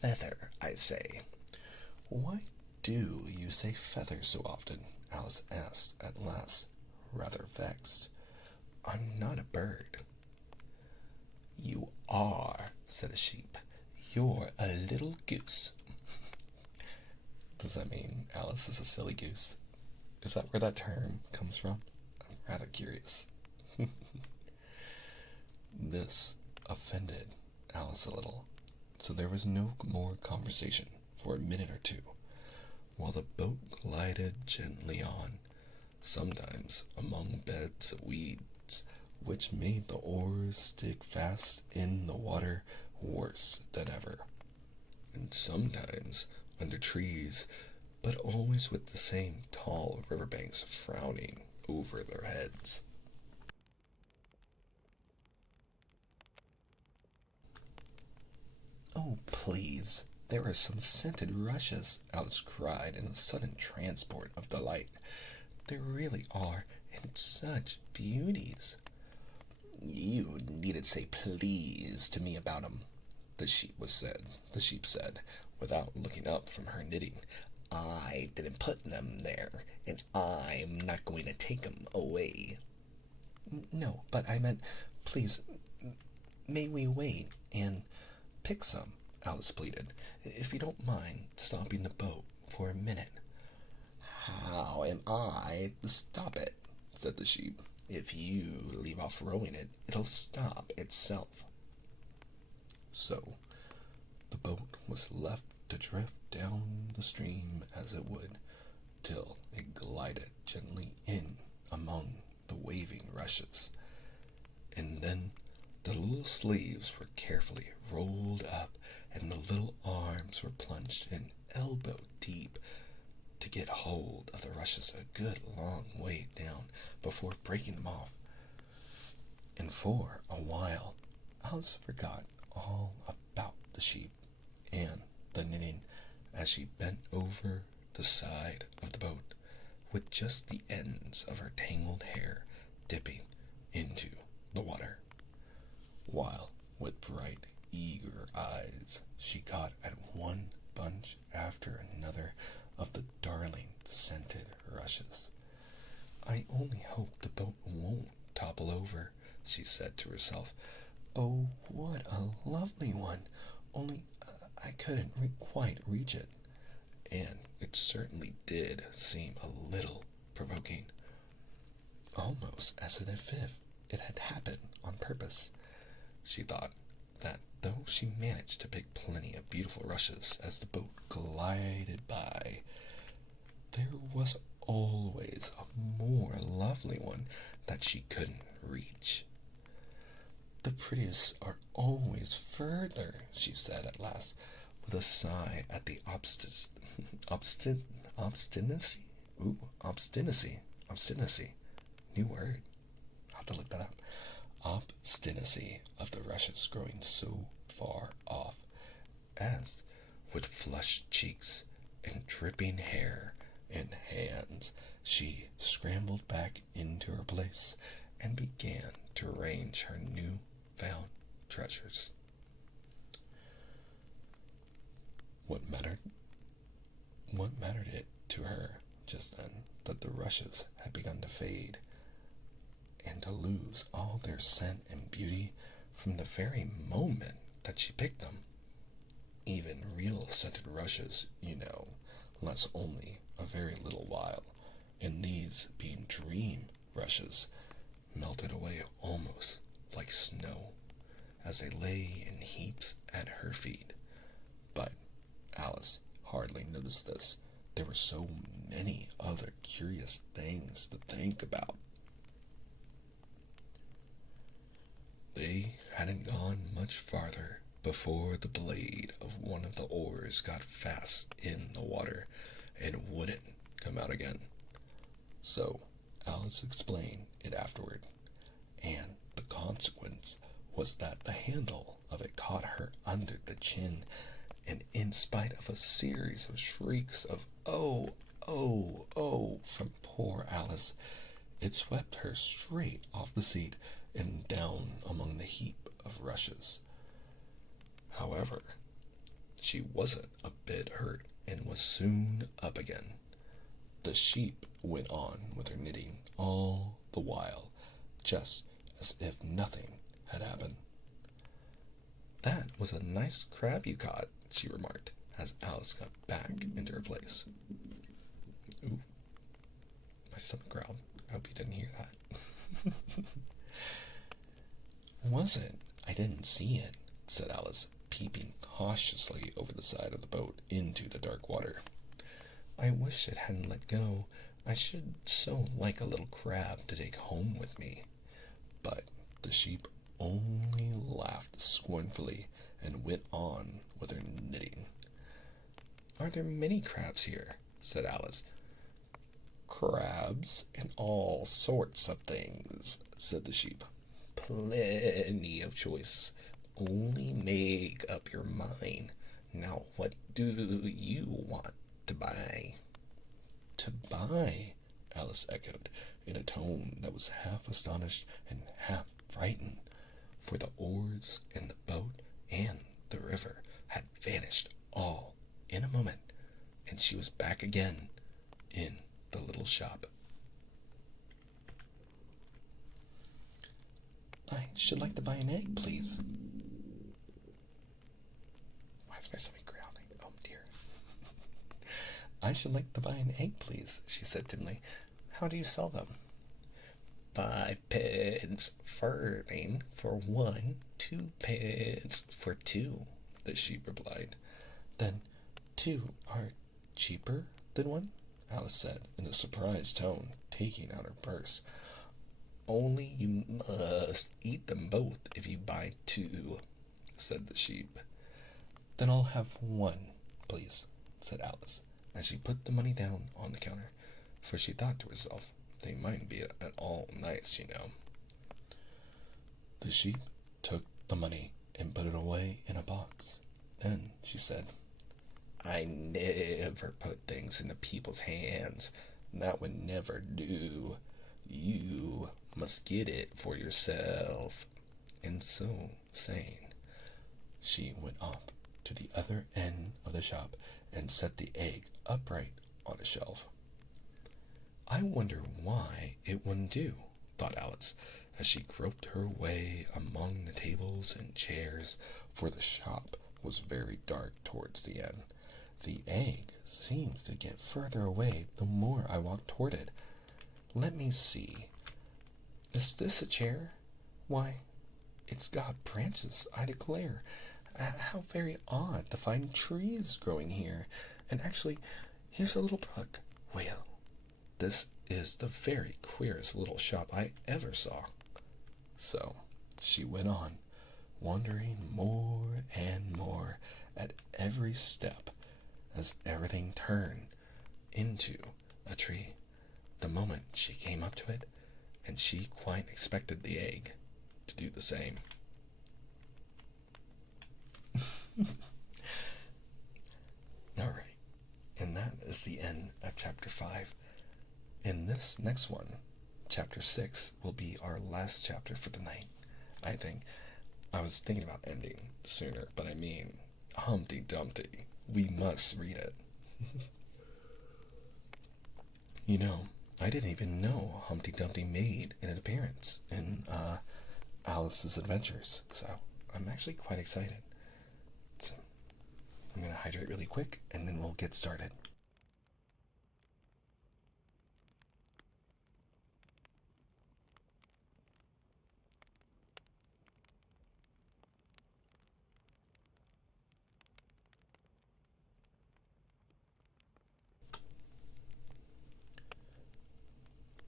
Feather, I say. Why do you say feather so often? Alice asked at last, rather vexed. I'm not a bird. You are, said a sheep. You're a little goose. Does that mean Alice is a silly goose? Is that where that term comes from? I'm rather curious. This offended Alice a little, so there was no more conversation for a minute or two, while the boat glided gently on, sometimes among beds of weeds, which made the oars stick fast in the water worse than ever, and sometimes under trees, but always with the same tall riverbanks frowning over their heads. Oh, please, there are some scented rushes, Alice cried in a sudden transport of delight. There really are, and such beauties. You needn't say please to me about 'em, the sheep said, without looking up from her knitting. I didn't put them there, and I'm not going to take 'em away. No, but I meant, please, may we wait and pick some? Alice pleaded. If you don't mind stopping the boat for a minute. How am I to stop it? Said the sheep. If you leave off rowing it, it'll stop itself. So the boat was left to drift down the stream as it would, till it glided gently in among the waving rushes. And then the little sleeves were carefully rolled up, and the little arms were plunged in elbow deep to get hold of the rushes a good long way down before breaking them off. And for a while, Alice forgot all about the sheep and the knitting as she bent over the side of the boat with just the ends of her tangled hair dipping into the water, while with bright, eager eyes she caught at one bunch after another of the darling scented rushes. "I only hope the boat won't topple over," she said to herself. "Oh, what a lovely one! Only I couldn't quite reach it." And it certainly did seem a little provoking, almost as if it had happened on purpose. She thought that though she managed to pick plenty of beautiful rushes as the boat glided by, there was always a more lovely one that she couldn't reach. "The prettiest are always further," she said at last, with a sigh at the obstinacy. New word. I'll have to look that up. Obstinacy of the rushes growing so far off, as with flushed cheeks and dripping hair and hands she scrambled back into her place and began to arrange her new-found treasures. What mattered it to her just then that the rushes had begun to fade and to lose all their scent and beauty from the very moment that she picked them? Even real scented rushes, last only a very little while, and these being dream rushes, melted away almost like snow as they lay in heaps at her feet. But Alice hardly noticed this. There were so many other curious things to think about. They hadn't gone much farther before the blade of one of the oars got fast in the water and wouldn't come out again. So Alice explained it afterward, and the consequence was that the handle of it caught her under the chin, and in spite of a series of shrieks of "Oh, oh, oh" from poor Alice, it swept her straight off the seat and down among the heap of rushes. However, she wasn't a bit hurt and was soon up again. The sheep went on with her knitting all the while, just as if nothing had happened. "That was a nice crab you caught," she remarked, as Alice got back into her place. Ooh, my stomach growled. I hope you didn't hear that. "Was it? I didn't see it," said Alice, peeping cautiously over the side of the boat into the dark water. "I wish it hadn't let go. I should so like a little crab to take home with me." But the sheep only laughed scornfully and went on with her knitting. "Are there many crabs here?" said Alice. "Crabs and all sorts of things," said the sheep. "Plenty of choice. Only make up your mind. Now, what do you want to buy?" "To buy?" Alice echoed, in a tone that was half astonished and half frightened, for the oars and the boat and the river had vanished all in a moment, and she was back again in the little shop. "I should like to buy an egg, please." Why is my stomach growling? Oh dear. "I should like to buy an egg, please," she said timidly. "How do you sell them?" 5 pence farthing for one, 2 pence for two," the sheep replied. "Then two are cheaper than one? Alice said in a surprised tone, taking out her purse. Only you must eat them both if you buy two, said the sheep. Then I'll have one, please, said Alice, as she put the money down on the counter, for she thought to herself, they mightn't be at all nice, you know. The sheep took the money and put it away in a box. Then she said, I never put things into people's hands. That would never do. You must get it for yourself. And so saying, she went up to the other end of the shop and set the egg upright on a shelf. I wonder why it wouldn't do, thought Alice, as she groped her way among the tables and chairs, for the shop was very dark towards the end. The egg seems to get further away the more I walk toward it. Let me see. Is this a chair? Why, it's got branches, I declare. How very odd to find trees growing here. And actually, here's a little brook. Well, this is the very queerest little shop I ever saw. So she went on, wondering more and more at every step, as everything turned into a tree the moment she came up to it, and she quite expected the egg to do the same. All right, and that is the end of chapter 5. In this next one, chapter 6 will be our last chapter for tonight. I think I was thinking about ending sooner, but I mean, Humpty Dumpty. We must read it. You know, I didn't even know Humpty Dumpty made an appearance in Alice's Adventures, so I'm actually quite excited. So I'm going to hydrate really quick, and then we'll get started.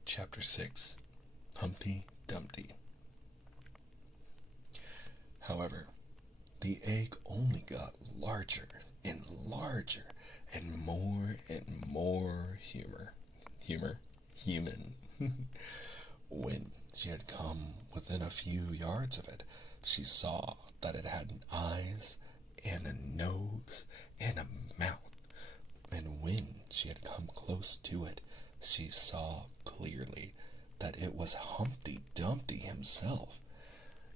Chapter 6, Humpty Dumpty. However, the egg only got larger and larger and more human. When she had come within a few yards of it, she saw that it had eyes and a nose and a mouth. And when she had come close to it, she saw clearly that it was Humpty Dumpty himself.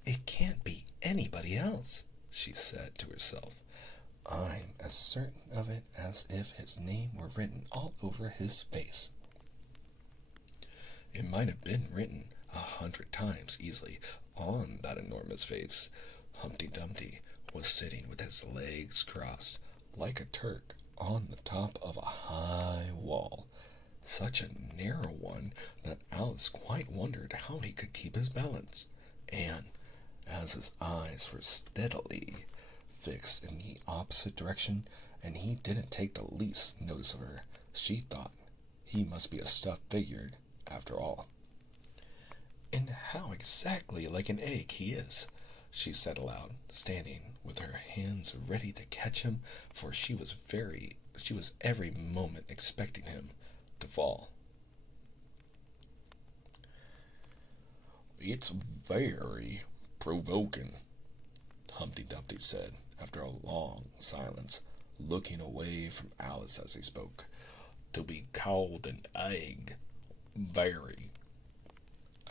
It can't be anybody else, she said to herself. I'm as certain of it as if his name were written all over his face. It might have been written 100 times easily on that enormous face. Humpty Dumpty was sitting with his legs crossed like a Turk on the top of a high wall. Such a narrow one that Alice quite wondered how he could keep his balance. And as his eyes were steadily fixed in the opposite direction, and he didn't take the least notice of her, she thought he must be a stuffed figure after all. And how exactly like an egg he is, she said aloud, standing with her hands ready to catch him, for she was every moment expecting him to fall. It's very provoking, Humpty Dumpty said after a long silence, looking away from Alice as he spoke, to be called an egg. Very.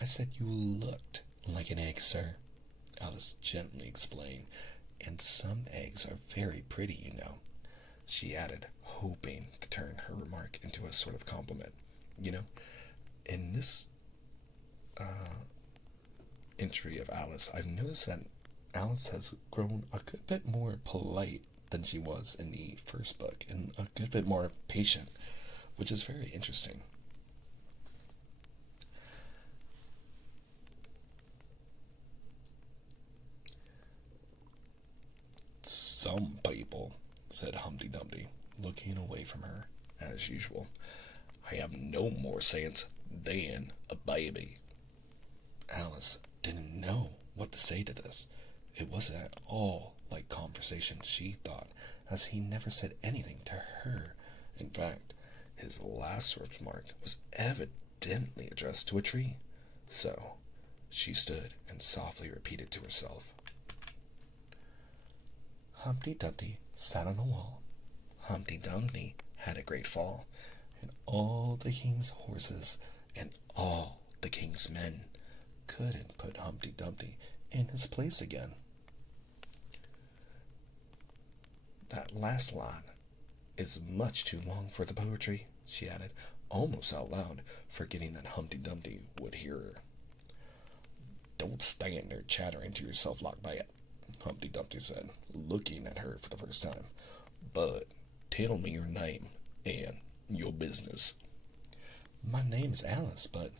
I said you looked like an egg, sir, Alice gently explained, and some eggs are very pretty, you know, she added, hoping to turn her remark into a sort of compliment. You know, in this entry of Alice, I've noticed that Alice has grown a good bit more polite than she was in the first book, and a good bit more patient, which is very interesting. Some people, said Humpty Dumpty, looking away from her, as usual. I have no more sense than a baby. Alice didn't know what to say to this. It wasn't at all like conversation she thought, as he never said anything to her. In fact, his last remark was evidently addressed to a tree. So she stood and softly repeated to herself, Humpty Dumpty sat on a wall. Humpty Dumpty had a great fall, and all the king's horses and all the king's men couldn't put Humpty Dumpty in his place again. That last line is much too long for the poetry, she added, almost out loud, forgetting that Humpty Dumpty would hear her. Don't stand there chattering to yourself like that, Humpty Dumpty said, looking at her for the first time. But tell me your name and your business. My name is Alice, but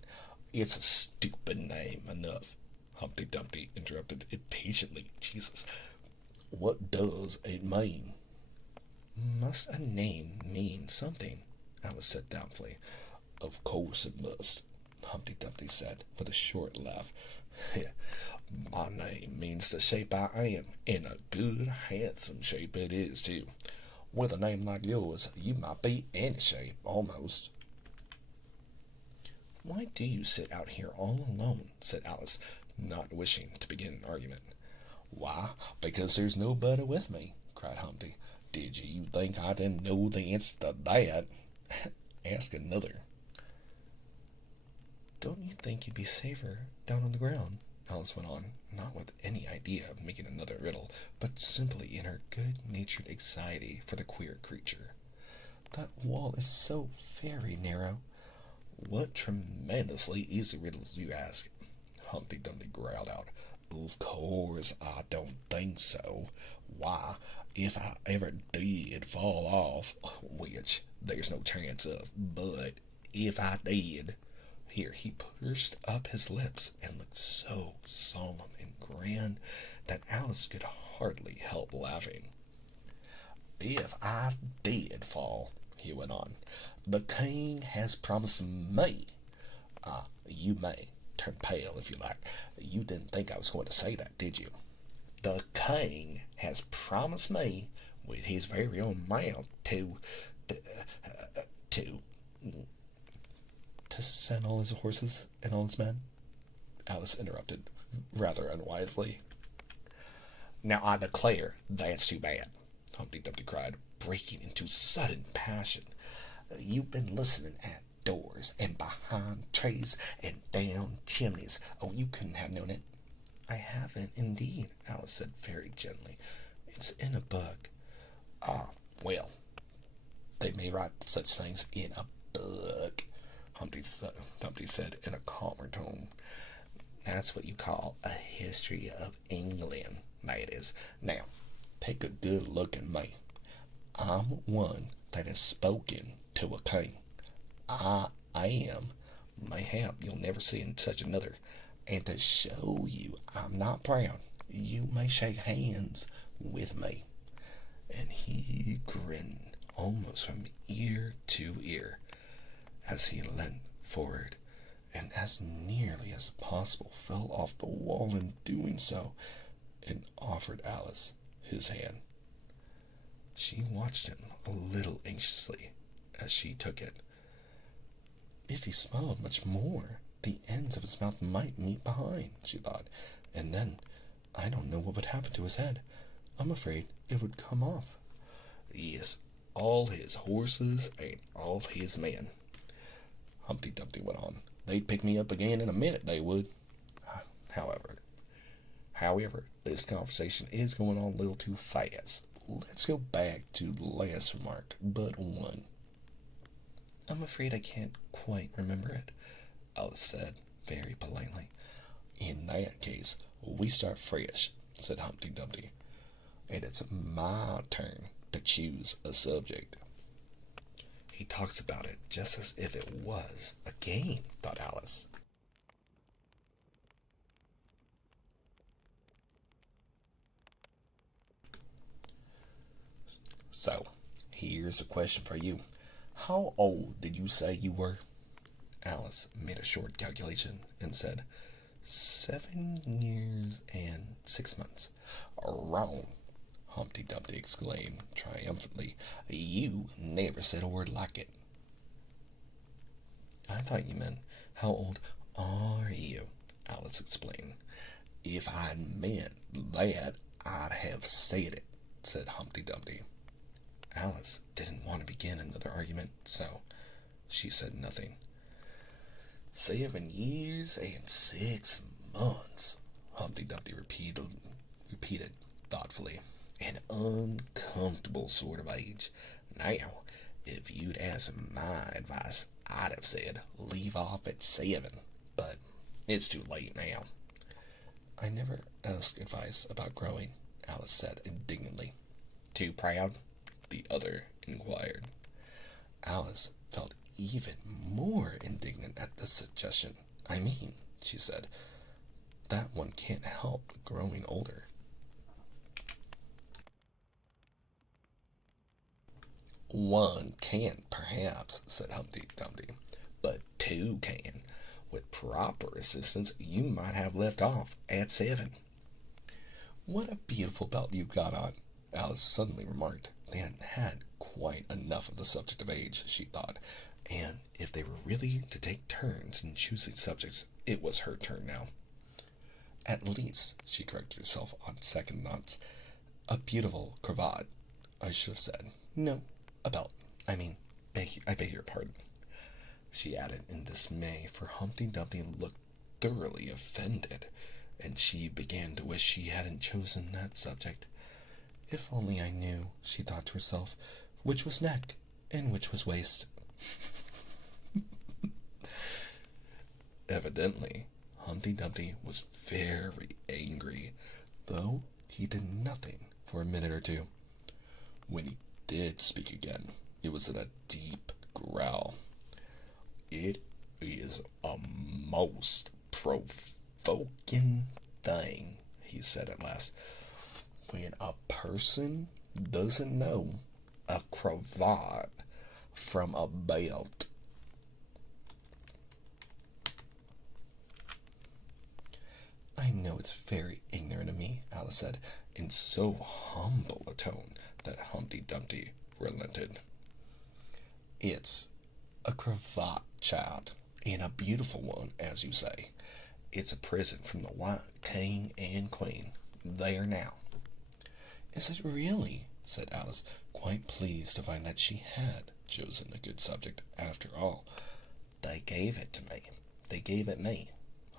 it's a stupid name enough, Humpty Dumpty interrupted impatiently. Jesus, what does it mean? Must a name mean something? Alice said doubtfully. Of course it must, Humpty Dumpty said with a short laugh. My name means the shape I am, and a good, handsome shape it is, too. With a name like yours, you might be any shape, almost. Why do you sit out here all alone? Said Alice, not wishing to begin an argument. Why, because there's nobody with me, cried Humpty. Did you think I didn't know the answer to that? Ask another. Don't you think you'd be safer down on the ground? Alice went on, not with any idea of making another riddle, but simply in her good-natured anxiety for the queer creature. That wall is so very narrow. What tremendously easy riddles you ask, Humpty Dumpty growled out. Of course I don't think so. Why, if I ever did fall off, which there's no chance of, but if I did... Here he pursed up his lips and looked so solemn and grand that Alice could hardly help laughing. If I did fall, he went on, the king has promised me. You may turn pale if you like. You didn't think I was going to say that, did you? The king has promised me with his very own mouth to send all his horses and all his men? Alice interrupted, rather unwisely. Now I declare that's too bad, Humpty Dumpty cried, breaking into sudden passion. You've been listening at doors and behind trees and down chimneys. Oh, you couldn't have known it. I haven't indeed, Alice said very gently. It's in a book. Ah, well, they may write such things in a book, Humpty said in a calmer tone. That's what you call a history of England, that is. Now, take a good look at me. I'm one that has spoken to a king. I am. Mayhap you'll never see in such another. And to show you I'm not proud, you may shake hands with me. And he grinned almost from ear to ear as he leant forward and as nearly as possible fell off the wall in doing so and offered Alice his hand. She watched him a little anxiously as she took it. If he smiled much more, the ends of his mouth might meet behind, she thought, and then I don't know what would happen to his head. I'm afraid it would come off. Yes, all his horses and all his men, Humpty Dumpty went on. They'd pick me up again in a minute, they would. However, this conversation is going on a little too fast. Let's go back to the last remark, but one. I'm afraid I can't quite remember it, Alice said very politely. In that case, we start fresh, said Humpty Dumpty, and it's my turn to choose a subject. He talks about it just as if it was a game, thought Alice. So, Here's a question for you. How old did you say you were? Alice made a short calculation and said, 7 years and 6 months. Wrong, Humpty Dumpty exclaimed triumphantly. You never said a word like it. I thought you meant, how old are you? Alice explained. If I meant that, I'd have said it, said Humpty Dumpty. Alice didn't want to begin another argument, so she said nothing. 7 years and 6 months, Humpty Dumpty repeated thoughtfully. An uncomfortable sort of age. Now, if you'd asked my advice, I'd have said leave off at 7, but it's too late now. I never asked advice about growing, Alice said indignantly. Too proud? The other inquired. Alice felt even more indignant at this suggestion. I mean, she said, that one can't help growing older. One can, perhaps, said Humpty Dumpty, but two can. With proper assistance, you might have left off at 7. What a beautiful belt you've got on, Alice suddenly remarked. They hadn't had quite enough of the subject of age, she thought, and if they were really to take turns in choosing subjects, it was her turn now. At least, she corrected herself on second thoughts, a beautiful cravat, I should have said. No, a belt. I beg your pardon, she added in dismay, for Humpty Dumpty looked thoroughly offended, and she began to wish she hadn't chosen that subject. If only I knew, she thought to herself, which was neck and which was waist. Evidently, Humpty Dumpty was very angry, though he did nothing for a minute or two. When he did speak again, it was in a deep growl. It is a most provoking thing, he said at last, when a person doesn't know a cravat from a belt. I know it's very ignorant of me, Alice said, in so humble a tone that Humpty Dumpty relented. It's a cravat, child, and a beautiful one, as you say. It's a present from the White King and Queen. There now. Is it really? Said Alice, quite pleased to find that she had chosen a good subject after all. They gave it to me. They gave it me,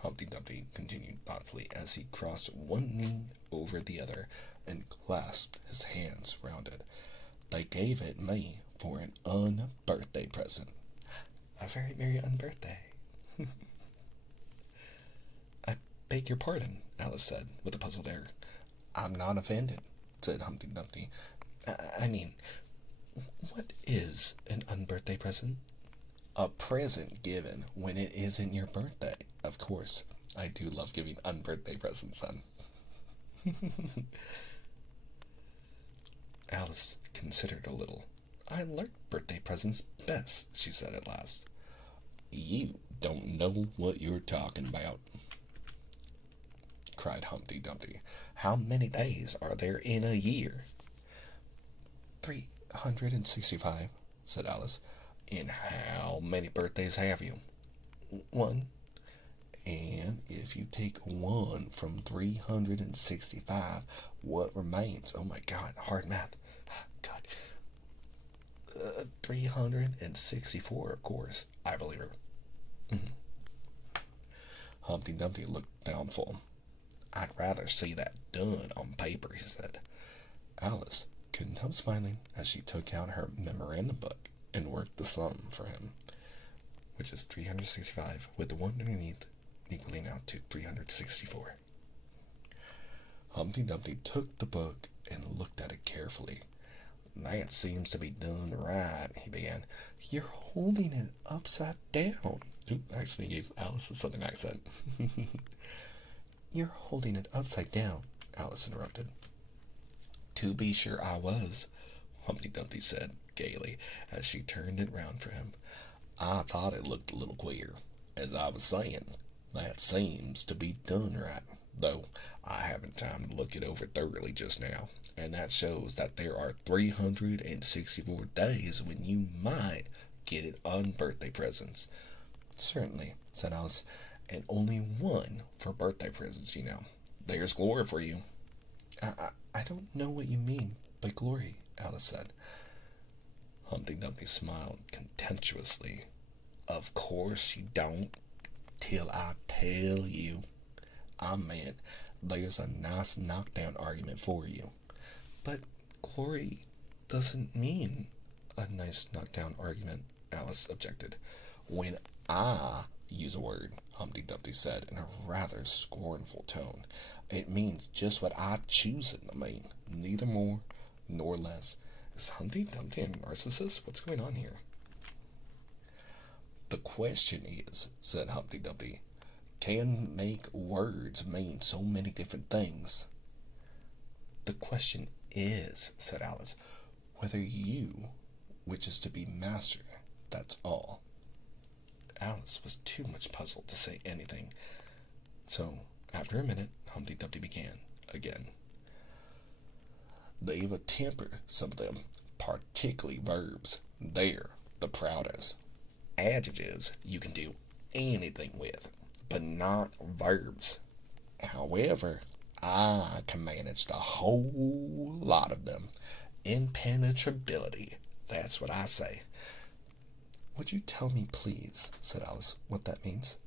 Humpty Dumpty continued thoughtfully as he crossed one knee over the other and clasped his hands round it. They gave it me for an unbirthday present. A very merry unbirthday. I beg your pardon, Alice said with a puzzled air. I'm not offended, said Humpty Dumpty. I mean, what is an unbirthday present? A present given when it isn't your birthday. Of course, I do love giving unbirthday presents, son. Alice considered a little. I like birthday presents best, she said at last. You don't know what you're talking about, cried Humpty Dumpty. How many days are there in a year? 365, said Alice. And how many birthdays have you? 1. And if you take 1 from 365, what remains? Oh my God, hard math. God. 364, of course. I believe her. Humpty Dumpty looked doubtful. I'd rather see that done on paper, he said. Alice couldn't help smiling as she took out her memorandum book and worked the sum for him, which is 365, with the 1 underneath equaling out to 364. Humpty Dumpty took the book and looked at it carefully. That seems to be done right, he began. You're holding it upside down. Actually, he gave Alice a southern accent. You're holding it upside down, Alice interrupted. To be sure I was, Humpty Dumpty said, gaily as she turned it round for him. "I thought it looked a little queer. As I was saying, that seems to be done right, though I haven't time to look it over thoroughly just now, and that shows that there are 364 days when you might get it on birthday presents." "Certainly," said Alice, "and only one for birthday presents, you know. There's glory for you." I don't know what you mean by glory," Alice said. Humpty Dumpty smiled contemptuously. "Of course you don't, till I tell you. I meant there's a nice knockdown argument for you." "But glory doesn't mean a nice knockdown argument," Alice objected. "When I use a word," Humpty Dumpty said in a rather scornful tone, "it means just what I choose it to mean, neither more nor less." Is Humpty Dumpty a narcissist? What's going on here? "The question is," said Humpty Dumpty, "can make words mean so many different things?" "The question is," said Alice, "whether you wishes to be master, that's all." Alice was too much puzzled to say anything, so after a minute Humpty Dumpty began again. "They've a temper, some of them, particularly verbs. They're the proudest. Adjectives you can do anything with, but not verbs. However, I can manage the whole lot of them. Impenetrability, that's what I say." "Would you tell me, please," said Alice, "what that means?"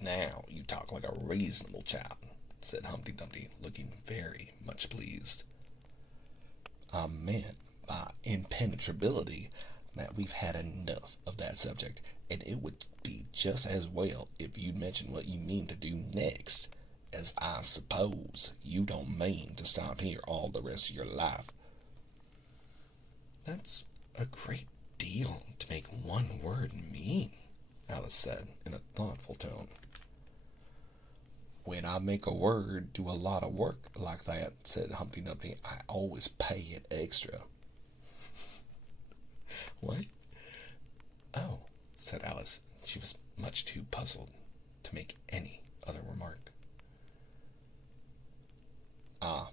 "Now you talk like a reasonable child," said Humpty Dumpty, looking very much pleased. "I meant by impenetrability that we've had enough of that subject, and it would be just as well if you mention what you mean to do next, as I suppose you don't mean to stop here all the rest of your life." "That's a great deal to make one word mean," Alice said in a thoughtful tone. "When I make a word do a lot of work like that," said Humpty Dumpty, "I always pay it extra." "What?" "Oh," said Alice. She was much too puzzled to make any other remark. "Ah,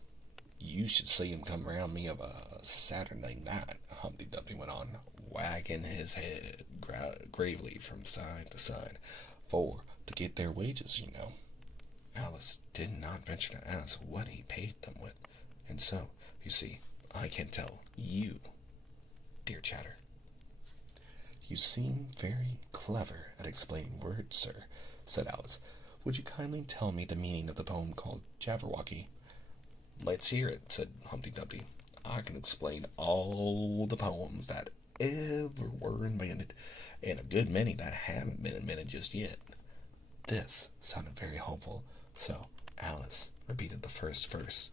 you should see him come round me of a Saturday night," Humpty Dumpty went on, wagging his head gravely from side to side, "for to get their wages, you know." Alice did not venture to ask what he paid them with, and so, you see, I can tell you, dear Chatter. "You seem very clever at explaining words, sir," said Alice. "Would you kindly tell me the meaning of the poem called Jabberwocky?" "Let's hear it," said Humpty Dumpty. "I can explain all the poems that ever were invented, and a good many that haven't been invented just yet." This sounded very hopeful, so Alice repeated the first verse.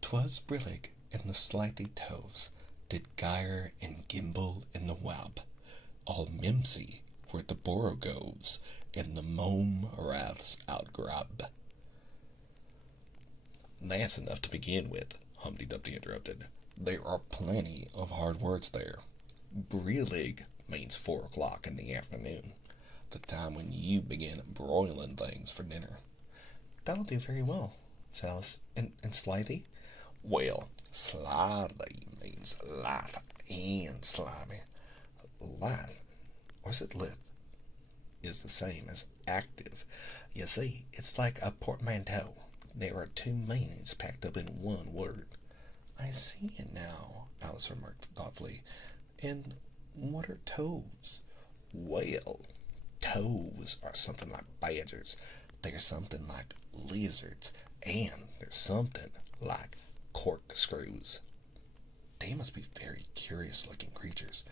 "'Twas brillig in the slithy toves, did gyre and gimble in the web. All mimsy were the borogoves, and the mome raths outgrub." "That's enough to begin with," Humpty Dumpty interrupted. "There are plenty of hard words there. Brillig means 4 o'clock in the afternoon, the time when you begin broiling things for dinner." "That'll do very well," said Alice. And slithy?" "Well, slithy means lithe and slimy. Lithe, or is it lithe, is the same as active. You see, it's like a portmanteau. There are 2 meanings packed up in one word." "I see it now," Alice remarked thoughtfully. "And what are toves?" "Well, toves are something like badgers. They're something like lizards, and they're something like corkscrews." "They must be very curious-looking creatures."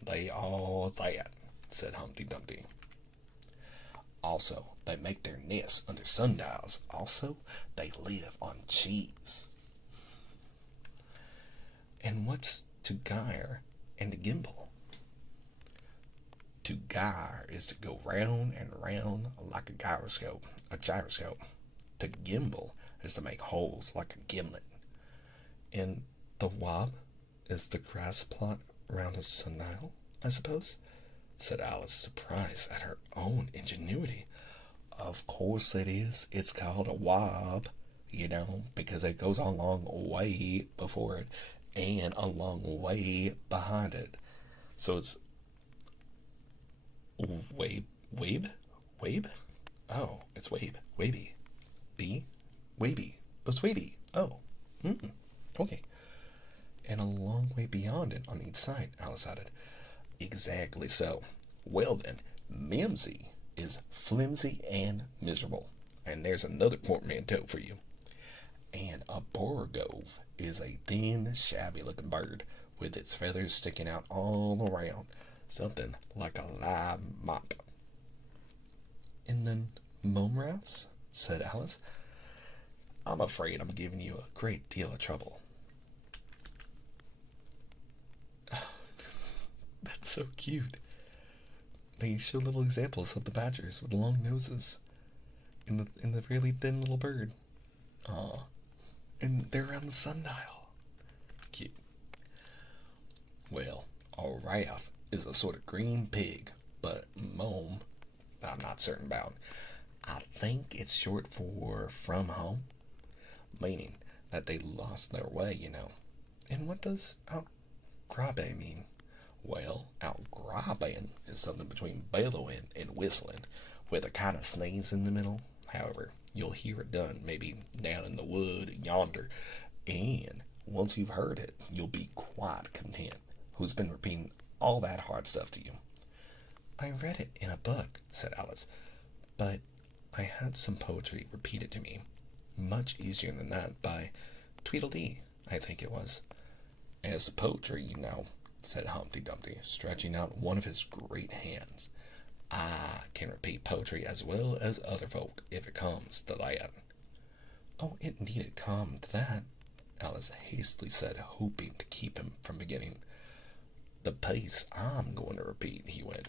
"They are that," said Humpty Dumpty. "Also, they make their nests under sundials. Also, they live on cheese." "And what's to gyre and to gimble?" "To gyre is to go round and round like a gyroscope. To gimble is to make holes like a gimlet." "And The wob is the grass plot around a sundial, I suppose, said Alice, surprised at her own ingenuity. Of course it is. It's called a wob, because it goes a long way before it and a long way behind it. So it's Wabe? Wabe? Oh, it's Wabe. Waby. B? Waby. Oh, it's Waby. Oh. Okay. And a long way beyond it on each side, Alice added. Exactly so. Well then, Mimsy is flimsy and miserable. And there's another portmanteau for you. And a Borgove is a thin, shabby-looking bird with its feathers sticking out all around, something like a live mop. And then Momraths, said Alice. I'm afraid I'm giving you a great deal of trouble. That's so cute. They show little examples of the badgers with long noses in the really thin little bird. Aw. And they're around the sundial. Cute. Well, a raff is a sort of green pig, but Mome, I'm not certain about. I think it's short for from home, meaning that they lost their way, And what does outgrabe mean? Well, outgrabbing is something between bellowing and whistling, with a kind of sneeze in the middle. However, you'll hear it done maybe down in the wood yonder, and once you've heard it, you'll be quite content. Who's been repeating all that hard stuff to you? I read it in a book, said Alice, but I had some poetry repeated to me, much easier than that, by Tweedledee, I think it was. As to poetry, said Humpty Dumpty, stretching out one of his great hands. I can repeat poetry as well as other folk, if it comes to that. Oh, it needn't come to that, Alice hastily said, hoping to keep him from beginning. The piece I'm going to repeat, he went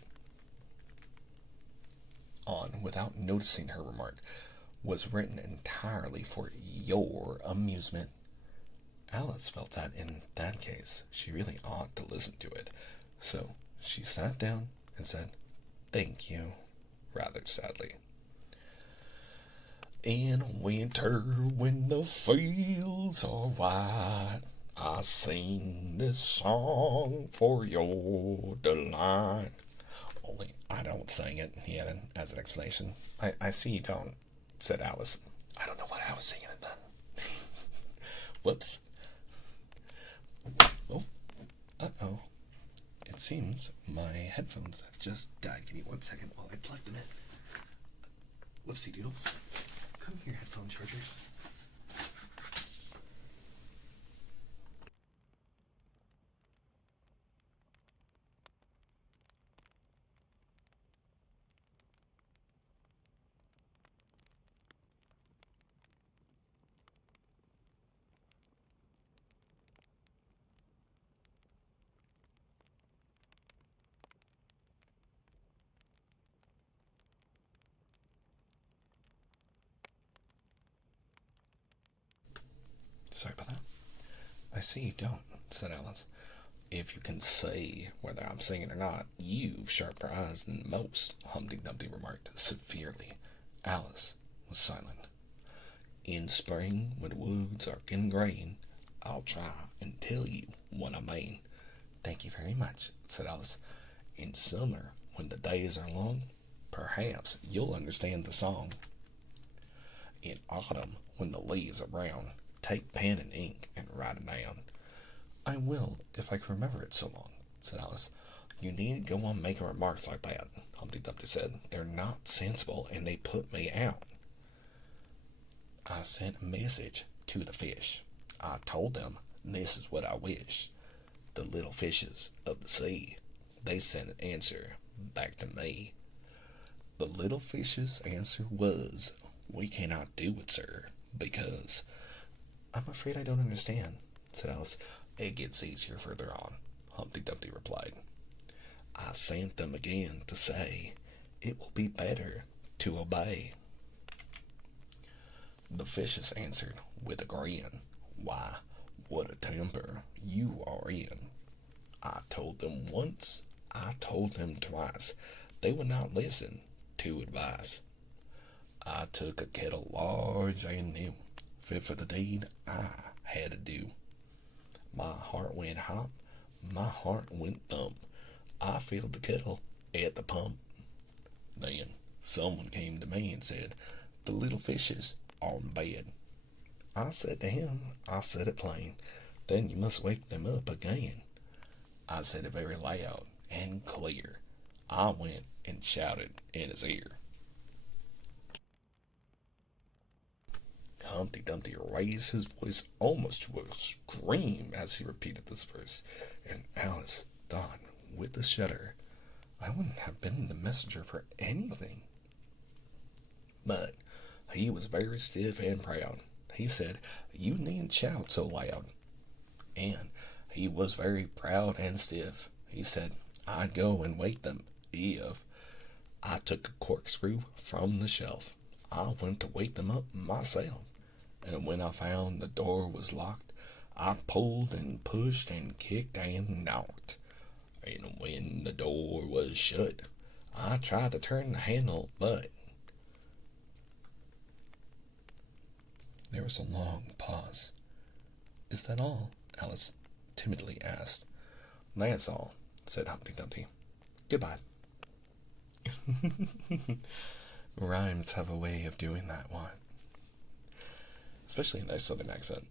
on, without noticing her remark, was written entirely for your amusement. Alice felt that in that case she really ought to listen to it, so she sat down and said, "Thank you," rather sadly. In winter, when the fields are white, I sing this song for your delight. Only I don't sing it, he added, as an explanation. I see you don't, said Alice. I don't know what I was singing it then. Whoops. Oh, uh-oh. It seems my headphones have just died. Give me 1 second while I plug them in. Whoopsie doodles. Come here, headphone chargers. Sorry about that. I see you don't, said Alice. If you can say whether I'm singing or not, you've sharper eyes than most, Humpty Dumpty remarked severely. Alice was silent. In spring, when the woods are in grain, I'll try and tell you what I mean. Thank you very much, said Alice. In summer, when the days are long, perhaps you'll understand the song. In autumn, when the leaves are brown, take pen and ink and write it down. I will, if I can remember it so long, said Alice. You needn't go on making remarks like that, Humpty Dumpty said. They're not sensible, and they put me out. I sent a message to the fish. I told them this is what I wish. The little fishes of the sea, they sent an answer back to me. The little fish's answer was, we cannot do it, sir, because... I'm afraid I don't understand, said Alice. It gets easier further on, Humpty Dumpty replied. I sent them again to say, it will be better to obey. The fishes answered with a grin, why, What a temper you are in. I told them once, I told them twice. They would not listen to advice. I took a kettle large and new, fit for the deed I had to do. My heart went hop, my heart went thump. I filled the kettle at the pump. Then someone came to me and said, the little fishes are in bed. I said to him, I said it plain, then you must wake them up again. I said it very loud and clear. I went and shouted in his ear. Humpty Dumpty raised his voice almost to a scream as he repeated this verse, and Alice thought with a shudder, I wouldn't have been the messenger for anything. But he was very stiff and proud. He said, you needn't shout so loud. And he was very proud and stiff. He said, I'd go and wake them if I took a corkscrew from the shelf. I went to wake them up myself. And when I found the door was locked, I pulled and pushed and kicked and knocked. And when the door was shut, I tried to turn the handle, but... There was a long pause. Is that all? Alice timidly asked. That's all, said Humpty Dumpty. Goodbye. Rhymes have a way of doing that one. Especially a nice southern accent.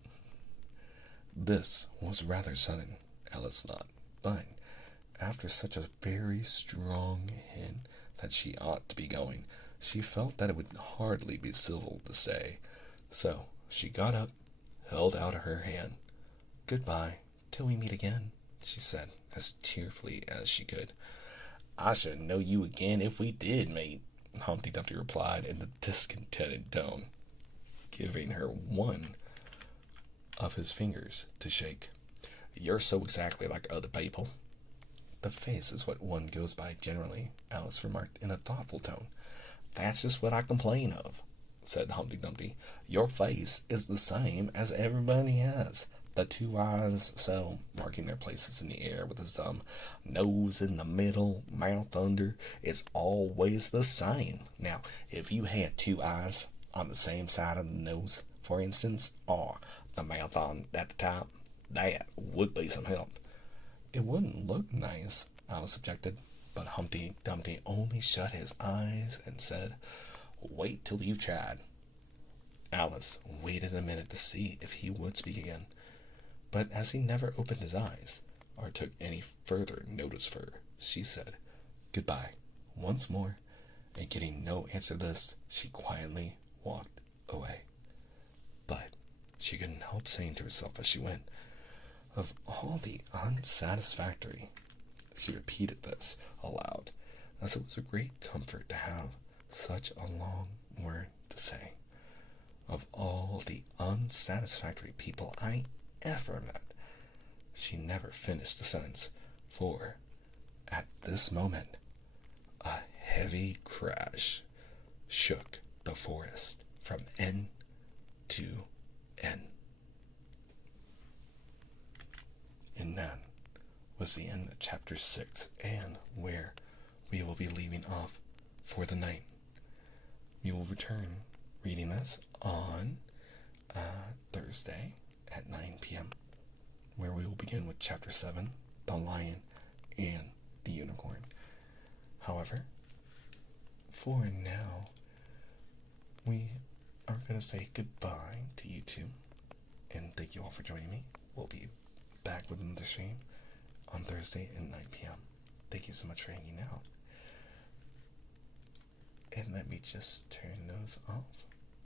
This was rather sudden, Alice thought, but after such a very strong hint that she ought to be going, she felt that it would hardly be civil to stay. So she got up, held out her hand. Goodbye, till we meet again, she said, as cheerfully as she could. I should know you again if we did meet, Humpty Dumpty replied in a discontented tone, giving her one of his fingers to shake. You're so exactly like other people. The face is what one goes by generally, Alice remarked in a thoughtful tone. That's just what I complain of, said Humpty Dumpty. Your face is the same as everybody has. The two eyes, so, marking their places in the air with his thumb, nose in the middle, mouth under, it's always the same. Now, if you had two eyes on the same side of the nose, for instance, or the mouth on at the top, that would be some help. It wouldn't look nice, Alice objected, but Humpty Dumpty only shut his eyes and said, Wait till you've tried. Alice waited a minute to see if he would speak again, but as he never opened his eyes or took any further notice of her, she said goodbye once more, and getting no answer to this, she quietly walked away. But she couldn't help saying to herself as she went, of all the unsatisfactory, she repeated this aloud, as it was a great comfort to have such a long word to say. Of all the unsatisfactory people I ever met. She never finished the sentence, for at this moment a heavy crash shook the forest from end to end. And that was the end of chapter 6, and where we will be leaving off for the night. We will return reading this on Thursday at 9 p.m., where we will begin with chapter 7, The Lion and the Unicorn. However, for now, we are going to say goodbye to you two, and thank you all for joining me. We'll be back with another stream on Thursday at 9 p.m. Thank you so much for hanging out. And let me just turn those off.